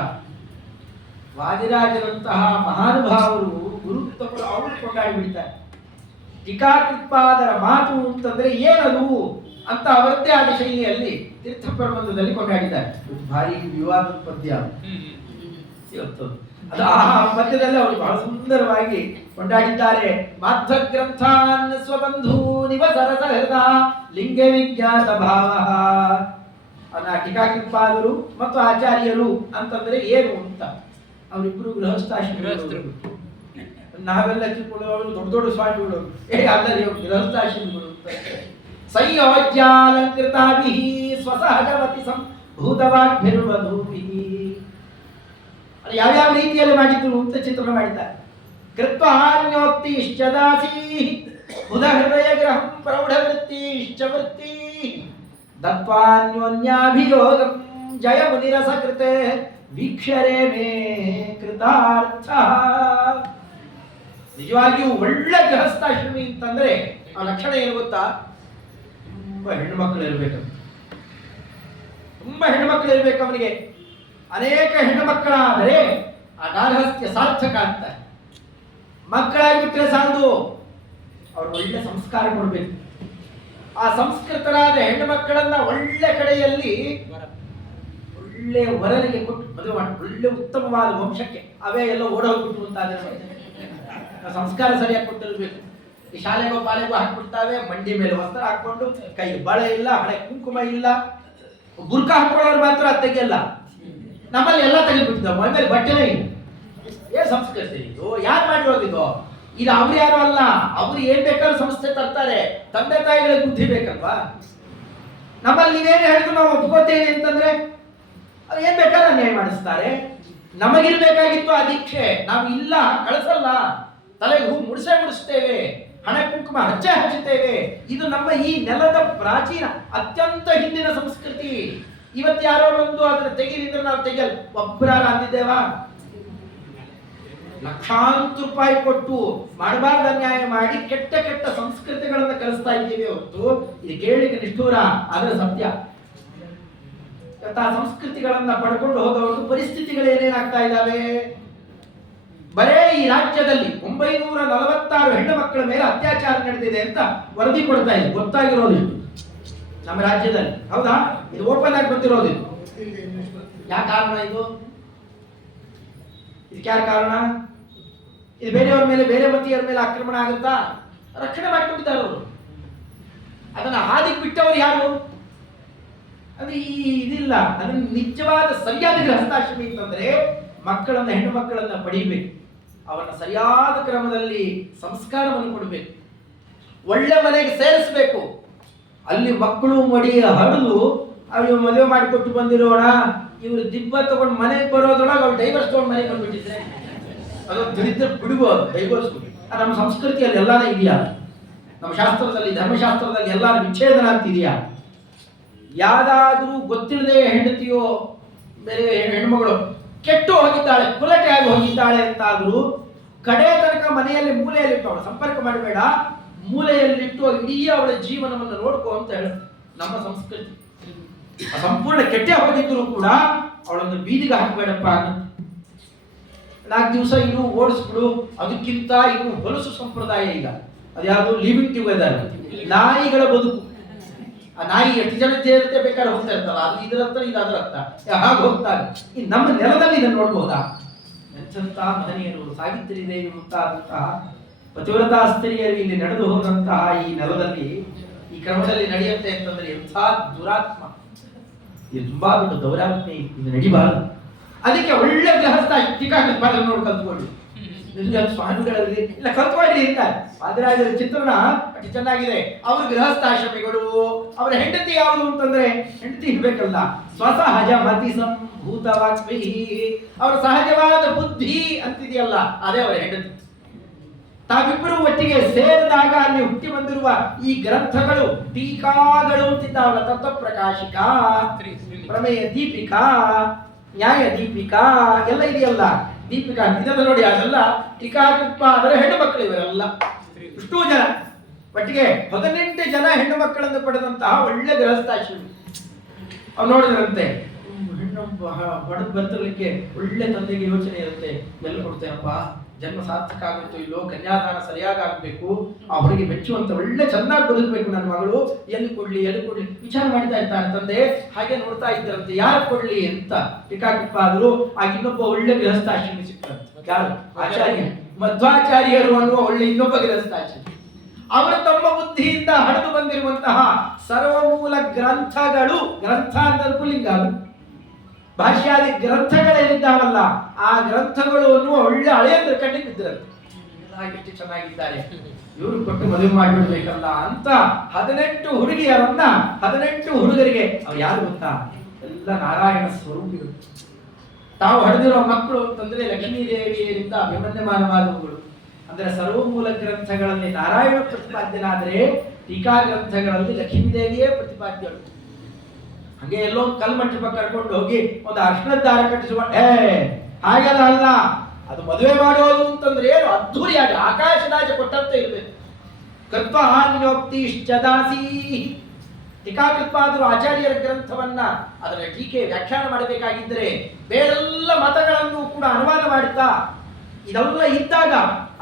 ವಾದಿರಾಜರಂತಹ ಮಹಾನುಭಾವರು ಗುರುತ್ವಗಳು ಅವರು ಕೊಂಡಾಡಿ ಬಿಡ್ತಾರೆ. ಟೀಕಾಕೃತ್ಪಾದರ ಮಾತು ಅಂತಂದ್ರೆ ಏನದು ಅಂತ ಅವರದ್ದೇ ಆದ ಶೈಲಿಯಲ್ಲಿ ತೀರ್ಥ ಪ್ರಬಂಧದಲ್ಲಿ ಕೊಂಡಾಡಿದ್ದಾರೆ. ಭಾರಿ ವಿವಾದದ ಪದ್ಯ ಇವತ್ತು ಅದು ಆ ಪದ್ಯದಲ್ಲಿ ಅವರು ಬಹಳ ಸುಂದರವಾಗಿ ಕೊಂಡಾಡಿದ್ದಾರೆ. ಮಾಧ್ವ ಗ್ರಂಥಾನ್ ಸ್ವಬಂಧೂ ನಿವಸರಸ ಹೃದ ಲಿಂಗ ವಿಜ್ಞಾತ ಭಾವ. ಟೀಕಾಕೃತ್ಪಾದರು ಮತ್ತು ಆಚಾರ್ಯರು ಅಂತಂದ್ರೆ ಏನು ಅಂತ ಅವರಿಬ್ರು ಗೃಹಸ್ಥಾಶ್ರಮಿಗಳು. ನಾವೆಲ್ಲ ತಿಳ್ಕೊಳ್ಳೋರು ದೊಡ್ಡ ದೊಡ್ಡ ಸ್ವಾಮಿಗಳು, ಅಲ್ಲದೆ ಗೃಹಸ್ಥಾಶ್ರಮಿಗಳು ಅಂತ. ಸಂಯೋಜ್ಯಾಲಂಕೃತಾಭಿ ಸ್ವಸಹಜವತಿ ಸಂಭೂತವಾಗ್ಭಿರ್ವಧೂಭಿ. ಯಾವ್ಯಾವ ರೀತಿಯಲ್ಲಿ ಮಾಡಿದ್ರು ಅಂತ ಚಿತ್ರಣ ಮಾಡಿದ್ದಾರೆ. ಕೃತ್ವಾನ್ಯೋಕ್ತಿಶ್ಚದಾಸಿ ಬುಧ ಹೃದಯ ಗ್ರಹಂ ಪ್ರೌಢವೃತ್ತಿ ಇಷ್ಟವೃತ್ತಿ ದತ್ವಾನ್ಯೋನ್ಯಾಭಿಯೋಗಂ ಜಯ ಮುನಿರಸ ಕೃತೆ ವೀಕ್ಷರೇ ಮೇ ಕೃತಾರ್ಥ. ನಿಜವಾಗಿಯೂ ಒಳ್ಳೆ ಗೃಹಸ್ಥಾಶ್ರಮಿ ಅಂತಂದ್ರೆ ಆ ಲಕ್ಷಣ ಏನು ಗೊತ್ತಾ? ತುಂಬಾ ಹೆಣ್ಣುಮಕ್ಕಳು ಇರ್ಬೇಕು, ತುಂಬಾ ಹೆಣ್ಣುಮಕ್ಕಳು ಇರ್ಬೇಕು ಅವನಿಗೆ. ಅನೇಕ ಹೆಣ್ಣು ಮಕ್ಕಳಾದರೆ ಆ ಗಾರ್ಹಸ್ಥ್ಯ ಸಾರ್ಥಕ ಅಂತ. ಮಕ್ಕಳಾಗಿಬಿಟ್ರೆ ಸಾಲದು, ಅವ್ರು ಒಳ್ಳೆ ಸಂಸ್ಕಾರ ಕೊಡ್ಬೇಕು. ಆ ಸಂಸ್ಕೃತರಾದ ಹೆಣ್ಣು ಮಕ್ಕಳನ್ನ ಒಳ್ಳೆ ಕಡೆಯಲ್ಲಿ ಒಳ್ಳೆ ವರನಿಗೆ ಕೊಟ್ಟು ಮದುವೆ ಮಾಡಿ ಒಳ್ಳೆ ಉತ್ತಮವಾದ ವಂಶಕ್ಕೆ. ಅವೇ ಎಲ್ಲ ಓಡೋಗ್ಬಿಟ್ಟು ಅಂತಾದ್ರೆ ಸಂಸ್ಕಾರ ಸರಿಯಾಗಿ ಕೊಟ್ಟಿರ್ಬೇಕು. ಈ ಶಾಲೆಗೋ ಪಾಲೆಗೋ ಹಾಕ್ಬಿಡ್ತಾವೆ, ಮಂಡಿ ಮೇಲೆ ವಸ್ತ್ರ ಹಾಕೊಂಡು, ಕೈ ಬಳೆ ಇಲ್ಲ, ಹಣೆ ಕುಂಕುಮ ಇಲ್ಲ. ಬುರ್ಕ ಹಾಕೊಳ್ಳೋರು ಮಾತ್ರ ತೆಗೆಯಲ್ಲ, ನಮ್ಮಲ್ಲಿ ಎಲ್ಲ ತೆಗೆದ್ಬಿಟ್ಟಿದ್ದಾವೆ. ಮೈ ಮೇಲೆ ಬಟ್ಟೆನೇ ಇಲ್ಲ. ಏನ್ ಸಂಸ್ಕೃತಿ ಇದು? ಯಾರು ಮಾಡಿರೋದಿದು? ಇದು ಅವ್ರು ಯಾರು ಅಲ್ಲ, ಅವ್ರು ಏನ್ ಬೇಕಾದ್ರೂ ಸಂಸ್ಥೆ ತರ್ತಾರೆ. ತಂದೆ ತಾಯಿಗಳಿಗೆ ಬುದ್ಧಿ ಬೇಕಲ್ವಾ? ನಮ್ಮಲ್ಲಿ ನೀವೇನು ಹೇಳಿದ್ರು ನಾವು ಒಪ್ಕೋತೇವೆ ಅಂತಂದ್ರೆ ಅದು ಏನ್ ಬೇಕಾದ್ರೂ ಅನ್ಯಾಯ ಮಾಡಿಸ್ತಾರೆ. ನಮಗಿರ್ಬೇಕಾಗಿತ್ತು ಆ ದೀಕ್ಷೆ, ನಾವು ಇಲ್ಲ, ಕಳಿಸಲ್ಲ. ತಲೆಗೆ ಹೂ ಮುಡಿಸ್ತೇವೆ, ಹಣೆ ಕುಂಕುಮ ಹಚ್ಚುತ್ತೇವೆ. ಇದು ನಮ್ಮ ಈ ನೆಲದ ಪ್ರಾಚೀನ ಅತ್ಯಂತ ಹಿಂದಿನ ಸಂಸ್ಕೃತಿ. ಇವತ್ತು ಯಾರೋ ಬಂದು ಅದನ್ನ ತೆಗೀರಿದ್ರೆ ನಾವು ತೆಗೆಯಲ್ಲ. ಒಬ್ಬರಾಗ ಅಂದಿದ್ದೇವಾ? ಲಕ್ಷಾಂತರ ರೂಪಾಯಿ ಕೊಟ್ಟು ಮಾಡಬಾರ್ದ ಅನ್ಯಾಯ ಮಾಡಿ ಕೆಟ್ಟ ಕೆಟ್ಟ ಸಂಸ್ಕೃತಿಗಳನ್ನ ಕಲಿಸ್ತಾ ಇದ್ದೀವಿ ಹೊರತು ಇದು ಕೇಳಲಿಕ್ಕೆ ನಿಷ್ಠೂರ, ಆದ್ರೆ ಸತ್ಯ. ಆ ಸಂಸ್ಕೃತಿಗಳನ್ನ ಪಡ್ಕೊಂಡು ಹೋದವರು ಪರಿಸ್ಥಿತಿಗಳು ಏನೇನಾಗ್ತಾ ಇದ್ದಾವೆ? ಬರೇ ಈ ರಾಜ್ಯದಲ್ಲಿ 946 ಹೆಣ್ಣು ಮಕ್ಕಳ ಮೇಲೆ ಅತ್ಯಾಚಾರ ನಡೆದಿದೆ ಅಂತ ವರದಿ ಕೊಡ್ತಾ ಇದೆ. ಗೊತ್ತಾಗಿರೋದು ನಮ್ಮ ರಾಜ್ಯದಲ್ಲಿ, ಹೌದಾ? ಇದು ಓಪನ್ ಆಗಿ ಬಂದಿರೋದು. ಯಾವ ಕಾರಣ ಇದು? ಇದಕ್ಕೆ ಯಾರ ಕಾರಣ? ಇದು ಬೇರೆಯವ್ರ ಮೇಲೆ, ಬೇರೆ ಮತಿಯರ ಮೇಲೆ ಆಕ್ರಮಣ ಆಗುತ್ತಾ? ರಕ್ಷಣೆ ಮಾಡ್ಕೊಂಡಿದ್ದಾರೆ ಅವರು. ಅದನ್ನ ಹಾದಿಗೆ ಬಿಟ್ಟವರು ಯಾರು? ಅದು ಇದಿಲ್ಲ. ಅದನ್ನ ನಿಜವಾದ ಸರಿಯಾದ ಗೃಹಸ್ಥಾಶ್ರಮಿ ಅಂತಂದ್ರೆ ಮಕ್ಕಳನ್ನ, ಹೆಣ್ಣು ಮಕ್ಕಳನ್ನ ಪಡಿಬೇಕು, ಅವನ್ನ ಸರಿಯಾದ ಕ್ರಮದಲ್ಲಿ ಸಂಸ್ಕಾರವನ್ನು ಕೊಡಬೇಕು, ಒಳ್ಳೆ ಮನೆಗೆ ಸೇರಿಸಬೇಕು. ಅಲ್ಲಿ ಮಕ್ಕಳು ಮಡಿ ಹಡಿದು ಅವ್ರು ಮದುವೆ ಮಾಡಿಕೊಟ್ಟು ಬಂದಿರೋಣ, ಇವ್ರು ದಿಬ್ಬ ತಗೊಂಡು ಮನೆಗೆ ಬರೋದ್ರೊಳಗೆ ಅವ್ರು ಡೈವರ್ಸ್ ತಗೊಂಡು ಮನೆಗೆ ಬಂದ್ಬಿಟ್ಟಿದ್ರೆ ಅದೊಂದು ದರಿದ್ರ ಬಿಡ್ಬೋದು. ಡೈವರ್ಸ್ ನಮ್ಮ ಸಂಸ್ಕೃತಿಯಲ್ಲಿ ಎಲ್ಲಾನೇ ಇದೆಯಾ? ನಮ್ಮ ಶಾಸ್ತ್ರದಲ್ಲಿ, ಧರ್ಮಶಾಸ್ತ್ರದಲ್ಲಿ ಎಲ್ಲಾರು ವಿಚ್ಛೇದನ ಅಂತಿದೆಯಾ? ಯಾವ್ದಾದ್ರೂ ಗೊತ್ತಿಲ್ಲದೆ ಹೆಂಡತಿಯೋ ಬೇರೆ ಹೆಣ್ಮಗಳು ಕೆಟ್ಟು ಹೋಗಿದ್ದಾಳೆ, ಕುಲಟೆ ಆಗಿ ಹೋಗಿದ್ದಾಳೆ ಅಂತಾದ್ರೂ ಕಡೆ ತನಕ ಮನೆಯಲ್ಲಿ ಮೂಲೆಯಲ್ಲಿಟ್ಟು ಅವಳು ಸಂಪರ್ಕ ಮಾಡಬೇಡ, ಮೂಲೆಯಲ್ಲಿಟ್ಟು ಇಡೀ ಅವಳ ಜೀವನವನ್ನು ನೋಡ್ಕೋ ಅಂತ ಹೇಳ ನಮ್ಮ ಸಂಸ್ಕೃತಿ. ಸಂಪೂರ್ಣ ಕೆಟ್ಟೆ ಹೋಗಿದ್ರು ಕೂಡ ಅವಳನ್ನು ಬೀದಿಗೆ ಹಾಕಬೇಡಪ್ಪ. 4 ದಿವಸ ಇನ್ನು ಓಡಿಸ್ಬಿಡು. ಅದಕ್ಕಿಂತ ಇನ್ನು ಹೊಲಸು ಸಂಪ್ರದಾಯ ಈಗ ಅದ್ಯಾವುದು ಲಿವಿಂಗ್ ಟುಗೆದರ್, ನಾಯಿಗಳ ಬದುಕು. ಆ ನಾಯಿ ಎಷ್ಟು ಜನ ಸೇರುತ್ತೆ ಬೇಕಾದ್ರೆ ಹೋಗ್ತಾ ಇರ್ತಲ್ಲ, ಅದು ಇದರ ಹತ್ರ, ಇದು ಅದರ ಹತ್ರ, ಹಾಗೆ ಹೋಗ್ತಾರೆ. ಈ ನಮ್ಮ ನೆಲದಲ್ಲಿ ಇದನ್ನು ನೋಡ್ಬೋದಾ? ಎಂಥ ಮಹನೀಯರು, ಸಾವಿತ್ರಿ ದೇವಿ ಮುಂತಾದಂತಹ ಪತಿವ್ರತಾ ಸ್ತ್ರೀಯರು ಇಲ್ಲಿ ನಡೆದು ಹೋದಂತಹ ಈ ನೆಲದಲ್ಲಿ ಈ ಕ್ರಮದಲ್ಲಿ ನಡೆಯುತ್ತೆ ಅಂತಂದ್ರೆ ಎಂಥ ದುರಾತ್ಮ, ಇದು ತುಂಬಾ ದೊಡ್ಡ ದೌರಾತ್ಮೆ, ಇದು ನಡಿಬಾರದು. ಅದಕ್ಕೆ ಒಳ್ಳೆ ಗೃಹಸ್ಥ ಟೀಕಾಕೃತ್ಪಾದ ನೋಡಿ ಕಲ್ತ್ಕೊಳ್ಳಿ. ಸ್ವಾಮಿಗಳಲ್ಲಿ ಇಲ್ಲ ಕಲ್ತ್ವಾಡ್ರಿ ಅಂತ ವಾದಿರಾಜರ ಚಿತ್ರಣ ಅತಿ ಚೆನ್ನಾಗಿದೆ. ಅವರು ಗೃಹಸ್ಥಾಶ್ರಮಿಗಳು. ಅವರ ಹೆಂಡತಿ ಯಾವುದು ಅಂತಂದ್ರೆ ಹೆಂಡತಿ ಇರ್ಬೇಕಲ್ಲ, ಸ್ವಸಹಜ ಮತಿ ಸಂಭೂತವಾಗ್ಬಿ, ಅವರ ಸಹಜವಾದ ಬುದ್ಧಿ ಅಂತಿದೆಯಲ್ಲ ಅದೇ ಅವರ ಹೆಂಡತಿ. ತಾವಿಬ್ಬರು ಒಟ್ಟಿಗೆ ಸೇರಿದಾಗ ಅಲ್ಲಿ ಹುಟ್ಟಿ ಬಂದಿರುವ ಈ ಗ್ರಂಥಗಳು ಟೀಕಾಗಳು ಅಂತಿದ್ದಾವಲ್ಲ, ತತ್ವ ಪ್ರಕಾಶಿಕಾ, ಪ್ರಮೇಯ ದೀಪಿಕಾ, ನ್ಯಾಯ ದೀಪಿಕಾ ಎಲ್ಲ ಇದೆಯಲ್ಲ, ದೀಪಿಕಾ ಇದೆಲ್ಲ ನೋಡಿ, ಅದೆಲ್ಲ ಟೀಕಾಕೃತ್ವ ಅದರ ಹೆಣ್ಣು ಮಕ್ಕಳು ಇವರೆಲ್ಲ. ಇಷ್ಟೂ ಜನ ಒಟ್ಟಿಗೆ 18 ಜನ ಹೆಣ್ಣು ಮಕ್ಕಳನ್ನು ಪಡೆದಂತಹ ಒಳ್ಳೆ ಗೃಹಸ್ಥಾಶ್ರಮಿ. ಅವ್ರು ನೋಡಿದ್ರಂತೆ, ಹೆಣ್ಣು ಬಡದ್ ಬರ್ತಲಿಕ್ಕೆ ಒಳ್ಳೆ ತಂದೆಗೆ ಯೋಚನೆ ಇರುತ್ತೆ, ಎಲ್ಲ ಕೊಡ್ತೇನಪ್ಪ, ಜನ್ಮ ಸಾರ್ಥಕ ಆಗುತ್ತೋ ಇಲ್ಲೋ, ಕನ್ಯಾದಾನ ಸರಿಯಾಗಿ ಆಗ್ಬೇಕು, ಅವರಿಗೆ ಮೆಚ್ಚುವಂತ ಒಳ್ಳೆ ಚೆನ್ನಾಗಿ ಬದುಕಬೇಕು ನನ್ನ ಮಗಳು, ಎಲ್ಲಿ ಕೊಡ್ಲಿ ವಿಚಾರ ಮಾಡ್ತಾ ಇರ್ತಾನೆ ತಂದೆ. ಹಾಗೆ ನೋಡ್ತಾ ಇದ್ದರಂತೆ ಯಾರು ಕೊಡ್ಲಿ ಅಂತ ಟೀಕಾಕೃತ್ಪಾದರು. ಆಗ ಇನ್ನೊಬ್ಬ ಒಳ್ಳೆ ಗೃಹಸ್ಥಾಶ್ರಮಿ ಸಿಗ್ತಾರೆ. ಯಾರು? ಆಚಾರ್ಯ ಮಧ್ವಾಚಾರ್ಯರು ಅನ್ನುವ ಒಳ್ಳೆ ಇನ್ನೊಬ್ಬ ಗೃಹಸ್ಥಾಶ್ರಮಿ. ಅವರು ತಮ್ಮ ಬುದ್ಧಿಯಿಂದ ಹರಿದು ಬಂದಿರುವಂತಹ ಸರ್ವಮೂಲ ಗ್ರಂಥಗಳು, ಗ್ರಂಥ ಅಂತ ಪುಲ್ಲಿಂಗ, ಭಾಷ್ಯಾದಿ ಗ್ರಂಥಗಳೇನಿದ್ದಾವಲ್ಲ ಆ ಗ್ರಂಥಗಳು ಅನ್ನುವ ಒಳ್ಳೆ ಹಳೆಯಂದ್ರ ಕಣ್ಣಿಗೆ ಬಿದ್ದಿರಂತೆ. ಎಷ್ಟು ಚೆನ್ನಾಗಿದ್ದಾರೆ, ಇವರು ಕೊಟ್ಟು ಮದುವೆ ಮಾಡಿಬಿಡ್ಬೇಕಲ್ಲ ಅಂತ 18 ಹುಡುಗಿಯರನ್ನ 18 ಹುಡುಗರಿಗೆ ಅವು ಯಾರು ಗೊತ್ತಾ, ಎಲ್ಲ ನಾರಾಯಣ ಸ್ವರೂಪಿಗಳು. ತಾವು ಹಡೆದಿರುವ ಮಕ್ಕಳು ಅಂತಂದ್ರೆ ಲಕ್ಷ್ಮೀ ದೇವಿಯರಿಂದ ಅಭಿಮನ್ಯಮಾನವಾದವುಗಳು. ಅಂದ್ರೆ ಸರ್ವಮೂಲ ಗ್ರಂಥಗಳಲ್ಲಿ ನಾರಾಯಣ ಪ್ರತಿಪಾದ್ಯನಾದರೆ ಟೀಕಾ ಗ್ರಂಥಗಳಲ್ಲಿ ಲಕ್ಷ್ಮೀದೇವಿಯೇ ಪ್ರತಿಪಾದ್ಯಳು. ಹಾಗೆ ಎಲ್ಲೋ ಕಲ್ಮಂಟಪ ಕರ್ಕೊಂಡು ಹೋಗಿ ಒಂದು ಅರ್ಶನದ ದಾರ ಕಟ್ಟಿಸುವ ಹಾಗೆಲ್ಲ ಅಲ್ಲ. ಅದು ಮದುವೆ ಮಾಡೋದು ಅಂತಂದ್ರೆ ಏನು ಅದ್ಧೂರಿಯಾಗಿ ಆಕಾಶರಾಜ ಕೊಟ್ಟಂತೆ ಇರಬೇಕು. ಕೃತ್ವಾನ್ಯೋಕ್ತಿಶ್ಚದಾಸಿ, ಟೀಕಾಕೃತ್ಪಾದರು ಆಚಾರ್ಯರ ಗ್ರಂಥವನ್ನ ಅದರ ಟೀಕೆ ವ್ಯಾಖ್ಯಾನ ಮಾಡಬೇಕಾಗಿದ್ದರೆ ಬೇರೆಲ್ಲ ಮತಗಳನ್ನು ಕೂಡ ಅನುವಾದ ಮಾಡುತ್ತಾ ಇದೆಲ್ಲ ಇದ್ದಾಗ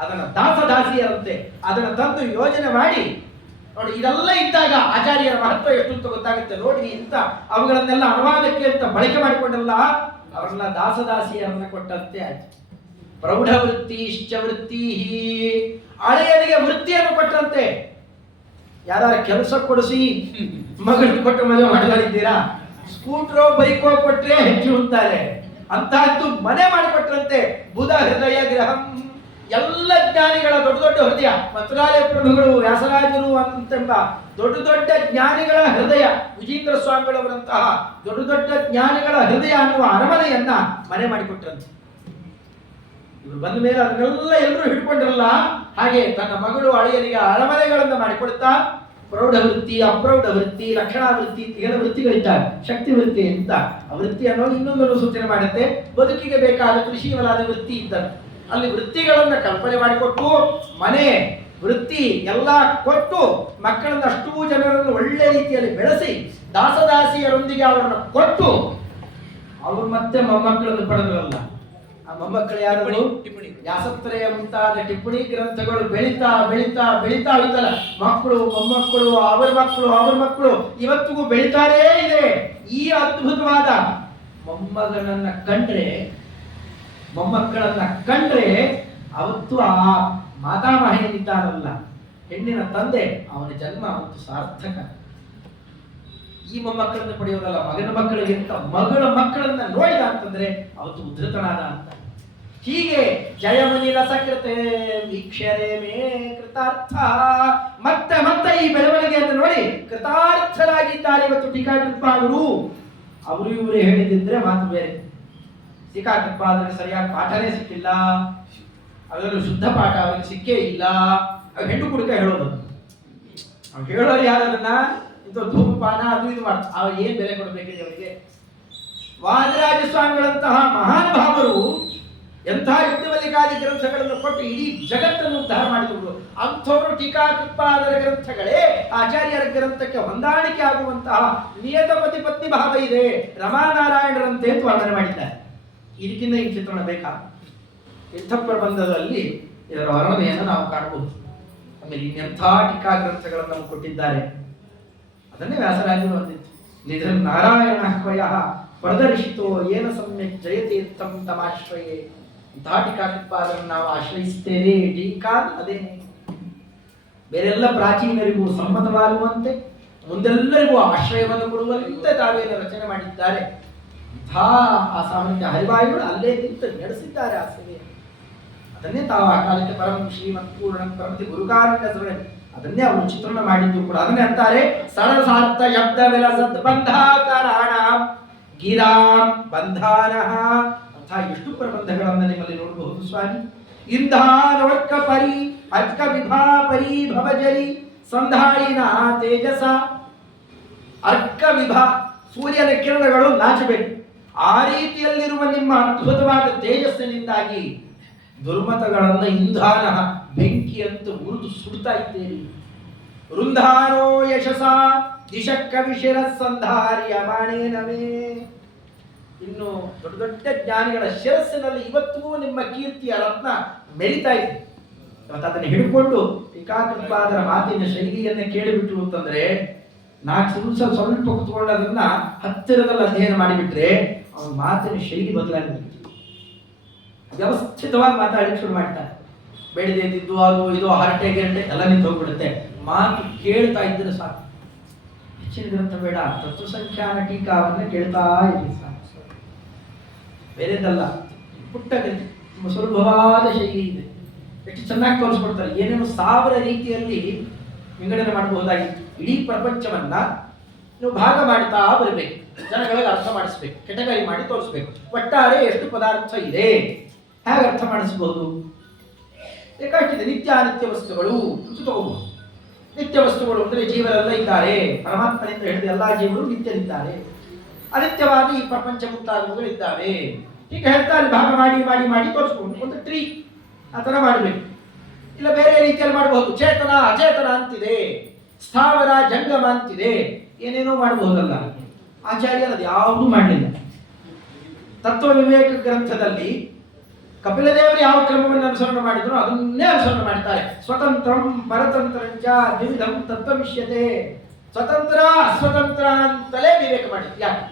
ಅದನ್ನ ದಾಸದಾಸಿಯರಂತೆ ಅದನ್ನ ತಂದು ಯೋಜನೆ ಮಾಡಿ ನೋಡಿ, ಇದೆಲ್ಲ ಇದ್ದಾಗ ಆಚಾರ್ಯರ ಮಹತ್ವ ಎಷ್ಟು ಅಂತ ಗೊತ್ತಾಗುತ್ತೆ ನೋಡಿ ಅಂತ ಅವುಗಳನ್ನೆಲ್ಲ ಅನುವಾದಕ್ಕೆ ಅಂತ ಬಳಕೆ ಮಾಡಿಕೊಂಡಲ್ಲ, ಅವರನ್ನ ದಾಸದಾಸಿಯರನ್ನ ಕೊಟ್ಟಂತೆ ಆಯ್ತು. ಪ್ರೌಢ ವೃತ್ತಿಶ್ಚ ವೃತ್ತಿ, ಹಳೆಯರಿಗೆ ವೃತ್ತಿಯನ್ನು ಕೊಟ್ಟಂತೆ. ಯಾರ ಕೆಲಸ ಕೊಡಿಸಿ ಮಗಳನ್ನು ಕೊಟ್ಟು ಮದುವೆ ಮಾಡಿದ್ದೀರಾ? ಸ್ಕೂಟ್ರೋ ಬೈಕೋ ಕೊಟ್ರೆ ಹೆಚ್ಚು ಅಂತಾರೆ, ಅಂತಹದ್ದು ಮನೆ ಮಾಡಿಕೊಟ್ರಂತೆ. ಬುಧ ಹೃದಯ ಗ್ರಹಂ, ಎಲ್ಲ ಜ್ಞಾನಿಗಳ ದೊಡ್ಡ ದೊಡ್ಡ ಹೃದಯ, ಮಂತ್ರಾಲಯ ಪ್ರಭುಗಳು, ವ್ಯಾಸರಾಜರು ಅಂತೆಂಬ ದೊಡ್ಡ ದೊಡ್ಡ ಜ್ಞಾನಿಗಳ ಹೃದಯ, ವಿಜೇಂದ್ರ ಸ್ವಾಮಿಗಳವರಂತಹ ದೊಡ್ಡ ದೊಡ್ಡ ಜ್ಞಾನಿಗಳ ಹೃದಯ ಅನ್ನುವ ಅರಮನೆಯನ್ನ ಮನೆ ಮಾಡಿಕೊಟ್ರಂತೆ. ಇವರು ಬಂದ ಮೇಲೆ ಅದನ್ನೆಲ್ಲ ಎಲ್ಲರೂ ಹಿಡ್ಕೊಂಡ್ರಲ್ಲ, ಹಾಗೆ ತನ್ನ ಮಗಳು ಅಳಿಯರಿಗೆ ಅರಮನೆಗಳನ್ನ ಮಾಡಿಕೊಡ್ತಾ ಪ್ರೌಢ ವೃತ್ತಿ, ಅಪ್ರೌಢ ವೃತ್ತಿ, ಲಕ್ಷಣಾ ವೃತ್ತಿ, ಎಲ್ಲ ವೃತ್ತಿಗಳಿದ್ದಾರೆ. ಶಕ್ತಿ ವೃತ್ತಿ ಅಂತ ಆ ವೃತ್ತಿ ಅನ್ನೋದು ಇನ್ನೊಂದನ್ನು ಸೂಚನೆ ಮಾಡುತ್ತೆ. ಬದುಕಿಗೆ ಬೇಕಾದ ಕೃಷಿವಲಾದ ವೃತ್ತಿ ಇದ್ದರು, ಅಲ್ಲಿ ವೃತ್ತಿಗಳನ್ನ ಕಲ್ಪನೆ ಮಾಡಿಕೊಟ್ಟು ಮನೆ ವೃತ್ತಿ ಎಲ್ಲ ಕೊಟ್ಟು ಮಕ್ಕಳನ್ನ ಅಷ್ಟೂ ಜನರನ್ನು ಒಳ್ಳೆ ರೀತಿಯಲ್ಲಿ ಬೆಳೆಸಿ ದಾಸದಾಸಿಯರೊಂದಿಗೆ ಅವರನ್ನು ಕೊಟ್ಟು ಅವರು ಮತ್ತೆ ಮೊಮ್ಮಕ್ಕಳನ್ನು ಪಡೆದ್ರಲ್ಲ. ಆ ಮೊಮ್ಮಕ್ಕಳು ಯಾರು? ವ್ಯಾಸತ್ರಯ ಮುಂತಾದ ಟಿಪ್ಪಣಿ ಗ್ರಂಥಗಳು ಬೆಳೀತಾ ಬೆಳೀತಾ ಬೆಳೀತಾ ಇತ್ತಲ್ಲ, ಮಕ್ಕಳು ಮೊಮ್ಮಕ್ಕಳು ಅವರ ಮಕ್ಕಳು ಇವತ್ತಿಗೂ ಬೆಳೀತಾರೇ ಇದೆ. ಈ ಅದ್ಭುತವಾದ ಮೊಮ್ಮಗನನ್ನ ಮೊಮ್ಮಕ್ಕಳನ್ನ ಕಂಡ್ರೆ ಅವತ್ತು ಆ ಮಾತಾಮಹ ಏನಿದ್ದಾರಲ್ಲ, ಹೆಣ್ಣಿನ ತಂದೆ, ಅವನ ಜನ್ಮ ಅವತ್ತು ಸಾರ್ಥಕ. ಈ ಮೊಮ್ಮಕ್ಕಳನ್ನು ಪಡೆಯೋದಲ್ಲ, ಮಗನ ಮಕ್ಕಳಿಗಿಂತ ಮಗಳ ಮಕ್ಕಳನ್ನ ನೋಡಿದ ಅಂತಂದ್ರೆ ಅವತ್ತು ಉದ್ಧತನಾದ ಅಂತ. ಹೀಗೆ ಜಯಮುನಿ ರಸಕೃತೆ ವೀಕ್ಷರೇ ಮೇ ಕೃತಾರ್ಥ, ಮತ್ತೆ ಮತ್ತೆ ಈ ಬೆಳವಣಿಗೆಯನ್ನು ನೋಡಿ ಕೃತಾರ್ಥರಾಗಿದ್ದಾರೆ ಇವತ್ತು ಟೀಕಾಕೃತ್ಪಾದರು. ಅವರು ಇವರೇ ಹೇಳಿದ್ರೆ ಮಾತು ಬೇರೆ. ಟೀಕಾಕೃತ್ಪಾದರಿಗೆ ಸರಿಯಾಗಿ ಪಾಠನೇ ಸಿಕ್ಕಿಲ್ಲ, ಅದರಲ್ಲೂ ಶುದ್ಧ ಪಾಠ ಅವರಿಗೆ ಸಿಕ್ಕೇ ಇಲ್ಲ. ಹೆಣ್ಣು ಕುಡುಕ ಹೇಳೋದು, ಅವ್ರು ಹೇಳೋರು ಯಾರದನ್ನ ಇದು ಧೂಮಪಾನ ಅದು ಇದು ಮಾಡ್ತಾರೆ. ಅವ್ರು ಏನ್ ಬೆಲೆ ಕೊಡಬೇಕಿದೆ ಅವರಿಗೆ? ವಾದಿರಾಜ ಸ್ವಾಮಿಗಳಂತಹ ಮಹಾನುಭಾವರು ಎಂಥ ಯುಕ್ತಿವಲ್ಲಿಕಾದಿ ಗ್ರಂಥಗಳನ್ನು ಕೊಟ್ಟು ಇಡೀ ಜಗತ್ತನ್ನು ಉದ್ಧಾರ ಮಾಡಿದವರು. ಅಂಥವರು ಟೀಕಾಕೃತ್ಪಾದರ ಗ್ರಂಥಗಳೇ ಆಚಾರ್ಯರ ಗ್ರಂಥಕ್ಕೆ ಹೊಂದಾಣಿಕೆ ಆಗುವಂತಹ ನಿಯತ ಪತಿ ಭಾವ ಇದೆ. ರಮಾನಾರಾಯಣರಂತೆ ಅಂತ ವರ್ಣನೆ ಮಾಡಿದ್ದಾರೆ. ಇದಕ್ಕಿಂತ ಈ ಚಿತ್ರಣ ಬೇಕಾ? ತೀರ್ಥ ಪ್ರಬಂಧದಲ್ಲಿ ಇದರ ವರ್ಣನೆಯನ್ನು ನಾವು ಕಾಣಬಹುದು. ಆಮೇಲೆ ಇನ್ನೆಂಥ ಟೀಕಾ ಗ್ರಂಥಗಳನ್ನು ನಾವು ಕೊಟ್ಟಿದ್ದಾರೆ. ಅದನ್ನೇ ವ್ಯಾಸರಾಜರು ಅಂದಿತ್ತು, ನಿಧನ್ ನಾರಾಯಣ ಕ್ವಯ ಪ್ರದರ್ಶಿತೋ ಏನ ಸಮ್ಯಕ್ ಜಯತೀರ್ಥಂ ತಮಾಶ್ರಯೇ. ಇಂತಹ ಟೀಕಾಕೃತ್ಪಾದರನ್ನು ನಾವು ಆಶ್ರಯಿಸ್ತೇವೆ. ಟೀಕಾ ಅದೇನೆ, ಬೇರೆಲ್ಲ ಪ್ರಾಚೀನರಿಗೂ ಸಮ್ಮತವಾಗುವಂತೆ ಮುಂದೆಲ್ಲರಿಗೂ ಆಶ್ರಯವನ್ನು ಕೊಡುವಂತೆ ತಾವೇನು ರಚನೆ ಮಾಡಿದ್ದಾರೆ. ಆ ಸಾಮಾನ್ಯ ಹರಿವಾಯುಗಳು ಅಲ್ಲೇ ನಿಂತು ನಡೆಸಿದ್ದಾರೆ ಆ ಸೇವೆ. ಅದನ್ನೇ ತಾವು ಆ ಕಾಲಕ್ಕೆ ಪರಮ ಶ್ರೀಮತ್ ಪೂರ್ಣ ಪರಮತಿ ಗುರುಕಾರಣ್ಯ ಸುರಳೆ ಅದನ್ನೇ ಅವರು ಚಿತ್ರಣ ಮಾಡಿದ್ದು ಕೂಡ. ಅದನ್ನೇ ಅಂತಾರೆ ಸರಸಾರ್ಥ ಶಬ್ದ ವಿಲಸದ್ ಬಂಧಾಕರಾಣ ಗಿರಾಂ ಬಂಧಾನ ಅಂತ. ಎಷ್ಟು ಪ್ರಬಂಧಗಳನ್ನು ನಿಮ್ಮಲ್ಲಿ ನೋಡಬಹುದು ಸ್ವಾಮಿ. ಇಂಧಾನವರ್ಕ ಪರಿ ಅರ್ಕ ವಿಭಾ ಪರಿ ಭವಜರಿ ಸಂಧಾಯಿನ ತೇಜಸ. ಅರ್ಕ ವಿಭಾ ಸೂರ್ಯನ ಕಿರಣಗಳು ನಾಚಬೇಕು. ಆ ರೀತಿಯಲ್ಲಿರುವ ನಿಮ್ಮ ಅದ್ಭುತವಾದ ತೇಜಸ್ಸಿನಿಂದಾಗಿ ದುರ್ಮತಗಳನ್ನ ಇಂಧಾನ ಬೆಂಕಿಯಂತೂ ಉರಿದು ಸುಡ್ತಾ ಇದ್ದೇನೆ. ವೃಂಧಾನೋ ಯಶಸ ದಿಶಕ್ಕ ವಿಶಿರ ಸಂಧಾರ್ಯ ಮಾಣೇನವೇ. ಇನ್ನು ದೊಡ್ಡ ದೊಡ್ಡ ಜ್ಞಾನಿಗಳ ಶಿರಸ್ಸಿನಲ್ಲಿ ಇವತ್ತೂ ನಿಮ್ಮ ಕೀರ್ತಿಯ ರತ್ನ ಮೆರಿತಾ ಇದೆ. ಇವತ್ತು ಅದನ್ನು ಹಿಡ್ಕೊಂಡು ಟೀಕಾಕೃತ್ಪಾದರ ಮಾತಿನ ಶೈಲಿಯನ್ನ ಕೇಳಿಬಿಟ್ರು ಅಂತಂದ್ರೆ 4 ದಿವಸ ಸ್ವಲ್ಪ ಕುತ್ಕೊಂಡು ಅದನ್ನ ಹತ್ತಿರದಲ್ಲಿ ಅಧ್ಯಯನ ಮಾಡಿಬಿಟ್ರೆ ಅವನ ಮಾತಿನ ಶೈಲಿ ಬದಲಾಗಿ ವ್ಯವಸ್ಥಿತವಾಗಿ ಮಾತಾಡಿ ಶುರು ಮಾಡ್ತಾರೆ. ಬೆಳೆದಿದ್ದು ಅದು ಇದು ಹರಟೆ ಗೆರಟೆ ಎಲ್ಲ ನಿಂತು ಹೋಗ್ಬಿಡುತ್ತೆ. ಮಾತು ಕೇಳ್ತಾ ಇದ್ರೆ ಸಾಕು. ಹೆಚ್ಚಿನ ಗ್ರಂಥ ಬೇಡ, ತತ್ವಸಂಖ್ಯಾನ ಟೀಕಾವನ್ನ ಕೇಳ್ತಾ ಇರಿ ಸಾಕು. ಬೇರೆದಲ್ಲ, ಪುಟ್ಟ ಗ್ರಂಥ, ತುಂಬ ಸುಲಭವಾದ ಶೈಲಿ ಇದೆ. ಎಷ್ಟು ಚೆನ್ನಾಗಿ ತೋರಿಸ್ಕೊಡ್ತಾರೆ. ಏನೇನು 1000 ರೀತಿಯಲ್ಲಿ ವಿಂಗಡಣೆ ಮಾಡಬಹುದಾಗಿತ್ತು. ಇಡೀ ಪ್ರಪಂಚವನ್ನ ನೀವು ಭಾಗ ಮಾಡ್ತಾ ಬರಬೇಕು, ಜನಗಳಿಗೆ ಅರ್ಥ ಮಾಡಿಸ್ಬೇಕು, ಕೆಟಗರಿ ಮಾಡಿ ತೋರಿಸ್ಬೇಕು. ಒಟ್ಟಾರೆ ಎಷ್ಟು ಪದಾರ್ಥ ಇದೆ, ಹೇಗೆ ಅರ್ಥ ಮಾಡಿಸ್ಬೋದು? ಬೇಕಾಗ್ತದೆ. ನಿತ್ಯ ಅನಿತ್ಯ ವಸ್ತುಗಳು ಅಂತ ತಗೋಬಹುದು. ನಿತ್ಯ ವಸ್ತುಗಳು ಅಂದರೆ ಜೀವರೆಲ್ಲ ಇದ್ದಾರೆ. ಪರಮಾತ್ಮನಿಂದ ಹಿಡಿದು ಎಲ್ಲ ಜೀವರು ನಿತ್ಯರಿದ್ದಾರೆ. ಅನಿತ್ಯವಾಗಿ ಈ ಪ್ರಪಂಚ ಮುಂತಾದವುಗಳು ಇದ್ದಾವೆ. ಈಗ ಹೇಳ್ತಾರೆ ಭಾಗ ಮಾಡಿ ಮಾಡಿ ಮಾಡಿ ತೋರಿಸ್ಕೊಂಡು ಒಂದು ಟ್ರೀ ಆ ಥರ ಮಾಡಬೇಕು. ಇಲ್ಲ ಬೇರೆ ರೀತಿಯಲ್ಲಿ ಮಾಡಬಹುದು. ಚೇತನ ಅಚೇತನ ಅಂತಿದೆ, ಸ್ಥಾವರ ಜಂಗಮ ಅಂತಿದೆ, ಏನೇನೋ ಮಾಡಬಹುದಲ್ಲ. ಆಚಾರ್ಯರು ಅದು ಯಾವುದೂ ಮಾಡಲಿಲ್ಲ. ತತ್ವ ವಿವೇಕ ಗ್ರಂಥದಲ್ಲಿ ಕಪಿಲದೇವರು ಯಾವ ಕ್ರಮವನ್ನು ಅನುಸರಣೆ ಮಾಡಿದ್ರು ಅದನ್ನೇ ಅನುಸರಣೆ ಮಾಡ್ತಾರೆ. ಸ್ವತಂತ್ರಂ ಪರತಂತ್ರಂಚ ದ್ವಿಧಂ ತತ್ವವಿಷ್ಯತೆ. ಸ್ವತಂತ್ರ ಅಸ್ವತಂತ್ರ ಅಂತಲೇ ವಿವೇಕ ಮಾಡಿ. ಯಾಕೆ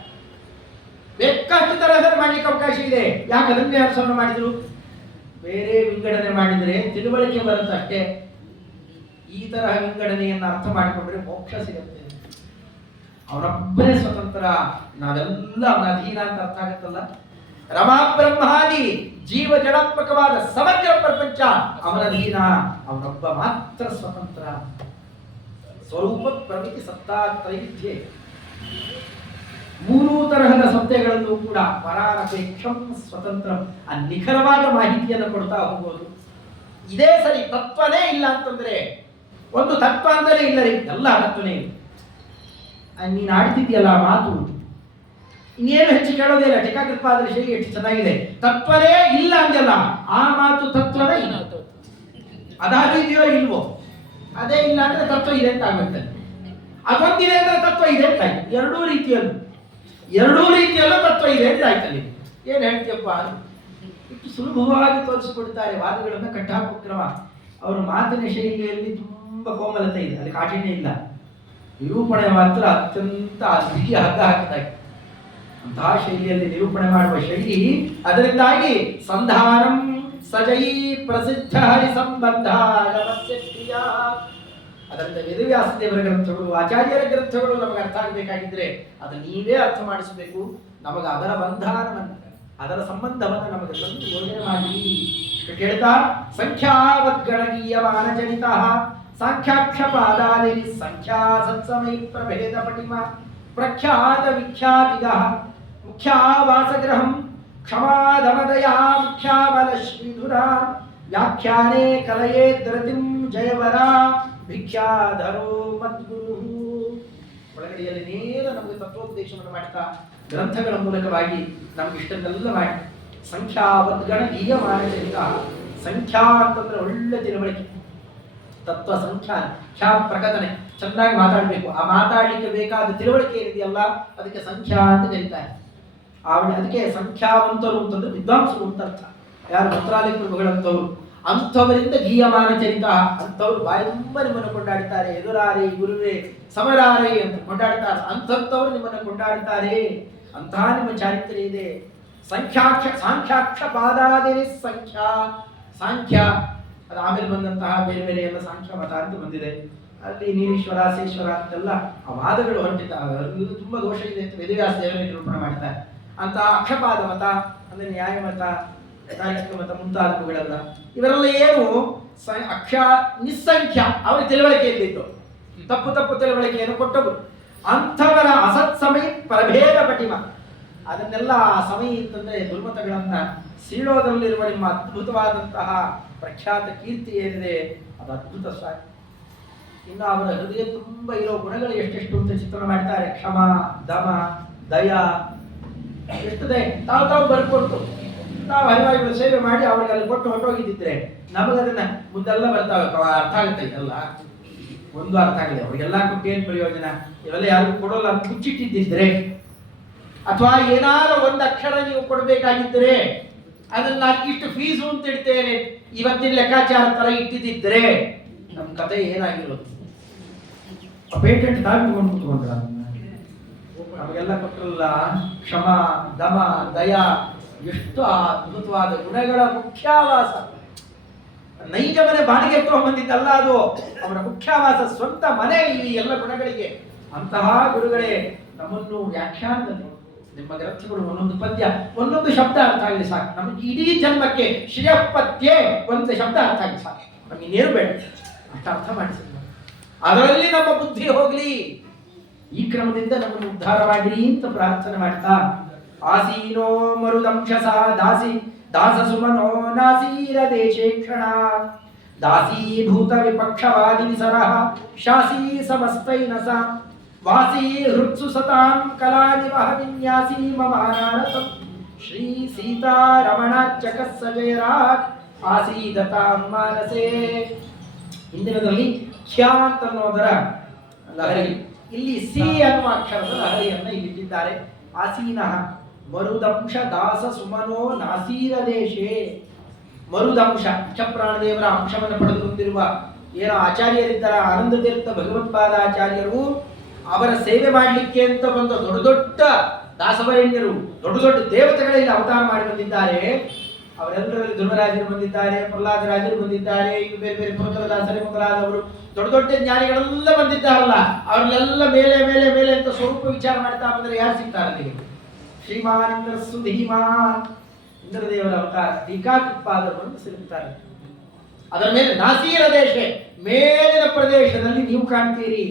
ಬೇಕಾಷ್ಟು ತರಹದಲ್ಲಿ ಮಾಡ್ಲಿಕ್ಕೆ ಅವಕಾಶ ಇದೆ, ಯಾಕೆ ಅದನ್ನೇ ಅನುಸರಣೆ ಮಾಡಿದ್ರು? ಬೇರೆ ವಿಂಗಡಣೆ ಮಾಡಿದರೆ ತಿಳುವಳಿಕೆ ಬರುತ್ತೆ ಅಷ್ಟೇ. ಈ ತರಹ ವಿಂಗಡಣೆಯನ್ನು ಅರ್ಥ ಮಾಡಿಕೊಂಡ್ರೆ ಮೋಕ್ಷ ಸಿಗುತ್ತೆ. ಅವರೊಬ್ಬರೇ ಸ್ವತಂತ್ರ, ನಾವೆಲ್ಲ ಅವನ ಅಧೀನ ಅಂತ ಅರ್ಥ ಆಗುತ್ತಲ್ಲ. ರಮಾ ಬ್ರಹ್ಮಾದಿ ಜೀವ ಜಡಾತ್ಮಕವಾದ ಸಮಗ್ರ ಪ್ರಪಂಚ ಅವನ ಅಧೀನ, ಅವನೊಬ್ಬ ಮಾತ್ರ ಸ್ವತಂತ್ರ. ಸ್ವರೂಪ ಪ್ರಮಿತಿ ಸತ್ತಾ ತ್ರೈವಿಧ್ಯ, 3 ತರಹದ ಸತ್ಯಗಳಲ್ಲೂ ಕೂಡ ಪರಾನಪೇಕ್ಷಂ ಸ್ವತಂತ್ರ ಆ ನಿಖರವಾದ ಮಾಹಿತಿಯನ್ನು ಕೊಡ್ತಾ ಹೋಗೋದು. ಇದೇ ಸರಿ. ತತ್ವನೇ ಇಲ್ಲ ಅಂತಂದ್ರೆ ಒಂದು ತತ್ವ ಅಂತಲೇ ಇಲ್ಲ ರೀ, ಎಲ್ಲ ತತ್ವನೇ ಇಲ್ಲ. ನೀನು ಆಡ್ತಿದ್ಯಲ್ಲ ಮಾತು, ಇನ್ನೇನು ಹೆಚ್ಚು ಕೇಳೋದೇ ಇಲ್ಲ. ಟೀಕಾಕೃತ್ಪಾದರ ಶೈಲಿ ಎಷ್ಟು ಚೆನ್ನಾಗಿದೆ. ತತ್ವನೇ ಇಲ್ಲ ಅಂದಲ್ಲ, ಆ ಮಾತು ತತ್ವನೇ ಇಲ್ಲ. ಅದಾಗಿದೆಯೋ ಇಲ್ವೋ? ಅದೇ ಇಲ್ಲ ಅಂದ್ರೆ ತತ್ವ ಇದೆ ಅಂತ ಆಗುತ್ತೆ. ಅದೊಂದಿದೆ ಅಂದ್ರೆ ತತ್ವ ಇದೆ ಅಂತ ಆಯ್ತು. ಎರಡೂ ರೀತಿಯಲ್ಲೂ ತತ್ವ ಇದೆ ಅಂತ ಆಯ್ತಲ್ಲಿ. ಏನು ಹೇಳ್ತೀಯಪ್ಪ? ಇಷ್ಟು ಸುಲಭವಾಗಿ ತೋರಿಸಿಕೊಡ್ತಾರೆ ವಾದಗಳನ್ನು ಕಟ್ಟಾಕೋ ಕ್ರಮ. ಅವರ ಮಾತಿನ ಶೈಲಿಯಲ್ಲಿ ತುಂಬಾ ಕೋಮಲತೆ ಇದೆ, ಅಲ್ಲಿ ಕಾಠಿಣ್ಯ ಇಲ್ಲ. ನಿರೂಪಣೆ ಮಾತ್ರ ಅತ್ಯಂತ ಬಿಗಿ ಹಗ್ಗ ಹಾಕಿದಾಗೆ ಅಂತಹ ಶೈಲಿಯಲ್ಲಿ ನಿರೂಪಣೆ ಮಾಡುವ ಶೈಲಿ. ಅದರಿಂದಾಗಿ ಸಂಧಾನಂ ಸಜೈ ಪ್ರಸಿದ್ಧ ಹರಿ ಸಂಬಂಧ. ಅದರಿಂದ ವೇದವ್ಯಾಸ ದೇವರ ಗ್ರಂಥಗಳು, ಆಚಾರ್ಯರ ಗ್ರಂಥಗಳು ನಮಗೆ ಅರ್ಥ ಆಗಬೇಕಾಗಿದ್ರೆ ಅದು ನೀವೇ ಅರ್ಥ ಮಾಡಿಸಬೇಕು. ನಮಗೆ ಅದರ ಬಂಧಾನವನ್ನು, ಅದರ ಸಂಬಂಧವನ್ನು ನಮಗೆ ತಂದು ಯೋಜನೆ ಮಾಡಿ ಕೇಳ್ತಾ. ಸಂಖ್ಯಾವದ್ಗಣಗೀಯಮಾನ ಜನಿತ ಸಾಂಖ್ಯಾಕ್ಷ ಪಾದಾಲಿ ಸಂಖ್ಯಾ ಸತ್ಸಮಯ ಪ್ರಭೇದ ಪಟಿಮ ಪ್ರಖ್ಯಾತ ವಿಖ್ಯಾತಿಗ ಮುಖ್ಯಾವಾಸಗ್ರಹಂ ಕ್ಷಮಾದಮದಯ ಮುಖ್ಯಾಬಲ ಶ್ರೀಧುರ ವ್ಯಾಖ್ಯಾನೆ ಕಲಯೇ ದ್ರತಿಂ ಜಯವರ ಭಿಕ್ಷಾಧರೋ ಮದ್ಗುರು. ಒಳಗಡೆಯಲ್ಲಿ ನೇರ ನಮಗೆ ತತ್ವೋಪದೇಶವನ್ನು ಮಾಡ್ತಾ ಗ್ರಂಥಗಳ ಮೂಲಕವಾಗಿ ನಮ್ಗೆ ಇಷ್ಟನ್ನೆಲ್ಲ ಮಾಡಿ. ಸಂಖ್ಯಾವದ್ಗಣ ಗೀಯಮಾನಚರಿತ. ಸಂಖ್ಯಾ ಅಂತಂದ್ರೆ ಒಳ್ಳೆ ತಿಳುವಳಿಕೆ, ತತ್ವ ಸಂಖ್ಯಾ ಖ್ಯಾ ಪ್ರಕಟಣೆ, ಚೆನ್ನಾಗಿ ಮಾತಾಡಬೇಕು. ಆ ಮಾತಾಡಲಿಕ್ಕೆ ಬೇಕಾದ ತಿಳುವಳಿಕೆ ಏನಿದೆಯಲ್ಲ ಅದಕ್ಕೆ ಸಂಖ್ಯಾ ಅಂತ ಕರೀತಾರೆ. ಅದಕ್ಕೆ ಸಂಖ್ಯಾವಂತರು ಅಂತಂದ್ರೆ ವಿದ್ವಾಂಸರು ಅಂತ ಅರ್ಥ. ಯಾರು ಮಂತ್ರಾಲಯ ಪ್ರಭುಗಳಂತವ್ರು, ಅಂಥವರಿಂದ ಗೀಯಮಾನ ಚರಿತ. ಅಂಥವ್ರು ಬಾಯಿ ತುಂಬ ನಿಮ್ಮನ್ನು ಕೊಂಡಾಡ್ತಾರೆ. ಎದುರಾರೆ ಗುರುವೇ ಸಮರಾರೆ ಅಂತ ಕೊಂಡಾಡ್ತಾರೆ. ಅಂಥವ್ರು ನಿಮ್ಮನ್ನು ಕೊಂಡಾಡ್ತಾರೆ. ಅಂತಹ ನಿಮ್ಮ ಚಾರಿತ್ರ್ಯ ಇದೆ. ಸಾಂಖ್ಯಾಕ್ಷ ಪಾದಾದಿನಿ ಸಂಖ್ಯಾ ಸಾಂಖ್ಯ. ಅದು ಆಮೇಲೆ ಬಂದಂತಹ ಬೇರೆ ಬೇರೆ ಎಲ್ಲ ಸಾಂಖ್ಯ ಮತ ಅಂತ ಬಂದಿದೆ. ಅಲ್ಲಿ ನೀರೀಶ್ವರ ಸೇಶ್ವರ ಅಂತೆಲ್ಲ ಆ ವಾದಗಳು ಹೊರಟಿದ್ದಾರೆ. ತುಂಬಾ ದೋಷ ಇದೆ ಅಂತ ವೇದವ್ಯಾಸ ದೇವರ ನಿರೂಪಣೆ ಮಾಡ್ತಾರೆ. ಅಂತ ಅಕ್ಷಪಾದ ಮತ ಅಂದ್ರೆ ನ್ಯಾಯ ಮತ, ಮತ್ತು ಮುಂತಾದವುಗಳೆಲ್ಲ ಇವರೆಲ್ಲ ಏನು ನಿಸ್ಸಂಖ್ಯ ಅವರ ತಿಳುವಳಿಕೆಯಲ್ಲಿದ್ದು ತಪ್ಪು ತಪ್ಪು ತಿಳುವಳಿಕೆಯನ್ನು ಕೊಟ್ಟರು. ಅಂಥವರ ಅಸತ್ ಸಮಯ ಪ್ರಭೇದ ಪಟಿಮ, ಅದನ್ನೆಲ್ಲ ಸಮಯ ಅಂತಂದ್ರೆ ದುರ್ಮತಗಳನ್ನ ಸೀಳೋದರಲ್ಲಿರುವ ನಿಮ್ಮ ಅದ್ಭುತವಾದಂತಹ ಪ್ರಖ್ಯಾತ ಕೀರ್ತಿ ಏನಿದೆ ಅದು ಅದ್ಭುತ ಸಾಕು. ಇನ್ನು ಅವರ ಹೃದಯ ತುಂಬ ಇರೋ ಗುಣಗಳು ಎಷ್ಟೆಷ್ಟು ಅಂತ ಚಿತ್ರಣ ಮಾಡ್ತಾರೆ. ಕ್ಷಮ, ದಮ, ದಯ, ಎಷ್ಟಿದೆ ತಾವು ಬರ್ಕೊಟ್ಟು ನಾವು ಹರಿವಾಯುಗಳ ಸೇವೆ ಮಾಡಿ ಅವರಿಗೆಲ್ಲ ಕೊಟ್ಟು ಹೊರಟೋಗಿದ್ದಿದ್ರೆ ನಮಗದನ್ನ ಮುಂದೆಲ್ಲ ಬರ್ತಾವೆ, ಅರ್ಥ ಆಗುತ್ತೆ. ಇದೆಲ್ಲ ಒಂದು ಅರ್ಥ ಆಗಿದೆ, ಅವ್ರಿಗೆಲ್ಲ ಕೊಟ್ಟು ಏನು ಪ್ರಯೋಜನ, ಇವೆಲ್ಲ ಯಾರಿಗೂ ಕೊಡೋಲ್ಲ ಅಂತ ಮುಚ್ಚಿಟ್ಟಿದ್ದಿದ್ರೆ, ಅಥವಾ ಏನಾದ್ರು ಒಂದು ಅಕ್ಷರ ನೀವು ಕೊಡಬೇಕಾಗಿದ್ದರೆ ಅದನ್ನ ನಾನು ಇಷ್ಟು ಫೀಸು ಅಂತ ಇಡ್ತೇನೆ ಇವತ್ತಿನ ಲೆಕ್ಕಾಚಾರ ತರ ಇಟ್ಟಿದ್ದಿದ್ರೆ ನಮ್ಮ ಕತೆ ಏನಾಗಿರೋದು. ಪೇಟೆಂಟ್ ತಾವಿಕೊಂಡು ಕೂತ್ಕೊಂಡ್ರ ನಮಗೆಲ್ಲ ಕೊಟ್ಟರಲ್ಲ. ಕ್ಷಮ, ದಮ, ದಯ, ಎಷ್ಟು ಅದ್ಭುತವಾದ ಗುಣಗಳ ಮುಖ್ಯಾವಾಸ. ನೈಜ ಮನೆ ಬಾಡಿಗೆ ತಗೊಂಡ್ಬಂದಿದ್ದಲ್ಲ, ಅದು ಅವರ ಮುಖ್ಯಾವಾಸ, ಸ್ವಂತ ಮನೆ ಈ ಎಲ್ಲ ಗುಣಗಳಿಗೆ. ಅಂತಹ ಗುರುಗಳೇ ನಮ್ಮನ್ನು ವ್ಯಾಖ್ಯಾನದಲ್ಲಿ ನಿಮ್ಮ ಗ್ರಂಥಗಳು ಒಂದೊಂದು ಪದ್ಯ ಒಂದೊಂದು ಶಬ್ದ ಅರ್ಥ ಆಗಲಿ ಸಾಕು. ನಮಗೆ ಇಡೀ ಜನ್ಮಕ್ಕೆ ಶ್ರೇಯಪತ್ಯೆ ಒಂದು ಶಬ್ದ ಅರ್ಥ ಆಗಲಿ ಸಾಕು, ನಮಗೆ ಇನ್ನೇನು ಬೇಡ, ಅಷ್ಟು ಅರ್ಥ ಮಾಡಿಸಿ ಅದರಲ್ಲಿ ನಮ್ಮ ಬುದ್ಧಿ ಹೋಗ್ಲಿ. ಈ ಕ್ರಮದಿಂದ ನಮ್ಮನ್ನು ಉದ್ಧಾರ ಮಾಡಿರಿ ಅಂತ ಪ್ರಾರ್ಥನೆ ಮಾಡ್ತಾ, ಆಸೀನೋ ಮರುದಂಶಸ ದಾಸಿ ದಾಸ ಸುಮನೋ ನಾಸೀರ ದೇಶೇ ಕ್ಷಣ ದಾಸೀಭೂತ ವಿಪಕ್ಷವಾದಿ ವಿಸರಃ ಶಾಸೀ ಸಮಸ್ತೈನಸ ವಾಸಿ ಹೃತ್ಸು ಸತಾಂ ಕಲಾನಿವಹ ವಿನ್ಯಾಸಿ ಮಮಾನಾರತಂ ಶ್ರೀ ಸೀತಾರಮಣಾರ್ಚಕ ಸಜಯರಾಟ್ ಆಸೀದತಾಂ ಮಾನಸೇ. ಹಿಂದಿನದಲ್ಲಿ ಖ್ಯಾತ್ ಅನ್ನೋದರ ಲಹರಿ, ಇಲ್ಲಿ ಸಿ ಅನ್ನುವ ಅಕ್ಷರದ ಲಹರಿಯನ್ನು ಇಲ್ಲಿಟ್ಟಿದ್ದಾರೆ. ಆಸೀನಃ ಮರುದಂಶ ದಾಸ ಸುಮನೋ ನಾಸೀರ ದೇಶೇ. ಮರುದಂಶ ಪ್ರಾಣದೇವರ ಅಂಶವನ್ನು ಪಡೆದುಕೊಂಡಿರುವ ಏನೋ ಆಚಾರ್ಯರಿದ್ದಾರೆ, ಆನಂದ ತೀರ್ಥ ಭಗವತ್ಪಾದಾಚಾರ್ಯರು. ಅವರ ಸೇವೆ ಮಾಡಲಿಕ್ಕೆ ಅಂತ ಬಂದ ದೊಡ್ಡ ದೊಡ್ಡ ದಾಸವರೇಣ್ಯರು, ದೊಡ್ಡ ದೊಡ್ಡ ದೇವತೆಗಳಲ್ಲಿ ಅವತಾರ ಮಾಡಿ ಬಂದಿದ್ದಾರೆ. ಅವರೆಲ್ಲರಲ್ಲಿ ಧ್ರುವರಾಜರು ಬಂದಿದ್ದಾರೆ, ಪ್ರಹ್ಲಾದರಾಜರು ಬಂದಿದ್ದಾರೆ, ಇನ್ನು ಬೇರೆ ಬೇರೆ ಪುರಂದರದಾಸರೇ ಮೊದಲಾದವರು ದೊಡ್ಡ ದೊಡ್ಡ ಜ್ಞಾನಿಗಳೆಲ್ಲ ಬಂದಿದ್ದಾರಲ್ಲ. ಅವ್ರನ್ನೆಲ್ಲ ಮೇಲೆ ಮೇಲೆ ಮೇಲೆ ಅಂತ ಸ್ವರೂಪ ವಿಚಾರ ಮಾಡ್ತಾ ಬಂದರೆ ಯಾರು ಸಿಗ್ತಾರೆ ನಿಮಗೆ? ಶ್ರೀಮಾನ್ ಸುಧೀಮಾನ್ ಇಂದ್ರದೇವರ ಅವತಾರ ಟೀಕಾಕೃತ್ಪಾದರನ್ನು ಸಿಗುತ್ತಾರೆ. ಅದರ ಮೇಲೆ ನಾಸೀರ ದೇಶ, ಮೇಲಿನ ಪ್ರದೇಶದಲ್ಲಿ ನೀವು ಕಾಣ್ತೀರಿ.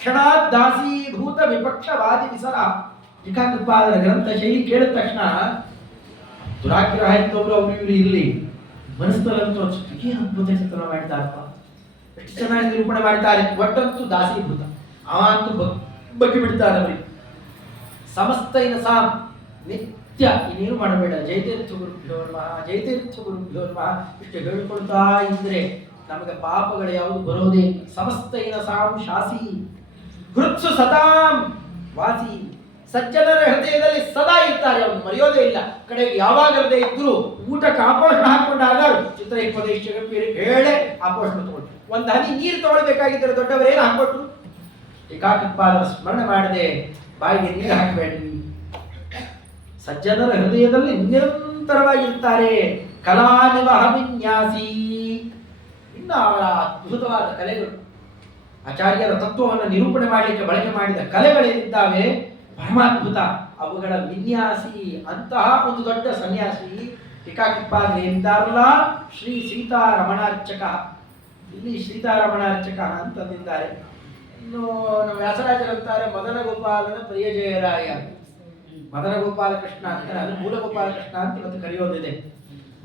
ಕ್ಷಣಾತ್ ದಾಸೀಭೂತ ವಿಪಕ್ಷವಾದಿ ವಿಸರ. ಟೀಕಾಕೃತ್ಪಾದರ ಗ್ರಂಥ ಶೈಲಿ ಕೇಳಿದ ತಕ್ಷಣ ದುರಾಗ್ರಹ ಇದ್ದವರು ಅವರು ಇವರು ಇರಲಿ, ಮನಸ್ಸಲ್ಲಂತೂ ಏನು ಅದ್ಭುತ ಚಿತ್ರಣ ಮಾಡ್ತಾರಪ್ಪ, ಎಷ್ಟು ಚೆನ್ನಾಗಿ ನಿರೂಪಣೆ ಮಾಡ್ತಾರೆ. ಒಟ್ಟಂತೂ ದಾಸೀಭೂತ, ಅವ ಅಂತೂ ಬಗ್ಗೆ ಬಿಡ್ತಾರೆ ಅವರಿಗೆ. ಸಮಸ್ತೈನ ಸಾಂ ನಿತ್ಯ ಇನ್ನೇನು ಮಾಡಬೇಡ, ಜಯತೀರ್ಥ ಗುರುಭ್ಯೋ ನಮಃ, ಜಯತೀರ್ಥ ಗುರುಭ್ಯೋ ನಮಃ ಇಷ್ಟು ಹೇಳಿಕೊಳ್ತಾ ಇದ್ರೆ ನಮಗೆ ಪಾಪಗಳು ಯಾವುದು ಬರೋದೇ. ಸಮಸ್ತೈನ ಸಾಂ ಶಾಸಿ ಹೃತ್ಸು ಸತಾಂ ವಾಸಿ. ಸಜ್ಜನರ ಹೃದಯದಲ್ಲಿ ಸದಾ ಇರ್ತಾರೆ, ಅವನು ಮರೆಯೋದೇ ಇಲ್ಲ. ಕಡೆಗೆ ಯಾವಾಗಲದೇ ಇದ್ರು ಊಟಕ್ಕೆ ಆಪೋಷಣ ಹಾಕೊಂಡಾಗ ಚಿತ್ರ 20 ಹೇಳೆ ಆಪೋಷಣ ತಗೊಂಡು ಒಂದು ಹನಿ ನೀರು ತಗೊಳ್ಬೇಕಾಗಿದ್ದರೆ ದೊಡ್ಡವರೇನು ಹಾಕೊಟ್ರು. ಟೀಕಾಕೃತ್ಪಾದರ ಸ್ಮರಣೆ ಮಾಡದೆ ಬಾಯಿಗೆ ನೀರು ಹಾಕಬೇಡ್ರಿ. ಸಜ್ಜನರ ಹೃದಯದಲ್ಲಿ ನಿರಂತರವಾಗಿರ್ತಾರೆ. ಕಲಾನಿವಹ ವಿನ್ಯಾಸಿ. ಇನ್ನು ಅವರ ಅದ್ಭುತವಾದ ಕಲೆಗಳು, ಆಚಾರ್ಯರ ತತ್ವವನ್ನು ನಿರೂಪಣೆ ಮಾಡಲಿಕ್ಕೆ ಬಳಕೆ ಮಾಡಿದ ಕಲೆಗಳೇನಿದ್ದಾವೆ ಪರಮಾದ್ಭುತ. ಅವುಗಳ ವಿನ್ಯಾಸಿ ಅಂತಹ ಒಂದು ದೊಡ್ಡ ಸನ್ಯಾಸಿ ಟೀಕಾಕೃತ್ಪಾದರು ಏನಿದ್ದಾರಲ್ಲ, ಶ್ರೀ ಸೀತಾರಮಣಾರ್ಚಕ. ಇಲ್ಲಿ ಸೀತಾರಮಣಾರ್ಚಕ ಅಂತಂದಿದ್ದಾರೆ. ಇನ್ನು ನಮ್ಮ ವ್ಯಾಸರಾಜರಂತಾರೆ ಮದನ ಗೋಪಾಲನ ಪ್ರಿಯಜಯರಾಯ. ಮದನ ಗೋಪಾಲಕೃಷ್ಣ ಅಂತ, ಅದು ಮೂಲ ಗೋಪಾಲಕೃಷ್ಣ ಅಂತ ಇವತ್ತು ಕರೆಯೋದಿದೆ.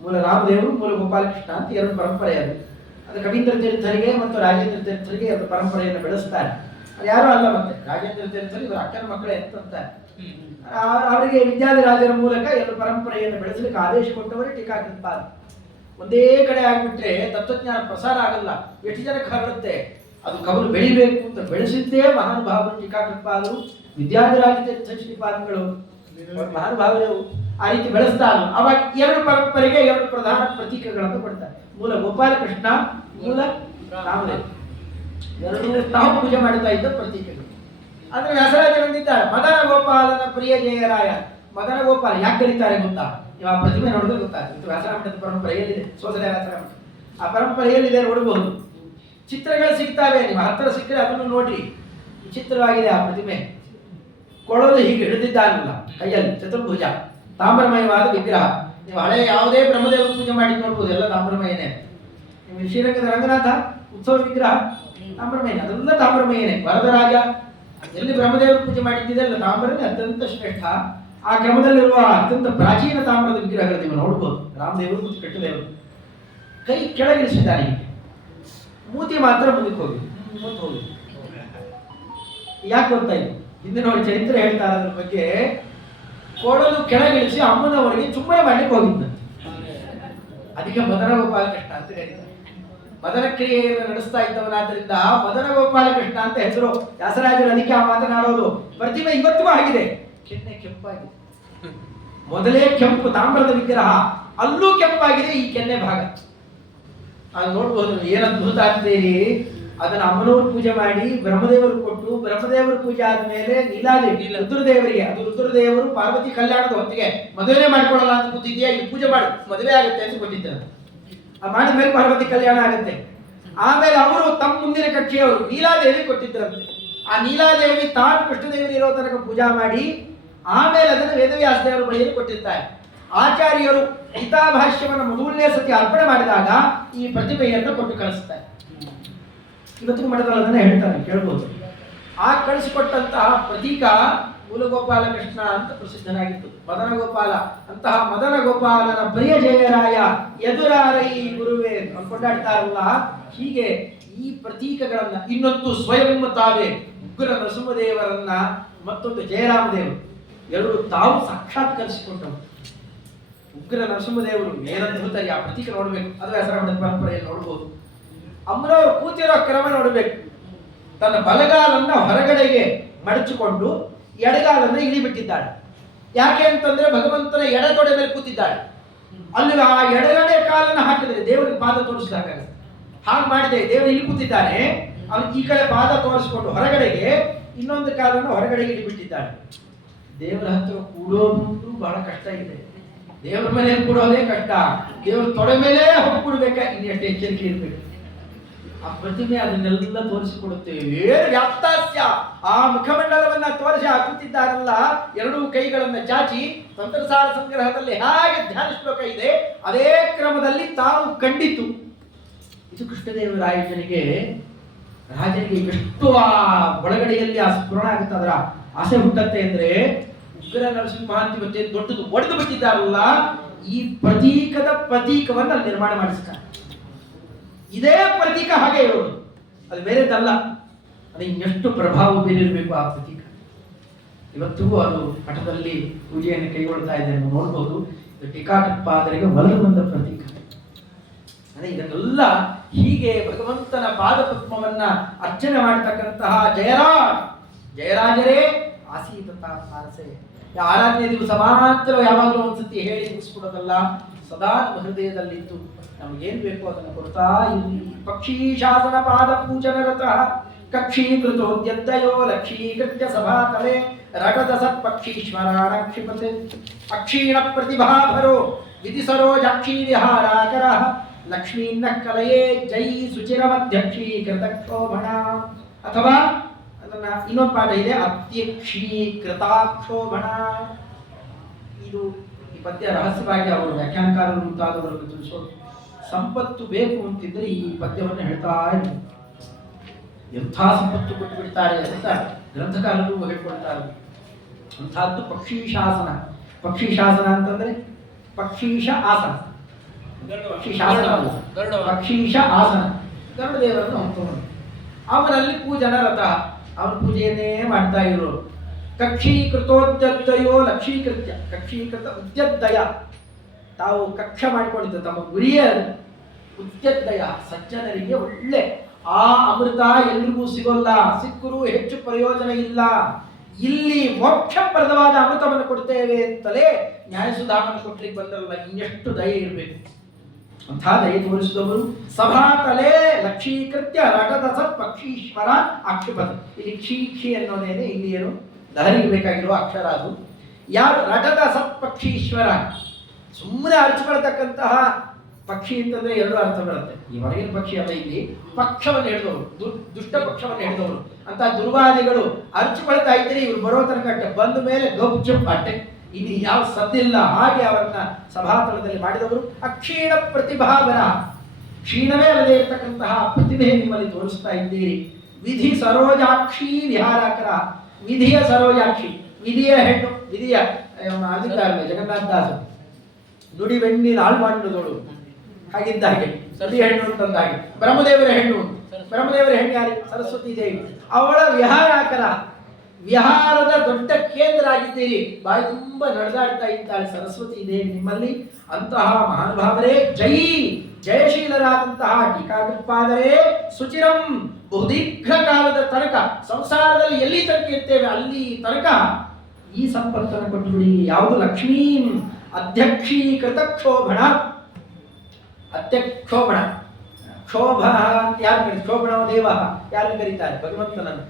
ಮೂಲ ರಾಮದೇವರು, ಮೂಲ ಗೋಪಾಲಕೃಷ್ಣ ಅಂತ ಎರಡು ಪರಂಪರೆ. ಅದು ಕವೀಂದ್ರ ತೀರ್ಥರಿಗೆ ಮತ್ತು ರಾಜೇಂದ್ರ ತೀರ್ಥರಿಗೆ ಅದು ಪರಂಪರೆಯನ್ನು ಬೆಳೆಸ್ತಾರೆ. ಅದು ಯಾರೂ ಅಲ್ಲ, ಮತ್ತೆ ರಾಜೇಂದ್ರ ತೀರ್ಥರಿಗೆ ಇವರು ಅಕ್ಕನ ಮಕ್ಕಳೇ ಅಂತಂತಾರೆ. ಅವರಿಗೆ ವಿದ್ಯಾಧಿರಾಜರ ಮೂಲಕ ಎರಡು ಪರಂಪರೆಯನ್ನು ಬೆಳೆಸಲಿಕ್ಕೆ ಆದೇಶ ಕೊಟ್ಟವರೇ ಟೀಕಾಕೃತ್ಪಾದ. ಒಂದೇ ಕಡೆ ಆಗಿಬಿಟ್ರೆ ತತ್ವಜ್ಞಾನ ಪ್ರಸಾರ ಆಗಲ್ಲ, ಎಷ್ಟು ಜನಕ್ಕೆ ಹರಡುತ್ತೆ. ಅದು ಕವಲು ಬೆಳಿಬೇಕು ಅಂತ ಬೆಳೆಸಿದ್ದೇ ಮಹಾನುಭಾವರು ಟೀಕಾಕೃತ್ಪಾದರು. ವಿದ್ಯಾಧಿರಾಜ ತೀರ್ಥ ಶ್ರೀಪಾದಗಳು ಮಹಾನುಭಾವರು ಆ ರೀತಿ ಬೆಳೆಸ್ತಾರೆ. ಅವಾಗ ಎರಡು ಪರಂಪರೆಗೆ ಎರಡು ಪ್ರಧಾನ ಪ್ರತೀಕಗಳನ್ನು ಕೊಡ್ತಾರೆ. ಮೂಲ ಗೋಪಾಲಕೃಷ್ಣ, ಮೂಲ ರಾಮದೇವ, ಎರಡೂ ನಾವು ಪೂಜೆ ಮಾಡ್ತಾ ಇದ್ದ ಪ್ರತೀಕಗಳು. ಆದ್ರೆ ವ್ಯಾಸರಾಜರಂದಿದ್ದಾರೆ ಮದನ ಗೋಪಾಲನ ಪ್ರಿಯ ಜಯರಾಯ. ಮದನ ಗೋಪಾಲ ಯಾಕೆ ಕರೀತಾರೆ ಗೊತ್ತಾ? ನೀವು ಆ ಪ್ರತಿಮೆ ನೋಡಿದ್ರೆ ಗೊತ್ತಾಗ್ತದೆ. ವ್ಯಾಸರಾಮಠದ ಪರಂಪರೆಯಲ್ಲಿದೆ, ಸೋದರ ವ್ಯಾಸರಾಮಠ ಆ ಪರಂಪರೆಯಲ್ಲಿದೆ, ನೋಡಬಹುದು. ಚಿತ್ರಗಳು ಸಿಗ್ತಾವೆ, ನೀವು ಹತ್ತಿರ ಸಿಕ್ಕರೆ ಅದನ್ನು ನೋಡ್ರಿ. ವಿಚಿತ್ರವಾಗಿದೆ ಆ ಪ್ರತಿಮೆ. ಕೊಳಲು ಹೀಗೆ ಹಿಡಿದಿದ್ದಾನಲ್ಲ ಕೈಯಲ್ಲಿ, ಚತುರ್ಭುಜ, ತಾಮ್ರಮಯವಾದ ವಿಗ್ರಹ. ನೀವು ಹಳೆ ಯಾವುದೇ ಬ್ರಹ್ಮದೇವರ ಪೂಜೆ ಮಾಡಿ ನೋಡ್ಬೋದು, ಎಲ್ಲ ತಾಮ್ರಮಯನೇ. ನೀವು ಶ್ರೀರಂಗದ ರಂಗನಾಥ ಉತ್ಸವ ವಿಗ್ರಹ ತಾಮ್ರಮಯನೇ, ಅದೆಲ್ಲ ತಾಮ್ರಮಯನೇ. ವರದರಾಜ ಎಲ್ಲಿ ಬ್ರಹ್ಮದೇವರ ಪೂಜೆ ಮಾಡಿದ್ದಿದೆ ಅಲ್ಲ ತಾಮ್ರನೇ ಅತ್ಯಂತ ಶ್ರೇಷ್ಠ. ಆ ಕ್ರಮದಲ್ಲಿರುವ ಅತ್ಯಂತ ಪ್ರಾಚೀನ ತಾಮ್ರದ ವಿಗ್ರಹಗಳು ನೀವು ನೋಡ್ಬೋದು. ರಾಮದೇವರು ಮತ್ತು ಕೃಷ್ಣದೇವರು ಕೈ ಕೆಳಗಿಳಿಸಿದ್ದಾನೆ, ಮೂತಿ ಮಾತ್ರ ಮುಂದಕ್ಕೆ ಹೋಗಿ. ಯಾಕೆ ಗೊತ್ತಾಯ್ತು? ಹಿಂದಿನ ಚರಿತ್ರೆ ಹೇಳ್ತಾರೆ ಅದ್ರ ಬಗ್ಗೆ. ಕೊಡಲು ಕೆಳಗಿಳಿಸಿ ಅಮ್ಮನವರಿಗೆ ಚುಮ್ಮನೆ ಮಾಡ್ಲಿಕ್ಕೆ ಹೋಗಿದ್ದಂತೆ. ಅದಕ್ಕೆ ಮದನ ಗೋಪಾಲಕೃಷ್ಣ ಅಂತ ಕರೀತಾರೆ. ಮದನ ಕ್ರಿಯೆಯನ್ನು ನಡೆಸ್ತಾ ಇದ್ದವನಾದ್ರಿಂದ ಮದನ ಗೋಪಾಲಕೃಷ್ಣ ಅಂತ ಹೆಸರು. ವ್ಯಾಸರಾಜರು ಅದಕ್ಕೆ ಆ ಮಾತನಾಡೋದು. ಪ್ರತಿಮೆ ಇವತ್ತಿಗೂ ಆಗಿದೆ, ಕೆನ್ನೆ ಕೆಂಪಾಗಿದೆ. ಮೊದಲೇ ಕೆಂಪು ತಾಮ್ರದ ವಿಗ್ರಹ, ಅಲ್ಲೂ ಕೆಂಪಾಗಿದೆ ಈ ಕೆನ್ನೆ ಭಾಗ. ಅದು ನೋಡ್ಬೋದು ಏನು ಅದ್ಭುತ ಅಂತೀರಿ. ಅದನ್ನ ಅಮ್ಮನವರು ಪೂಜೆ ಮಾಡಿ ಬ್ರಹ್ಮದೇವರು ಕೊಟ್ಟು, ಬ್ರಹ್ಮದೇವರು ಪೂಜೆ ಆದ್ಮೇಲೆ ನೀಲಾದೇವಿ ರುದ್ರದೇವರಿಗೆ, ಅದು ರುದ್ರದೇವರು ಪಾರ್ವತಿ ಕಲ್ಯಾಣದ ಹೊತ್ತಿಗೆ ಮದುವೆ ಮಾಡ್ಕೊಳ್ಳಲ್ಲ ಅಂತ ಕೂತಿದ್ಯಾ, ಇಲ್ಲಿ ಪೂಜೆ ಮಾಡು ಮದುವೆ ಆಗುತ್ತೆ ಅಂತ ಕೊಟ್ಟಿದ್ದಾರೆ. ಆ ಮಾಡಿದ ಮೇಲೆ ಪಾರ್ವತಿ ಕಲ್ಯಾಣ ಆಗುತ್ತೆ. ಆಮೇಲೆ ಅವರು ತಮ್ಮ ಮುಂದಿನ ಕಕ್ಷೆಯವರು ನೀಲಾದೇವಿ ಕೊಟ್ಟಿದ್ದರಂತೆ. ಆ ನೀಲಾದೇವಿ ತಾನು ಕೃಷ್ಣದೇವರು ಇರೋ ತನಕ ಪೂಜಾ ಮಾಡಿ ಆಮೇಲೆ ಅದನ್ನು ವೇದವ್ಯಾಸ ದೇವರ ಬಳಿಯಲ್ಲಿ ಕೊಟ್ಟಿರ್ತಾರೆ. ಆಚಾರ್ಯರು ಗೀತಾಭಾಷ್ಯವನ್ನು ಮೊದಲನೇ ಸತಿ ಅರ್ಪಣೆ ಮಾಡಿದಾಗ ಈ ಪ್ರತಿಮೆಯನ್ನು ಕೊಟ್ಟು ಕಳಿಸ್ತಾರೆ. ಇವತ್ತಿಗೂ ಮಠದಲ್ಲಿ ಅದನ್ನೇ ಹೇಳ್ತಾರೆ, ಕೇಳ್ಬೋದು. ಆ ಕಳಿಸಿಕೊಟ್ಟಂತಹ ಪ್ರತೀಕ ಮೂಲಗೋಪಾಲಕೃಷ್ಣ ಅಂತ ಪ್ರಸಿದ್ಧನಾಗಿತ್ತು. ಮದನ ಗೋಪಾಲ ಅಂತಹ ಮದನ ಗೋಪಾಲನ ಪ್ರಿಯ ಜಯರಾಯ ಎದುರಾರೈ ಗುರುವೇ ಕೊಂಡಾಡ್ತಾರಲ್ಲ. ಹೀಗೆ ಈ ಪ್ರತೀಕಗಳನ್ನ, ಇನ್ನೊಂದು ಸ್ವಯಂ ತಾವೇ ಉಗ್ರ ನರಸಿಂಹದೇವರನ್ನ ಮತ್ತೊಂದು ಜಯರಾಮದೇವರು ಎರಡು ತಾವು ಸಾಕ್ಷಾತ್ಕರಿಸಿಕೊಂಡರು. ಉಗ್ರ ನರಸಿಂಹದೇವರು ಏನದ್ಭುತರಿ, ಆ ಪ್ರತೀಕ ನೋಡ್ಬೇಕು. ಅದು ವ್ಯಾಸರಾಮದ ಪರಂಪರೆಯಲ್ಲಿ ನೋಡ್ಬೋದು. ಅಮ್ಮನವರು ಕೂತಿರೋ ಕ್ರಮ ನೋಡ್ಬೇಕು. ತನ್ನ ಬಲಗಾಲನ್ನ ಹೊರಗಡೆಗೆ ಮಡಚಿಕೊಂಡು ಎಡಗಾಲನ್ನ ಇಳಿಬಿಟ್ಟಿದ್ದಾಳೆ. ಯಾಕೆ ಅಂತಂದ್ರೆ ಭಗವಂತನ ಎಡತೊಡೆ ಮೇಲೆ ಕೂತಿದ್ದಾಳೆ. ಅಲ್ಲಿ ಆ ಎಡಗಡೆ ಕಾಲನ್ನು ಹಾಕಿದರೆ ದೇವರಿಗೆ ಪಾದ ತೋರಿಸಿದಾಗ ಹಾಗೆ ಮಾಡಿದೆ. ದೇವರು ಇಲ್ಲಿ ಕೂತಿದ್ದಾನೆ, ಅವನು ಈ ಕಡೆ ಪಾದ ತೋರಿಸಿಕೊಂಡು ಹೊರಗಡೆಗೆ ಇನ್ನೊಂದು ಕಾಲನ್ನು ಹೊರಗಡೆಗೆ ಇಳಿಬಿಟ್ಟಿದ್ದಾಳೆ. ದೇವರ ಹತ್ರ ಕೂಡೋದು ಬಹಳ ಕಷ್ಟ ಇದೆ. ದೇವರ ಮೇಲೆ ಕೂಡೋದೇ ಕಷ್ಟ. ದೇವರ ತೊಡೆ ಮೇಲೆ ಹೋಗ್ಬಿಡ್ಬೇಕ, ಇನ್ನು ಎಷ್ಟು ಎಚ್ಚರಿಕೆ ಇರ್ಬೇಕು. ಆ ಪ್ರತಿಮೆ ಅದನ್ನೆಲ್ಲ ತೋರಿಸಿಕೊಡುತ್ತೇವೆ. ಏನು ವ್ಯಾಪ್ತಾಸ್ಯ, ಆ ಮುಖಮಂಡಲವನ್ನ ತೋರಿಸಿ ಹಾಕುತ್ತಿದ್ದಾರಲ್ಲ, ಎರಡೂ ಕೈಗಳನ್ನ ಚಾಚಿ ತಂತ್ರಸಾರ ಸಂಗ್ರಹದಲ್ಲಿ ಹೇಗೆ ಧ್ಯಾನ ಶ್ಲೋಕ ಇದೆ ಅದೇ ಕ್ರಮದಲ್ಲಿ ತಾವು ಕಂಡಿತು. ಇದು ಕೃಷ್ಣದೇವರಾಯನಿಗೆ ರಾಜನಿಗೆ ಎಷ್ಟು ಆ ಒಳಗಡೆಯಲ್ಲಿ ಆ ಸ್ಫುರಣ ಆಗುತ್ತೆ, ಅದರ ಆಸೆ ಹುಟ್ಟತ್ತೆ ಅಂದ್ರೆ ಉಗ್ರ ನರಸಿಂಹ ಅಂತ ಇವತ್ತೇ ದೊಡ್ಡದು ಒಡೆದು ಬಿಟ್ಟಿದ್ದಾರಲ್ಲ, ಈ ಪ್ರತೀಕವನ್ನ ಅಲ್ಲಿ ನಿರ್ಮಾಣ ಮಾಡಿಸ್ತಾರೆ. ಇದೇ ಪ್ರತೀಕ ಹಾಗೆ ಇರೋದು, ಅದು ಬೇರೆದಲ್ಲ. ಅದು ಇನ್ನೆಷ್ಟು ಪ್ರಭಾವ ಬೀರಿರಬೇಕು ಆ ಪ್ರತೀಕ. ಇವತ್ತಿಗೂ ಅದು ಮಠದಲ್ಲಿ ಪೂಜೆಯನ್ನು ಕೈಗೊಳ್ತಾ ಇದೆ ನೋಡ್ಬೋದು. ಇದು ಟೀಕಾಟಪಾದರಿಗೆ ಒಲದು ಬಂದ ಪ್ರತೀಕ. ಅದೇ ಇದನ್ನೆಲ್ಲ ಹೀಗೆ ಭಗವಂತನ ಪಾದಪದ್ಮವನ್ನ ಅರ್ಚನೆ ಮಾಡತಕ್ಕಂತಹ ಜಯರಾಜರೇ ಆಸೀತ ಮಾನಸೆ. ಆರಾಧನೆ ದಿವಸ ಮಾತ್ರ ಯಾವಾಗಲೂ ಒಂದ್ಸತಿ ಹೇಳಿ ಮುಗಿಸ್ಬಿಡೋದಲ್ಲ, ಸದಾ ನಮ್ಮ ಹೃದಯದಲ್ಲಿದ್ದು ನಮಗೇನು ಬೇಕು ಅದನ್ನು ಕೊಡ್ತಾ ಇಲ್ಲಿ. ಪಕ್ಷೀ ಶಾಸನ ಪಾದ ಪೂಜನರತಃ ಕಕ್ಷೀಕೃತೋದ್ಯದ್ದಯೋ ಲಕ್ಷೀಕೃತ್ಯ ಸಭಾತಲೆ ರಗದ ಸತ್ಪಕ್ಷೀಶ್ವರಾಣ ಕ್ಷಿಪತೆ ಅಕ್ಷೀಣ ಪ್ರತಿಭಾಭರೋ ವಿಧಿಸರೋಜಾಕ್ಷಿ ವಿಹಾರಾಕರ ಲಕ್ಷ್ಮೀನ್ನ ಕಲಯೇ ಜೈ ಸುಚಿರಮಧ್ಯಕ್ಷೀಕೃತ ಕ್ಷೋಭಣ. ಅಥವಾ ಅದನ್ನ ಇನ್ನೊಂದು ಪಾಠ ಇದೆ, ಅತ್ಯಕ್ಷೀಕೃತಾಕ್ಷೋಭಣ. ಇದು ಈ ಪದ್ಯ ರಹಸ್ಯವಾಗಿ ಅವರು ವ್ಯಾಖ್ಯಾನಕಾರರು ಮುಂತಾದವರಿಗೆ ತಿಳಿಸೋದು. ಸಂಪತ್ತು ಬೇಕು ಅಂತಿದ್ರೆ ಈ ಪದ್ಯವನ್ನು ಹೇಳ್ತಾ ಇದ್ದಾರೆ. ಎಂಥ ಸಂಪತ್ತು ಕೊಟ್ಟು ಬಿಡ್ತಾರೆ ಅಂತ ಗ್ರಂಥಕಾರರು ಹೇಳ್ಕೊಳ್ತಾರೆ. ಅಂಥದ್ದು ಪಕ್ಷೀ ಶಾಸನ. ಪಕ್ಷೀ ಶಾಸನ ಅಂತಂದ್ರೆ ಪಕ್ಷೀಶ ಆಸನ, ಪಕ್ಷಿ ಶಾಸನ ಅಲ್ಲ, ಪಕ್ಷೀಶ ಆಸನ. ಗರುಡ ದೇವರನ್ನು ಹೊಂದ್ಕೊಂಡು ಅವನಲ್ಲಿ ಪೂಜನ ರಥ, ಅವನ ಪೂಜೆಯನ್ನೇ ಮಾಡ್ತಾ ಇರೋರು. ಕಕ್ಷೀಕೃತೋದ್ಯದ್ದಯೋ ಲಕ್ಷೀಕೃತ್ಯ, ಕಕ್ಷೀಕೃತ ಉದ್ಯದ್ದಯ, ತಾವು ಕಕ್ಷ ಮಾಡಿಕೊಂಡಿದ್ದ ತಮ್ಮ ಗುರಿಯ ಉದ್ಯದ್ದಯ, ಸಜ್ಜನರಿಗೆ ಒಳ್ಳೆ ಆ ಅಮೃತ ಎಲ್ರಿಗೂ ಸಿಗೋಲ್ಲ, ಸಿಕ್ಕರೂ ಹೆಚ್ಚು ಪ್ರಯೋಜನ ಇಲ್ಲ. ಇಲ್ಲಿ ಮೋಕ್ಷಪ್ರದವಾದ ಅಮೃತವನ್ನು ಕೊಡ್ತೇವೆ ಅಂತಲೇ ನ್ಯಾಯಸುಧಾಮನ್ನು ಕೊಡ್ಲಿಕ್ಕೆ ಬಂದರಲ್ಲ, ಇನ್ನೆಷ್ಟು ದಯೆ ಇರಬೇಕು. ಅಂಥ ದಯೆ ತೋರಿಸಿದವರು ಸಭಾತಲೆ ಲಕ್ಷೀಕೃತ್ಯ ರಟದ ಸತ್ ಪಕ್ಷೀಶ್ವರ ಆಕ್ಷಿಪದ. ಇಲ್ಲಿ ಕ್ಷೀ ಅನ್ನೋದೇನೆ ಇಲ್ಲಿ ಏನು ಲಹರಿಗೆ ಬೇಕಾಗಿರುವ ಅಕ್ಷರ. ಅದು ಯಾರು ರಟದ ಸತ್ ಪಕ್ಷೀಶ್ವರ, ಸುಮ್ಮನೆ ಅರ್ಚಿಕೊಳ್ತಕ್ಕಂತಹ ಪಕ್ಷಿ ಅಂತಂದ್ರೆ ಎರಡು ಅರ್ಥ ಬರುತ್ತೆ. ಈ ಹೊರಗಿನ ಪಕ್ಷಿ ಅಲ್ಲ, ಇಲ್ಲಿ ಪಕ್ಷವನ್ನು ಹಿಡಿದವರು, ದುಷ್ಟ ಪಕ್ಷವನ್ನು ಹಿಡಿದವರು ಅಂತ ದುರ್ವಾದಿಗಳು ಅರ್ಚಿಕೊಳ್ತಾ ಇದ್ರೆ ಇವ್ರು ಬರೋ ತನಕ ಬಂದ ಮೇಲೆ ಗಪ್ ಚುಪ್ ಅಟ್ಟೆ ಇನ್ನು ಯಾವ ಸದ್ದಿಲ್ಲ. ಹಾಗೆ ಅವರನ್ನ ಸಭಾತಳದಲ್ಲಿ ಮಾಡಿದವರು ಅಕ್ಷೀಣ ಪ್ರತಿಭಾವನ, ಕ್ಷೀಣವೇ ಅಲ್ಲದೆ ಇರತಕ್ಕಂತಹ ಪ್ರತಿಭೆ ನಿಮ್ಮಲ್ಲಿ ತೋರಿಸ್ತಾ ಇದ್ದೀರಿ. ವಿಧಿ ಸರೋಜಾಕ್ಷಿ ವಿಹಾರಕರ, ವಿಧಿಯ ಸರೋಜಾಕ್ಷಿ, ವಿಧಿಯ ಹೆಣ್ಣು, ವಿಧಿಯ ಆಗಿದ್ದಾರೆ ಜಗನ್ನಾಥದಾಸ ನುಡಿ ಬೆಣ್ಣಿನ ಹಾಳು ಮಾಡಿದವಳು ಹಾಗಿದ್ದ ಹಾಗೆ ಸತಿ ಹೆಣ್ಣು ಅಂತಂದ ಹಾಗೆ ಬ್ರಹ್ಮದೇವರ ಹೆಣ್ಣು, ಬ್ರಹ್ಮದೇವರ ಹೆಣ್ಣು ಯಾರು? ಸರಸ್ವತಿ ದೇವಿ. ಅವಳ ವಿಹಾರಕರ, ವಿಹಾರದ ದೊಡ್ಡ ಕೇಂದ್ರ ಆಗಿದ್ದೀರಿ. ಬಾಯಿ ತುಂಬಾ ನಡೆದಾಡ್ತಾ ಇದ್ದಾಳೆ ಸರಸ್ವತಿ ದೇವಿ ನಿಮ್ಮಲ್ಲಿ. ಅಂತಹ ಮಹಾನುಭಾವರೇ ಜೈ ಜಯಶೀಲರಾದಂತಹ ಟೀಕಾಕೃತ್ಪಾದರೇ ಸುಚಿರಂ, ಬಹುದೀರ್ಘ ಕಾಲದ ತನಕ ಸಂಸಾರದಲ್ಲಿ ಎಲ್ಲಿ ತನಕ ಇರ್ತೇವೆ ಅಲ್ಲಿ ತನಕ ಈ ಸಂಪತ್ತನ್ನು ಕೊಟ್ಟುಬಿಡಿ. ಯಾವುದು? ಲಕ್ಷ್ಮೀ ಅಧ್ಯಕ್ಷೀಕೃತ ಕ್ಷೋಭಣ. ಅತ್ಯಕ್ಷೋಭಣ, ಕ್ಷೋಭ ಅಂತ ಯಾರು ಕರೀತಾರೆ? ಕ್ಷೋಭಣ ದೇವ ಯಾರು ಕರೀತಾರೆ? ಭಗವಂತನನ್ನು.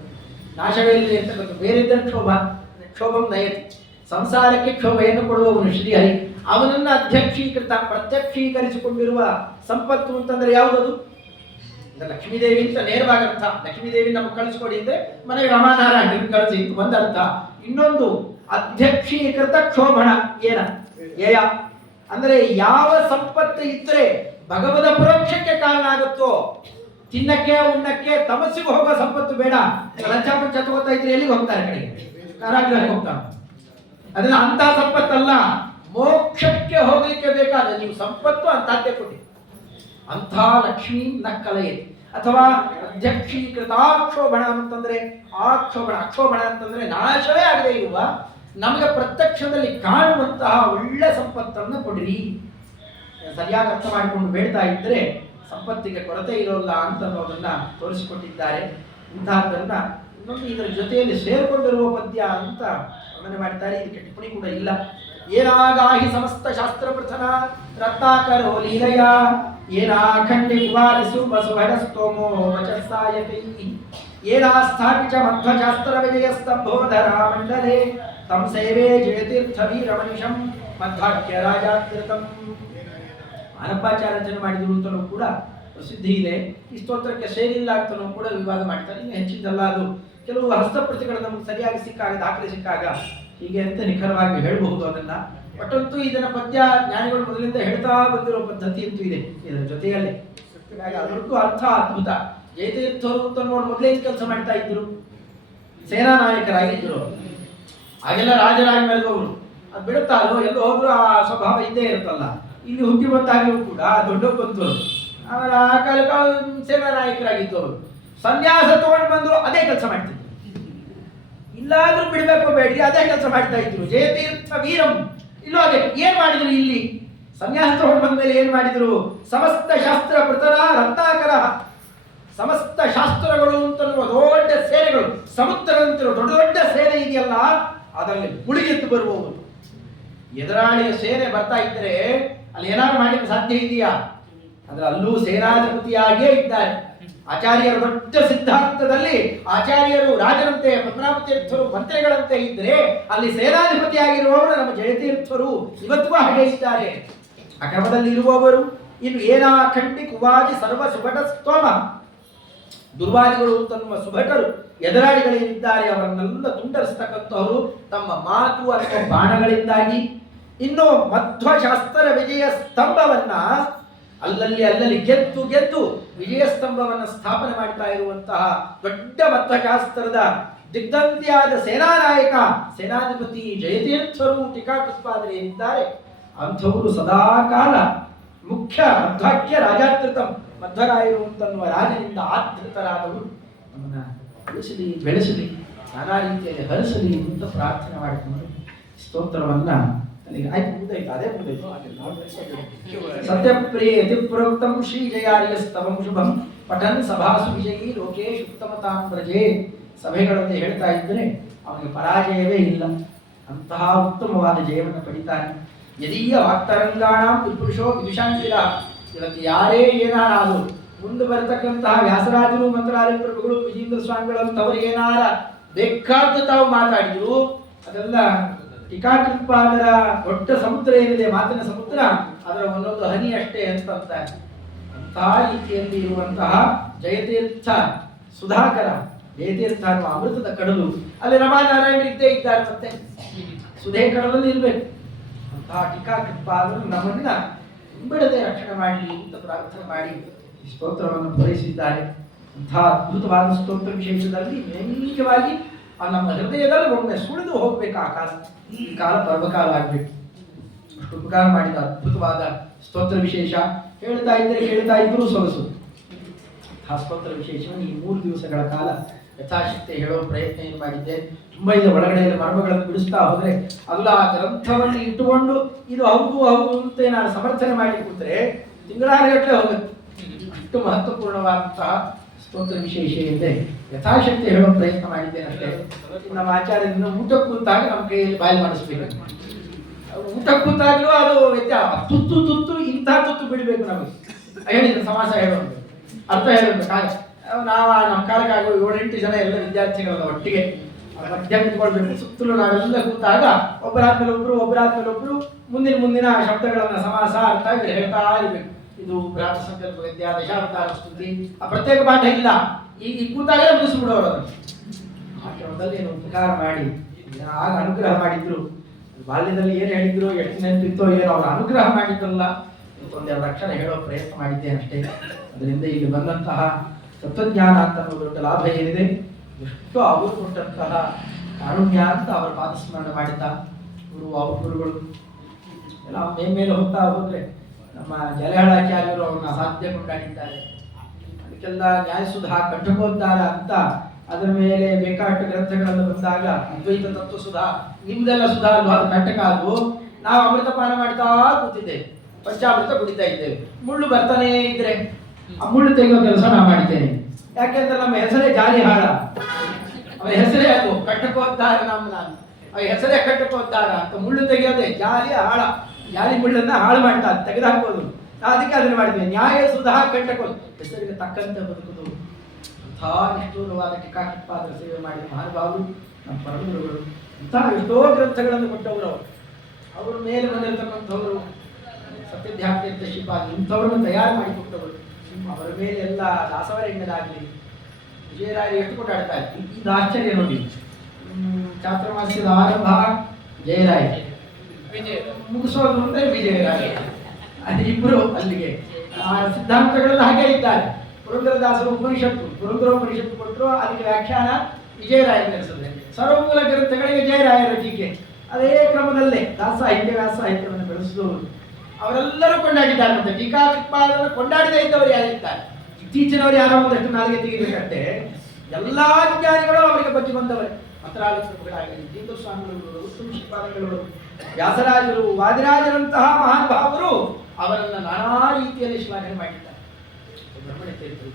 ನಾಶವೇ ಇಲ್ಲದೆ ಇರ್ತಕ್ಕಂಥ ಬೇರೆ ಇದ್ದ ಕ್ಷೋಭ, ಕ್ಷೋಭಂ ನಯತಿ, ಸಂಸಾರಕ್ಕೆ ಕ್ಷೋಭೆಯನ್ನು ಕೊಡುವವನು ಶ್ರೀಹರಿ. ಅವನನ್ನು ಅಧ್ಯಕ್ಷೀಕೃತ, ಪ್ರತ್ಯಕ್ಷೀಕರಿಸಿಕೊಂಡಿರುವ ಸಂಪತ್ತು ಅಂತಂದ್ರೆ ಯಾವುದದು? ಲಕ್ಷ್ಮೀದೇವಿ ಅಂತ ನೇರವಾಗಿ ಅರ್ಥ. ಲಕ್ಷ್ಮೀದೇವಿ ನಮಗೆ ಕಳಿಸ್ಕೊಡಿ ಅಂದ್ರೆ ಮನೆಗೆ ರಮಾನಾರಾಯಣ ಕಳಿಸಿ ಒಂದು ಅರ್ಥ. ಇನ್ನೊಂದು ಅಧ್ಯಕ್ಷೀಕೃತ ಕ್ಷೋಭಣ ಏನ ಏಯ ಅಂದ್ರೆ ಯಾವ ಸಂಪತ್ತು ಇದ್ರೆ ಭಗವದ ಪರೋಕ್ಷಕ್ಕೆ ಕಾರಣ ಆಗುತ್ತೋ, ತಿನ್ನಕ್ಕೆ ಉಣ್ಣಕ್ಕೆ ತಮಸ್ಸಿಗೆ ಹೋಗೋ ಸಂಪತ್ತು ಬೇಡ. ಲಂಚಾಪಂಚ ತಗೋತಾ ಇದ್ರೆ ಎಲ್ಲಿಗೆ ಹೋಗ್ತಾರೆ? ಕಡೆಗೆ ಕಾರಾಗೃಹಕ್ಕೆ ಹೋಗ್ತಾನೆ. ಅದನ್ನ ಅಂತ ಸಂಪತ್ತಲ್ಲ, ಮೋಕ್ಷಕ್ಕೆ ಹೋಗ್ಲಿಕ್ಕೆ ಬೇಕಾದ ನೀವು ಸಂಪತ್ತು ಅಂತದ್ದೇ ಕೊಡಿ. ಅಂಥ ಲಕ್ಷ್ಮೀ ನಕ್ಕಲೆಯೇ ಅಥವಾ ಅಧ್ಯಕ್ಷೀಕೃತ ಆಕ್ಷೋಭಣ ಅಂತಂದ್ರೆ ಆಕ್ಷೋಭಣ, ಅಕ್ಷೋಭಣ ಅಂತಂದ್ರೆ ನಾಶವೇ ಆಗದೆ ಇರುವ ನಮಗೆ ಪ್ರತ್ಯಕ್ಷದಲ್ಲಿ ಕಾಣುವಂತಹ ಒಳ್ಳೆ ಸಂಪತ್ತನ್ನು ಕೊಡಿರಿ. ಸರಿಯಾಗಿ ಅರ್ಥ ಮಾಡಿಕೊಂಡು ಬೇಡ್ತಾ ಇದ್ರೆ ಸಂಪತ್ತಿಗೆ ಕೊರತೆ ಇರೋಲ್ಲ ಅಂತ ಅನ್ನೋದನ್ನ ತೋರಿಸಿಕೊಟ್ಟಿದ್ದಾರೆ. ಇಂತಹದ್ದನ್ನ ಇನ್ನೊಂದು ಇದರ ಜೊತೆಯಲ್ಲಿ ಸೇರಿಕೊಂಡಿರುವ ಪದ್ಯ ಅಂತ ವರ್ಣನೆ ಮಾಡ್ತಾರೆ. ಇದಕ್ಕೆ ಟಿಪ್ಪಣಿ ಕೂಡ ಇಲ್ಲ. ಏನಾಗಾಹಿ ಸಮಸ್ತ ಶಾಸ್ತ್ರ ಪ್ರಥನ ರತ್ನಾಕರೋ ಲೀಲಯ ಏನಾಖಂಡಿ ಕುಮಾರಸು ಬಸುಹಡ ಸ್ತೋಮೋ ವಚಸ್ಸಾಯಕೈ ಏನಾ ಸ್ಥಾಪಿತ ಮಧ್ವಶಾಸ್ತ್ರ ವಿಜಯ ಸ್ತಂಭೋಧರ ಮಂಡಲೆ ತಂ ಸೇವೆ ಜಯತೀರ್ಥ ವೀರಮನಿಷಂ ಮಧ್ವಾಕ್ಯ ರಾಜಾಕೃತಂ. ಮಾನಪಾಚಾರ್ಯನ ಮಾಡಿದ್ರು ಅಂತಲೂ ಕೂಡ ಪ್ರಸಿದ್ಧಿ ಇದೆ. ಈ ಸ್ತೋತ್ರಕ್ಕೆ ಸೇರಿಲ್ಲ ಅಂತಲೂ ಕೂಡ ವಿವಾದ ಮಾಡ್ತಾರೆ. ಇನ್ನು ಹೆಚ್ಚಿದ್ದಲ್ಲ, ಅದು ಕೆಲವು ಹಸ್ತಪ್ರತಿಗಳು ನಮಗೆ ಸರಿಯಾಗಿ ಸಿಕ್ಕಾಗ, ದಾಖಲೆ ಸಿಕ್ಕಾಗ ಹೀಗೆ ಅಂತ ನಿಖರವಾಗಿ ಹೇಳಬಹುದು ಅದನ್ನ. ಒಟ್ಟಂತೂ ಇದನ್ನ ಪದ್ಯ ಜ್ಞಾನಿಗಳು ಮೊದಲಿಂದ ಹೇಳ್ತಾ ಬಂದಿರೋ ಪದ್ಧತಿ ಅಂತೂ ಇದೆ ಇದರ ಜೊತೆಯಲ್ಲಿ. ಅದರದ್ದು ಅರ್ಥ ಅದ್ಭುತ. ಜಯತೀರ್ಥರು ಅಂತ ನೋಡಿ ಮೊದಲೇ ಕೆಲಸ ಮಾಡ್ತಾ ಇದ್ರು, ಸೇನಾ ನಾಯಕರಾಗಿದ್ರು. ಹಾಗೆಲ್ಲ ರಾಜರಾಗಿ ಮೆರೆದವರು. ಅದು ಬಿಡುತ್ತಾ ಅಲ್ವೋ, ಎಲ್ಲೋ ಹೋದ್ರು ಆ ಸ್ವಭಾವ ಇದ್ದೇ ಇರುತ್ತಲ್ಲ. ಇಲ್ಲಿ ಹುಟ್ಟಿ ಬಂದಾಗಲೂ ಕೂಡ ದೊಡ್ಡ ಬಂತು ಅವರ ಆ ಕಾಲಕ್ಕೆ ಸೇನಾ ನಾಯಕರಾಗಿದ್ದವರು. ಸನ್ಯಾಸ ತಗೊಂಡು ಬಂದ್ರು ಅದೇ ಕೆಲಸ ಮಾಡ್ತಿದ್ರು. ಇಲ್ಲಾದ್ರೂ ಬಿಡ್ಬೇಕು ಬೇಡ್ರಿ, ಅದೇ ಕೆಲಸ ಮಾಡ್ತಾ ಇದ್ರು. ಜಯತೀರ್ಥ ವೀರಂ ಇಲ್ಲೋ ಅದೇ ಏನ್ ಮಾಡಿದ್ರು ಇಲ್ಲಿ? ಸನ್ಯಾಸ ತಗೊಂಡು ಬಂದ ಮೇಲೆ ಏನ್ ಮಾಡಿದ್ರು? ಸಮಸ್ತ ಶಾಸ್ತ್ರ ಕೃತರ ರತ್ನಾಕರ, ಸಮಸ್ತ ಶಾಸ್ತ್ರಗಳು ಅಂತ ದೊಡ್ಡ ಸೇನೆಗಳು, ಸಮುದ್ರದಂತಿರೋ ದೊಡ್ಡ ದೊಡ್ಡ ಸೇನೆ ಇದೆಯಲ್ಲ ಅದರಲ್ಲಿ ಮುಳುಗೆದ್ದು ಬರುವವರು. ಎದುರಾಳಿಯ ಸೇನೆ ಬರ್ತಾ ಇದ್ರೆ ಅಲ್ಲಿ ಏನಾದ್ರು ಮಾಡಲಿಕ್ಕೆ ಸಾಧ್ಯ ಇದೆಯಾ? ಆದ್ರೆ ಅಲ್ಲೂ ಸೇನಾಧಿಪತಿಯಾಗಿಯೇ ಇದ್ದಾರೆ. ಆಚಾರ್ಯರ ದೊಡ್ಡ ಸಿದ್ಧಾಂತದಲ್ಲಿ ಆಚಾರ್ಯರು ರಾಜನಂತೆ, ಪದ್ಮನಾಭ ತೀರ್ಥರು ಮಂತ್ರಿಗಳಂತೆ ಇದ್ರೆ ಅಲ್ಲಿ ಸೇನಾಧಿಪತಿಯಾಗಿರುವವರು ನಮ್ಮ ಜಯತೀರ್ಥರು ಇವತ್ತಿಗೂ ಹಾಗೆ ಇದ್ದಾರೆ. ಆ ಕ್ರಮದಲ್ಲಿ ಇರುವವರು. ಇನ್ನು ಏನಾಖಂಡಿ ಕುವಾದಿ ಸರ್ವ ಸುಭಟ ಸ್ತೋಮ, ದುರ್ವಾದಿಗಳು ಅಂತನ್ನುವ ಸುಭಟರು ಎದುರಾಳಿಗಳೇನಿದ್ದಾರೆ ಅವರನ್ನೆಲ್ಲ ತುಂಡರಿಸ್ತಕ್ಕಂಥವರು ತಮ್ಮ ಮಾತು ಅಥವಾ ಬಾಣಗಳಿಂದಾಗಿ. ಇನ್ನು ಮಧ್ವಶಾಸ್ತ್ರ ವಿಜಯ ಸ್ತಂಭವನ್ನ ಅಲ್ಲಲ್ಲಿ ಗೆದ್ದು ಗೆದ್ದು ವಿಜಯ ಸ್ತಂಭವನ್ನು ಸ್ಥಾಪನೆ ಮಾಡ್ತಾ ಇರುವಂತಹ ದೊಡ್ಡ ಮಧ್ವಶಾಸ್ತ್ರದ ದಿಗ್ಧಂತಿಯಾದ ಸೇನಾನಾಯಕ ಸೇನಾಧಿಪತಿ ಜಯತೀರ್ಥರು ಟೀಕಾಕೃತ್ಪಾದರು ಏನಿದ್ದಾರೆ ಅಂಥವರು ಸದಾಕಾಲ ಮುಖ್ಯ ಮಧ್ವಾಕ್ಯ ರಾಜಾಕೃತಂ, ಮಧ್ವರಾಯರು ಅಂತನ್ನುವ ರಾಜನಿಂದ ಆಧೃತರಾದವರು ನಮ್ಮನ್ನ ಬೆಳೆಸಲಿ ಬೆಳೆಸಲಿ ನಾನಾ ರೀತಿಯಲ್ಲಿ ಹರಿಸಲಿ ಅಂತ ಪ್ರಾರ್ಥನೆ ಮಾಡಿಕೊಂಡು ಸ್ತೋತ್ರವನ್ನ ಆಯ್ತು ಮುಗಿದಾಯ್ತು. ಅದೇ ಮುಗಿದಾಯ್ತು. ಸತ್ಯಪ್ರಿಯ ಯತಿಪ್ರೋಕ್ತಂ ಶ್ರೀ ಜಯಾರ್ಯಸ್ತವಂ ಶುಭಂ ಪಠನ್ ಸಭಾಸು ವಿಜಯೀ ಲೋಕೇಶ್ ಉತ್ತಮತಾಂ ಪ್ರಜೆ. ಸಭೆಗಳಲ್ಲಿ ಹೇಳ್ತಾ ಇದ್ರೆ ಅವನಿಗೆ ಪರಾಜಯವೇ ಇಲ್ಲ, ಅಂತಹ ಉತ್ತಮವಾದ ಜಯವನ್ನು ಪಡಿತಾನೆ. ಯದೀಯ ವಾಕ್ತರಂಗಾಣಾಂ ವಿಪುರುಷೋ ವಿದುಷಾಂತಿರ. ಇವತ್ತು ಯಾರೇ ಏನಾರು ಮುಂದೆ ಬರತಕ್ಕಂತಹ ವ್ಯಾಸರಾಜರು, ಮಂತ್ರಾಲಯ ಪ್ರಭುಗಳು, ವಿಜೇಂದ್ರ ಸ್ವಾಮಿಗಳಂತವರು ಏನಾರ ಬೇಕಾದ್ದು ತಾವು ಮಾತಾಡಿದ್ರು ಅದೆಲ್ಲ ಟೀಕಾಕೃತ್ಪಾದರ ದೊಡ್ಡ ಸಮುದ್ರ ಏನಿದೆ, ಮಾತಿನ ಸಮುದ್ರ, ಅದರ ಒಂದೊಂದು ಹನಿ ಅಷ್ಟೇ ಅಂತಾರೆ. ಅಂತಹ ರೀತಿಯಲ್ಲಿ ಇರುವಂತಹ ಜಯತೀರ್ಥ ಸುಧಾಕರ, ಜಯತೀರ್ಥ ಅನ್ನುವ ಅಮೃತದ ಕಡಲು. ಅಲ್ಲಿ ರಮಾನಾರಾಯಣ ಇದ್ದೇ ಇದ್ದಾರೆ. ಮತ್ತೆ ಸುಧೇ ಕಡಲಲ್ಲಿ ಇರಬೇಕು. ಅಂತಹ ಟೀಕಾಕೃತ್ಪಾದರು ನಮ್ಮನ್ನ ಬಿಡದೆ ರಕ್ಷಣೆ ಮಾಡಲಿ ಅಂತ ಪ್ರಾರ್ಥನೆ ಮಾಡಿ ಈ ಸ್ತೋತ್ರವನ್ನು ಪೂರೈಸಿದ್ದಾರೆ. ಅಂತಹ ಅದ್ಭುತವಾದ ಸ್ತೋತ್ರ ವಿಶೇಷದಲ್ಲಿ ನೈಮಿಕವಾಗಿ ಆ ನಮ್ಮ ಹೃದಯದಲ್ಲಿ ಒಮ್ಮೆ ಸುಳಿದು ಹೋಗ್ಬೇಕು. ಆ ಕಾಲ ಈ ಕಾಲ ಪರ್ವಕಾಲ ಆಗ್ಬೇಕು. ಅಷ್ಟು ಉಪಕಾರ ಮಾಡಿದ ಅದ್ಭುತವಾದ ಸ್ತೋತ್ರ ವಿಶೇಷ ಹೇಳ್ತಾ ಇದ್ರೂ ಸೊಗಸು. ಆ ಸ್ತೋತ್ರ ವಿಶೇಷವನ್ನು ಈ 3 ದಿವಸಗಳ ಕಾಲ ಯಥಾಶಕ್ತಿ ಹೇಳೋ ಪ್ರಯತ್ನ ಏನು ಮಾಡಿದ್ದೆ. ತುಂಬ ಇದೆ ಒಳಗಡೆ ಮರ್ಮಗಳನ್ನು ಬಿಡಿಸ್ತಾ ಹೋದ್ರೆ ಅಲ್ಲ ಆ ಗ್ರಂಥವನ್ನು ಇಟ್ಟುಕೊಂಡು ಇದು ಹೌದು ಅಂತ ನಾನು ಸಮರ್ಥನೆ ಮಾಡಿ ಕೂತ್ರೆ ತಿಂಗಳಾನುಗಟ್ಟಲೆ ಹೋಗುತ್ತೆ. ಅಷ್ಟು ಮಹತ್ವಪೂರ್ಣವಾದಂತಹ ಸ್ತೋತ್ರ ವಿಶೇಷ ಇದೆ. ಯಥಾಶಕ್ತಿ ಹೇಳೋ ಪ್ರಯತ್ನ ಮಾಡಿದ್ದೇನೆ ಅಷ್ಟೇ. ನಮ್ಮ ಆಚಾರ್ಯದಿಂದ ಊಟ ಕೂತಾಗ ನಮ್ಮ ಕೈಯಲ್ಲಿ ಬಾಯಿ ಮಾಡಿಸ್ಬೇಕು. ಊಟ ಕೂತಾಗಲೂ ಅದು ವ್ಯತ್ಯಾಸ. ತುತ್ತು ಇಂಥ ತುತ್ತು ಬಿಡಬೇಕು. ನಮಗೆ ಹೇಳಿದ್ರು ಸಮಾಸ ಹೇಳೋದು ಅರ್ಥ ಹೇಳಬೇಕಾಗ ನಾವು ನಮ್ಮ ಕಾಲಕ್ಕಾಗೋ 7-8 ಜನ ಎಲ್ಲ ವಿದ್ಯಾರ್ಥಿಗಳನ್ನ ಒಟ್ಟಿಗೆ ಮಧ್ಯ ಕೂತ್ಕೊಳ್ಬೇಕು. ಸುತ್ತಲೂ ನಾವೆಲ್ಲ ಕೂತಾಗ ಒಬ್ಬರಾದ್ಮೇಲೆ ಒಬ್ರು ಮುಂದಿನ ಶಬ್ದಗಳನ್ನ ಸಮಾಸ ಅರ್ಥ ಹೇಳ್ತಾ ಇರಬೇಕು. ಇದು ಭ್ರಾತ ಸಂಕಲ್ಪ ವಿದ್ಯಾ ದಶಾವತಾರ ಸ್ತುತಿ ಆ ಪ್ರತ್ಯೇಕ ಪಾಠ ಇಲ್ಲ. ಈಗ ಕೂತಾಗಲೇ ಮುಗಿಸ್ಬಿಡೋರು ಅದನ್ನು. ಆ ಕ್ರಮದಲ್ಲಿ ಏನು ಉಪಕಾರ ಮಾಡಿ ಆಗ ಅನುಗ್ರಹ ಮಾಡಿದ್ರು. ಬಾಲ್ಯದಲ್ಲಿ ಏನು ಹೇಳಿದ್ರು ಎಷ್ಟು ನೆನಪಿತ್ತೋ ಏನೋ ಅವ್ರು ಅನುಗ್ರಹ ಮಾಡಿದ್ರಲ್ಲ. ಒಂದೆರಡು ಅಕ್ಷರ ಹೇಳೋ ಪ್ರಯತ್ನ ಮಾಡಿದ್ದೇನೆ ಅಷ್ಟೇ. ಅದರಿಂದ ಇಲ್ಲಿ ಬಂದಂತಹ ತತ್ವಜ್ಞಾನ ಅಂತ ಅನ್ನೋ ದೊಡ್ಡ ಲಾಭ ಏನಿದೆ. ಎಷ್ಟು ಅವರು ಕೊಟ್ಟಂತಹ ಕಾರುಣ್ಯ ಅಂತ ಅವರ ಪಾದಸ್ಮರಣೆ ಮಾಡಿದ್ದ ಗುರುಗಳು ಎಲ್ಲ ಮೇಲೆ ಹೋಗ್ತಾ ಹೋದ್ರೆ ನಮ್ಮ ಜಲಹಳಾಚಾರ್ಯರು ಅವ್ರನ್ನ ಅಸಾಧ್ಯ ಕೊಂಡಾಡಿದ್ದಾರೆ. ಅದಕ್ಕೆಲ್ಲ ನ್ಯಾಯಸುಧಾ ಕಂಠಕೋದ್ಧಾರ ಅಂತ ಅದರ ಮೇಲೆ ಬೇಕಾಟ್ಟು ಗ್ರಂಥಗಳನ್ನು ಬಂದಾಗ ಅದ್ವೈತ ತತ್ವ ಸುಧಾ ನಿಮ್ದೆಲ್ಲ ಸುಧಾ ಅಲ್ವಾ, ಅದು ಕಂಟಕ. ಅದು ನಾವು ಅಮೃತ ಪಾನ ಮಾಡ್ತಾ ಕೂತಿದ್ದೇವೆ, ಪಂಚಾಮೃತ ಕುಡಿತಾ ಇದ್ದೇವೆ. ಮುಳ್ಳು ಬರ್ತಾನೇ ಇದ್ರೆ ಆ ಮುಳ್ಳು ತೆಗೆಯೋ ಕೆಲಸ ನಾವು ಮಾಡಿದ್ದೇನೆ. ಯಾಕೆಂದ್ರೆ ನಮ್ಮ ಹೆಸರೇ ಜಾಲಿ ಹಾಳ. ಅವರ ಹೆಸರೇ ಅದು ಕಟ್ಟಕೋದ್ದಾರ. ನಾನು ಅವರ ಹೆಸರೇ ಕಟ್ಟಕೋದ್ದಾರ ಅಂತ ಮುಳ್ಳು ತೆಗೆಯೋದೆ ಜಾಲಿ ಹಾಳ. ಜಾಲಿ ಮುಳ್ಳನ್ನ ಹಾಳು ಮಾಡ್ತಾ ತೆಗೆದುಹಾಕೋದು. ಅದಕ್ಕೆ ಅದನ್ನು ಮಾಡಿದ್ದೇವೆ. ನ್ಯಾಯ ಸುಧಾ ಕಟ್ಟಕೋದು ಹೆಸರಿಗೆ ತಕ್ಕಂತೆ ಬದುಕುದು. ಅಂಥ ನಿಷ್ಠೂರವಾದ ಟೀಕಾಕೃತ್ಪಾದರ ಸೇವೆ ಮಾಡಿದ ಮಹಾನುಭಾವರು ನಮ್ಮ ಪರಮಗುರುಗಳು. ಇಂತಹ ಎಷ್ಟೋ ಗ್ರಂಥಗಳನ್ನು ಕೊಟ್ಟವರು ಅವರ ಮೇಲೆ ಬಂದಿರತಕ್ಕಂಥವರು ಸತ್ಯಧ್ಯಾತ್ಮ ಶ್ರೀಪಾದ ಇಂಥವರನ್ನು ತಯಾರು ಮಾಡಿಕೊಟ್ಟವರು. ಅವರ ಮೇಲೆ ಎಲ್ಲ ದಾಸವರೆಣ್ಣದಾಗಲಿ ವಿಜಯರಾಯ ಎಷ್ಟು ಕೊಂಡಾಡ್ತಾ ಇತ್ತು. ಇದು ಆಶ್ಚರ್ಯ ನೋಡಿ. ಚಾತುರ್ಮಾಸ್ಯದ ಆರಂಭ ಜಯರಾಯ, ಮುಗಿಸೋದು ಅಂದ್ರೆ ವಿಜಯರಾಯ. ಅದು ಇಬ್ಬರು ಅಲ್ಲಿಗೆ ಆ ಸಿದ್ಧಾಂತಗಳೆಲ್ಲ ಹಾಗೆ ಇದ್ದಾರೆ. ಪುರಂದರದಾಸರು ಪುರಂದರೋಪನಿಷತ್ತು ಕೊಟ್ಟರು, ಅದಕ್ಕೆ ವ್ಯಾಖ್ಯಾನ ವಿಜಯರಾಯ ನಡೆಸಿದ್ರೆ. ಸರ್ವಮೂಲ ಗ್ರಂಥಗಳಿಗೆ ಜಯರಾಯರ ಟೀಕೆ ಅದೇ ಕ್ರಮದಲ್ಲೇ ದಾಸ ಸಾಹಿತ್ಯ ವ್ಯಾಸ ಸಾಹಿತ್ಯವನ್ನು ಬೆಳೆಸಿದವರು ಅವರೆಲ್ಲರೂ ಕೊಂಡಾಡಿದ್ದಾರೆ. ಮತ್ತೆ ಟೀಕಾಕೃತ್ಪಾದವನ್ನು ಕೊಂಡಾಡದೇ ಇದ್ದವರು ಯಾರಿದ್ದಾರೆ? ಇತ್ತೀಚಿನವರು ಯಾರೋ ಒಂದಷ್ಟು ನಾಲಿಗೆ ತೆಗಿಬೇಕಂತೆ. ಎಲ್ಲಾ ವಿಜ್ಞಾನಿಗಳು ಅವರಿಗೆ ಬಗ್ಗೆ ಬಂದವರೇ. ಮಂತ್ರಾಲಯಗಳಾಗಲಿ, ಜೀವ ಸ್ವಾಮಿಗಳು, ಉತ್ತಮ ಶ್ರೀಪಾದಗಳು, ವ್ಯಾಸರಾಜರು, ವಾದಿರಾಜರಂತಹ ಮಹಾನುಭಾವರು ಅವರನ್ನು ನಾನಾ ರೀತಿಯಲ್ಲಿ ಶ್ಲಾಘನೆ ಮಾಡಿದ್ದಾರೆ.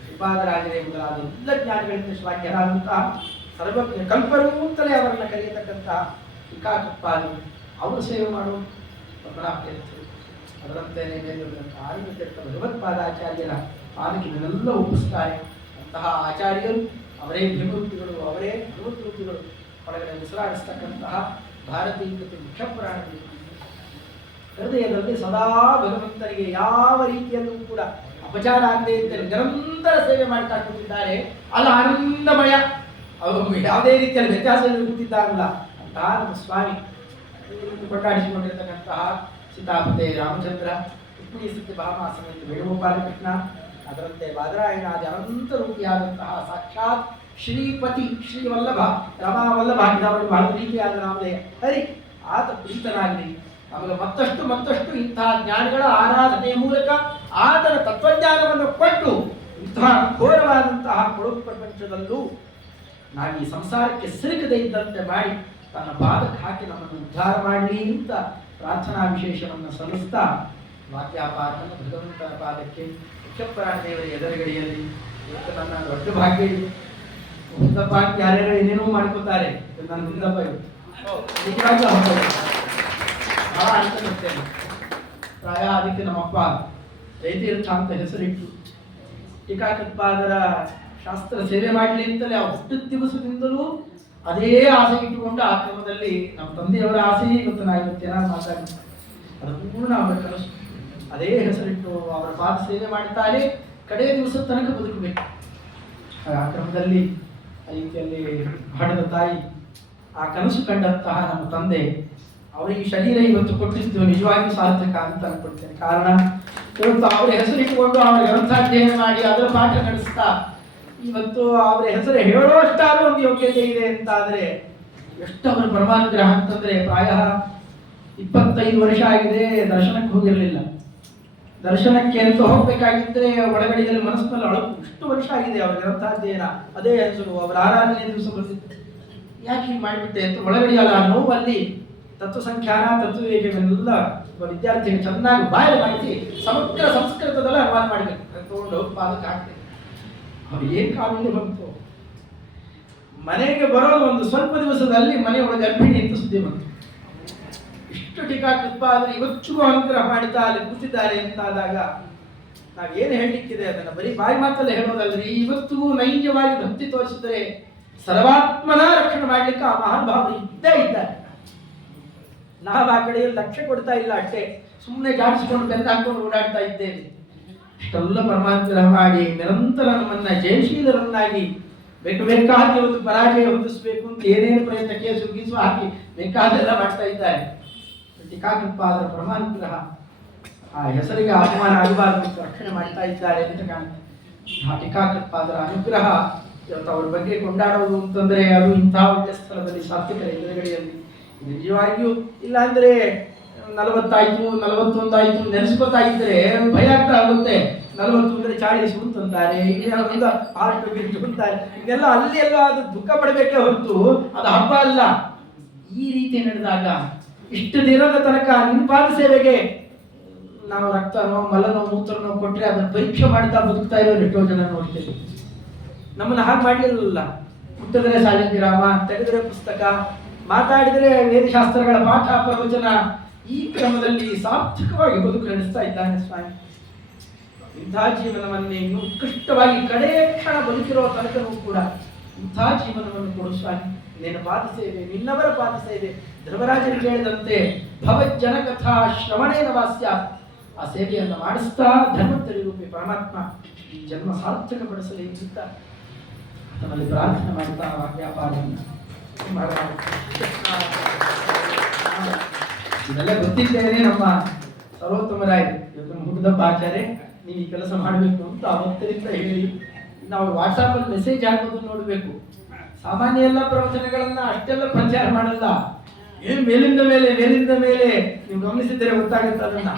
ಶ್ರೀಪಾದರಾಜರೇ ಮೊದಲಾದ ಎಲ್ಲ ಜ್ಞಾನಿಗಳಿಂದ ಶ್ಲಾಘ್ಯರಾದಂತಹ ಸರ್ವಜ್ಞ ಕಲ್ಪರು ಅಂತಲೇ ಅವರನ್ನು ಕರೆಯತಕ್ಕಂತಹ ಟೀಕಾಕೃತ್ಪಾದರು ಅವರು ಸೇವೆ ಮಾಡುವ ಪದ್ಮನಾಭತೀರ್ಥರು. ಅದರಂತೆ ಆದಿತ್ಯರ್ಥ ಭಗವತ್ಪಾದಾಚಾರ್ಯರ ಪಾದಕ್ಕೆ ಇದನ್ನೆಲ್ಲ ಒಪ್ಪಿಸ್ತಾರೆ. ಅಂತಹ ಆಚಾರ್ಯರು ಅವರೇ ವಿಮೂರ್ತಿಗಳು, ಅವರೇ ಭಗವದ್ಮೂರ್ತಿಗಳು. ಒಳಗಡೆ ಉಸಿರಾಡಿಸ್ತಕ್ಕಂತಹ ಭಾರತೀಯ ಮುಖ್ಯ ಪುರಾಣಗಳು ಹೃದಯದಲ್ಲಿ ಸದಾ ಭಗವಂತನಿಗೆ ಯಾವ ರೀತಿಯಲ್ಲೂ ಕೂಡ ಅಪಚಾರ ಆಗದೆ ಇದ್ದರೆ ನಿರಂತರ ಸೇವೆ ಮಾಡ್ತಾ ಕೂತಿದ್ದಾರೆ. ಅಲ್ಲ ಆನಂದಮಯ, ಅವರು ಯಾವುದೇ ರೀತಿಯಲ್ಲಿ ವ್ಯತ್ಯಾಸದಲ್ಲಿ ಕೂತಿದ್ದಾರಲ್ಲ ಅಂತಹ ನಮ್ಮ ಸ್ವಾಮಿ ಕೊಂಡಾಡಿಸಿಕೊಂಡಿರ್ತಕ್ಕಂತಹ ಸೀತಾಪತೆ ರಾಮಚಂದ್ರ, ರುಕ್ಮಿಣಿ ಸತ್ಯಭಾಮ ಸಮೇತ ವೇಣುಗೋಪಾಲಕೃಷ್ಣ, ಅದರಂತೆ ಬಾದರಾಯಣಾದಿ ಅನಂತ ರೂಪಿಯಾದಂತಹ ಸಾಕ್ಷಾತ್ ಶ್ರೀಪತಿ ಶ್ರೀವಲ್ಲಭ ರಮಾವಲ್ಲಭ ಅವರು ಬಹಳ ಪ್ರೀತಿಯಾದ ನಾಮಧೇಯ ಹರಿ ಆತ ಪ್ರೀತನಾಗಲಿ. ನಮಗೆ ಮತ್ತಷ್ಟು ಇಂತಹ ಜ್ಞಾನಿಗಳ ಆರಾಧನೆಯ ಮೂಲಕ ಆತನ ತತ್ವಜ್ಞಾನವನ್ನು ಕೊಟ್ಟು ಇಂತಹ ಘೋರವಾದಂತಹ ಕೊಡುಗು ಪ್ರಪಂಚದಲ್ಲೂ ನಾವು ಈ ಸಂಸಾರಕ್ಕೆ ಸಿಲುಕದೇ ಇದ್ದಂತೆ ಮಾಡಿ ತನ್ನ ಪಾದಕ್ಕೆ ಹಾಕಿ ನಮ್ಮನ್ನು ಉದ್ಧಾರ ಮಾಡಲಿ ಅಂತ ಪ್ರಾರ್ಥನಾ ವಿಶೇಷವನ್ನು ಸಲ್ಲಿಸ್ತಾ ವಾಕ್ಯಾಪಾರವನ್ನು ಭಗವಂತನ ಪಾದಕ್ಕೆ ಮುಖ್ಯಪ್ರಾಣ ದೇವರ ಎದುರುಗಡೆಯಲ್ಲಿ ಇವತ್ತು ನನ್ನ ದೊಡ್ಡ ಭಾಗ್ಯ ಇದೆ. ಹುಂದಪ್ಪ ಅಂತ ಯಾರ್ಯಾರು ಏನೇನೋ ಮಾಡ್ಕೋತಾರೆ. ನನ್ನ ಹುಂದಪ್ಪ ನಿಜವಾಗ್ಲೂ ಬಹಳ ಅನ್ಕೊಂಡಿರ್ತೇನೆ. ಪ್ರಾಯ ಅದಕ್ಕೆ ನಮ್ಮಪ್ಪ ಜಯತೀರ್ಥ ಅಂತ ಹೆಸರಿಟ್ಟು ಟೀಕಾಕೃತ್ಪಾದರ ಶಾಸ್ತ್ರ ಸೇವೆ ಮಾಡಲಿ ಅಂತಲೇ ಆ ಹುಟ್ಟಿದ ದಿವಸದಿಂದಲೂ ಅದೇ ಆಸೆ ಇಟ್ಟುಕೊಂಡು ಆ ಕ್ರಮದಲ್ಲಿ ನಮ್ಮ ತಂದೆಯವರ ಆಸೆ ಇವತ್ತು ನಾ ಇವತ್ತೇನಾದ್ರು ಮಾತಾಡಿ ಅದು ಪೂರ್ಣ ಅವರ ಕನಸು. ಅದೇ ಹೆಸರಿಟ್ಟು ಅವರ ಪಾದ ಸೇವೆ ಮಾಡ್ತಾನೆ ಕಡೆಯ ದಿವಸ ತನಕ ಬದುಕಬೇಕು. ಆ ಕ್ರಮದಲ್ಲಿ ಆ ರೀತಿಯಲ್ಲಿ ಹಡದ ತಾಯಿ ಆ ಕನಸು ಕಂಡಂತಹ ನಮ್ಮ ತಂದೆ ಅವರಿಗೆ ಶರೀರ ಇವತ್ತು ಕೊಟ್ಟಿದ್ದು ನಿಜವಾಗಿ ಸಾರ್ಥಕ ಅಂತ ಅನ್ಕೊಳ್ತೇನೆ. ಕಾರಣ ಇವತ್ತು ಅವರ ಹೆಸರಿಟ್ಟುಕೊಂಡು ಅವರ ಗ್ರಂಥಾಧ್ಯಯನ ಮಾಡಿ ಅದರ ಪಾಠ ನಡೆಸ್ತಾ ಇವತ್ತು ಅವರ ಹೆಸರು ಹೇಳುವಷ್ಟಾದ್ರೂ ಒಂದು ಯೋಗ್ಯತೆ ಇದೆ ಅಂತಾದ್ರೆ ಎಷ್ಟು ಅವರ ಪರಮಾನುಗ್ರಹ ಅಂತಂದ್ರೆ ಪ್ರಾಯ 25 ವರ್ಷ ಆಗಿದೆ ದರ್ಶನಕ್ಕೆ ಹೋಗಿರಲಿಲ್ಲ. ದರ್ಶನಕ್ಕೆ ಅಂತ ಹೋಗ್ಬೇಕಾಗಿದ್ರೆ ಒಳಗಡೆಯಲ್ಲಿ ಮನಸ್ಸಿನಲ್ಲಿ ಅಳಕು. ಇಷ್ಟು ವರ್ಷ ಆಗಿದೆ ಅವರ ಗ್ರಂಥಾಧ್ಯಯನ, ಅದೇ ಹೆಸರು, ಅವರ ಆರಾಧನೆ ದಿವಸ ಬಂದಿತ್ತು. ಯಾಕೆ ಹೀಗೆ ಮಾಡಿಬಿಟ್ಟೆ ಅಂತ ಒಳಗಡೆಯಲ್ಲ ನೋವಲ್ಲಿ ತತ್ವಸಂಖ್ಯಾನ ತತ್ವವೇಗವೆಲ್ಲ ವಿದ್ಯಾರ್ಥಿಗಳು ಚೆನ್ನಾಗಿ ಬಾಯಲ್ಲಿ ಮಾಡಿಸಿ ಸಮಗ್ರ ಸಂಸ್ಕೃತದಲ್ಲ ಅನುವಾದ ಮಾಡಬೇಕು ತಗೊಂಡು ಪಾದಕ್ಕೆ ಹಾಕ್ತೇನೆ. ಅವ್ರು ಏನ್ ಕಾಲದಲ್ಲಿ ಬಂತು, ಮನೆಗೆ ಬರೋದು ಒಂದು ಸ್ವಲ್ಪ ದಿವಸದಲ್ಲಿ ಮನೆಯೊಳಗೆ ಗರ್ಭಿಣಿ ಅಂತ ಸುದ್ದಿ ಬಂತು. ಇಷ್ಟು ಟೀಕಾಕೃತ್ಪ ಆದ್ರೆ ಇವತ್ತಿಗೂ ಅನುಗ್ರಹ ಮಾಡಿತಾ ಅಲ್ಲಿ ಕೂತಿದ್ದಾರೆ ಅಂತ ಆದಾಗ ನಾವೇನು ಹೇಳಲಿಕ್ಕಿದೆ ಅದನ್ನ ಬರೀ ಬಾಯಿ ಮಾತಲ್ಲೇ ಹೇಳೋದಲ್ರಿ. ಇವತ್ತಿಗೂ ನೈಜವಾಗಿ ಭಕ್ತಿ ತೋರಿಸಿದರೆ ಸರ್ವಾತ್ಮನ ರಕ್ಷಣೆ ಮಾಡ್ಲಿಕ್ಕೆ ಆ ಮಹಾನುಭಾವರು ಇದ್ದೇ ಇದ್ದಾರೆ. ನಾವು ಆ ಕಡೆಯಲ್ಲಿ ಲಕ್ಷ್ಯ ಕೊಡ್ತಾ ಇಲ್ಲ, ಅಷ್ಟೇ ಸುಮ್ಮನೆ ಜಾಡಿಸಿಕೊಂಡು ಬೆಂದ ಹಾಕೊಂಡು ಓಡಾಡ್ತಾ ಇದ್ದೇವೆ. ಇಷ್ಟೆಲ್ಲ ಪರಮಾನುಗ್ರಹ ಮಾಡಿ ನಿರಂತರ ನಮ್ಮನ್ನ ಜಯಶೀಲರನ್ನಾಗಿ ಬೇಕಾದ ಒಂದು ಪರಾಜಯ ಹೊಂದಿಸಬೇಕು ಅಂತ ಏನೇನು ಪ್ರಯತ್ನ ಕೇಸು ಗೀಸು ಹಾಕಿ ಬೇಕಾದೆಲ್ಲ ಮಾಡ್ತಾ ಇದ್ದಾರೆ. ಟೀಕಾಕೃತ್ಪಾದರ ಪರಮಾನುಗ್ರಹ ಆ ಹೆಸರಿಗೆ ಅಪಮಾನ ಆಗಬಾರದು ಅಂತ ರಕ್ಷಣೆ ಮಾಡ್ತಾ ಇದ್ದಾರೆ ಅಂತ ಕಾಣುತ್ತೆ. ಆ ಟೀಕಾಕೃತ್ಪಾದರ ಅನುಗ್ರಹ ಇವತ್ತು ಅವ್ರ ಬಗ್ಗೆ ಕೊಂಡಾಡೋದು ಅಂತಂದ್ರೆ ಅದು ಇಂತಹ ಒಳ್ಳೆ ಸ್ಥಳದಲ್ಲಿ ಸಾತ್ವಿಕರ ಎದುರುಗಡೆಯಲ್ಲಿ ನಿಜವಾಗಿಯೂ ಇಲ್ಲ ಅಂದ್ರೆ 40 ಆಯ್ತು 41 ಆಯ್ತು ನೆನೆಸ್ಕೊತಾ ಇದ್ರೆ ಭಯ ಆಗ್ತಾ ಆಗುತ್ತೆ. 40 ಅಂದ್ರೆ 40 ಅಂತಂತಾರೆ, ಈಗ ಆರ್ಟ್ ಅಂತಾರೆ. ಇದೆಲ್ಲ ಅಲ್ಲಿ ಎಲ್ಲ ಅದು ದುಃಖ ಪಡಬೇಕೇ ಹೊರತು ಅದು ಹಬ್ಬ ಅಲ್ಲ. ಈ ರೀತಿ ನಡೆದಾಗ ಇಷ್ಟು ದಿನದ ತನಕ ನಿನ್ಪಾದ ಸೇವೆಗೆ ನಾವು ರಕ್ತನೋ ಮಲನೋ ಮೂತ್ರನೋ ಕೊಟ್ರೆ ಅದನ್ನ ಪರೀಕ್ಷೆ ಮಾಡ್ತಾ ಬದುಕ್ತಾ ಇರೋರು ಎಷ್ಟೋ ಜನ ನೋಡ್ತೇವೆ. ನಮ್ಮನ್ನ ಹಾಗೆ ಮಾಡಲಿಲ್ಲ. ಮುಟ್ಟಿದ್ರೆ ಸಾಲಿಗ್ರಾಮ, ತೆಗೆದರೆ ಪುಸ್ತಕ, ಮಾತಾಡಿದರೆ ವೇದಶಾಸ್ತ್ರಗಳ ಪಾಠ ಪ್ರವಚನ, ಈ ಕ್ರಮದಲ್ಲಿ ಸಾರ್ಥಕವಾಗಿ ಬದುಕು ನಡೆಸ್ತಾ ಇದ್ದಾನೆ ಸ್ವಾಮಿ. ಇಂಥ ಜೀವನವನ್ನೇ ಇನ್ನೂ ಉತ್ಕೃಷ್ಟವಾಗಿ ಕಡೆಯ ಕ್ಷಣ ಬದುಕಿರುವ ತನಕನೂ ಕೂಡ ಇಂಥ ಜೀವನವನ್ನು ಕೊಡು ಸ್ವಾಮಿ. ನಿನ್ನ ಪಾದ ಸೇವೆ, ನಿನ್ನವರ ಪಾದ ಸೇವೆ. ಧರ್ಮರಾಜರು ಹೇಳಿದಂತೆ ಭವಜ್ಜನ ಕಥಾ ಶ್ರವಣೇನ ವಾಸ್ಯ, ಆ ಸೇವೆಯನ್ನು ಮಾಡಿಸ್ತಾ ಧರ್ಮೋತ್ತರಿ ರೂಪಿ ಪರಮಾತ್ಮ ಈ ಜನ್ಮ ಸಾರ್ಥಕ ಪಡಿಸಲಿ ಅಂತ ನಮ್ಮಲ್ಲಿ ಪ್ರಾರ್ಥನೆ ಮಾಡ್ತಾ ವ್ಯಾಪಾರವನ್ನು ಇದೆಲ್ಲ ಗೊತ್ತಿದ್ದೇನೆ. ನಮ್ಮ ಸರ್ವೋತ್ತಮರಾಯ ಇವತ್ತು ಹುಟ್ಟದಪ್ಪ ಆಚಾರ್ಯ ನೀವು ಈ ಕೆಲಸ ಮಾಡಬೇಕು ಅಂತ ಅವತ್ತರಿಂದ ಹೇಳಿ ನಾವು ವಾಟ್ಸಾಪ್ ಅಲ್ಲಿ ಮೆಸೇಜ್ ಹಾಕೋದು ನೋಡಬೇಕು. ಸಾಮಾನ್ಯ ಎಲ್ಲ ಪ್ರವಚನಗಳನ್ನ ಅಷ್ಟೆಲ್ಲ ಪ್ರಚಾರ ಮಾಡಲ್ಲ. ಏನು ಮೇಲಿಂದ ಮೇಲೆ ನೀವು ಗಮನಿಸಿದರೆ ಗೊತ್ತಾಗುತ್ತೆ ಅದನ್ನ.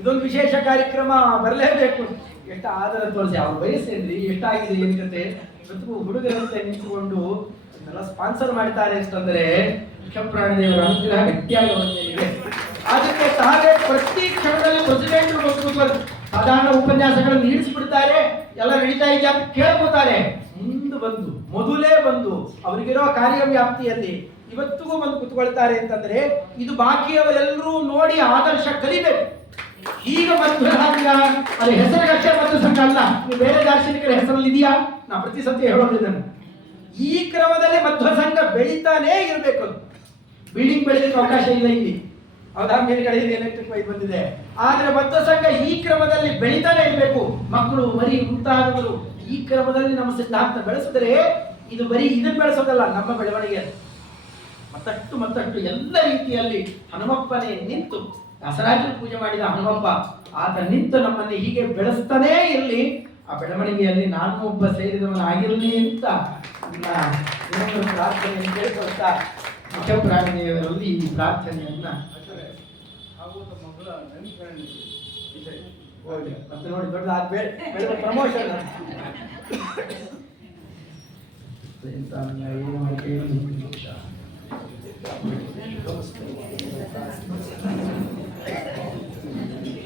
ಇದೊಂದು ವಿಶೇಷ ಕಾರ್ಯಕ್ರಮ ಬರಲೇಬೇಕು. ಎಷ್ಟು ಆಧಾರ ತೋರಿಸಿ ಅವ್ರ ವಯಸ್ಸೇನ್ರಿ, ಎಷ್ಟಾಗಿದೆ ಏನ್ ಕತೆ, ಇವತ್ತಿಗೂ ಹುಡುಗರಂತೆ ನಿಂತುಕೊಂಡು ಅದನ್ನೆಲ್ಲ ಸ್ಪಾನ್ಸರ್ ಮಾಡ್ತಾರೆ ಅಂತಂದ್ರೆ ವಿಷಪ್ರಾಣದೇವರ ಅನುಗ್ರಹ ಗಟ್ಟಿಯಾಗಿ ಇದೆ. ಅದಕ್ಕೆ ತಾವೇ ಪ್ರತಿ ಕ್ಷಣದಲ್ಲಿ ಪ್ರೆಸಿಡೆಂಟ್ ಸಾಧಾರಣ ಉಪನ್ಯಾಸಗಳನ್ನು ನೀಡಿಸಿಬಿಡ್ತಾರೆ. ಎಲ್ಲ ನಡೀತಾ ಇದೆಯಾ ಅಂತ ಕೇಳ್ಕೊತಾರೆ. ಮೊದಲೇ ಬಂದು ಅವರಿಗಿರೋ ಕಾರ್ಯವ್ಯಾಪ್ತಿಯಲ್ಲಿ ಇವತ್ತಿಗೂ ಬಂದು ಕುತ್ಕೊಳ್ತಾರೆ ಅಂತಂದ್ರೆ ಇದು ಬಾಕಿಯವರೆಲ್ಲರೂ ನೋಡಿ ಆದರ್ಶ ಕಲಿಬೇಕು. ಈಗ ಮಧ್ವರಾಗ ಅದು ಹೆಸರಿಗಷ್ಟೇ ಮಧ್ವ ಸಂಘ ಅಲ್ಲ, ನೀವು ಬೇರೆ ದಾರ್ಶನಿಕರ ಹೆಸರಲ್ಲಿ ಇದೆಯಾ? ನಾ ಪ್ರತಿ ಸತಿ ಹೇಳೋದಿದ್ದನ್ನು. ಈ ಕ್ರಮದಲ್ಲಿ ಮಧ್ವ ಸಂಘ ಬೆಳೀತಾನೇ ಇರಬೇಕು. ಬಿಲ್ಡಿಂಗ್ ಬೆಳೆದಕ್ಕೆ ಅವಕಾಶ ಇಲ್ಲ ಇಲ್ಲಿ, ಹೌದಾ? ಮೇಲ್ಗಡೆ ಎಲೆಕ್ಟ್ರಿಕ್ ವೈರ್ ಬಂದಿದೆ. ಆದ್ರೆ ಮಧ್ವ ಸಂಘ ಈ ಕ್ರಮದಲ್ಲಿ ಬೆಳೀತಾನೆ ಇರಬೇಕು. ಮಕ್ಕಳು ಮರಿ ಮುಂತಾದವರು ಈ ಕ್ರಮದಲ್ಲಿ ನಮ್ಮ ಸಿದ್ಧಾಂತ ಬೆಳೆಸಿದರೆ ಇದು ಬರೀ ಇದನ್ನ ಬೆಳೆಸೋದಲ್ಲ, ನಮ್ಮ ಬೆಳವಣಿಗೆ ಮತ್ತಷ್ಟು ಎಲ್ಲ ರೀತಿಯಲ್ಲಿ ಹನುಮಪ್ಪನೇ ನಿಂತು, ದಸರಾಜರು ಪೂಜೆ ಮಾಡಿದ ಹನುಮಪ್ಪ ಆತ ನಿಂತು ನಮ್ಮನ್ನು ಹೀಗೆ ಬೆಳೆಸ್ತಾನೇ ಇರಲಿ. ಆ ಬೆಳವಣಿಗೆಯಲ್ಲಿ ನಾನು ಒಬ್ಬ ಸೇರಿದವನಾಗಿರಲಿ ಅಂತ ಪ್ರಾರ್ಥನೆಯನ್ನು ಕೇಳ್ಕೊಳ್ತಾ ವಿಷಪ್ರಾಣಿಯವರಲ್ಲಿ ಈ ಪ್ರಾರ್ಥನೆಯನ್ನ ಮತ್ತೆ ನೋಡಿ ದೊಡ್ಡ ಪ್ರಮೋಷನ್ ಏನು ಮಾಡಿ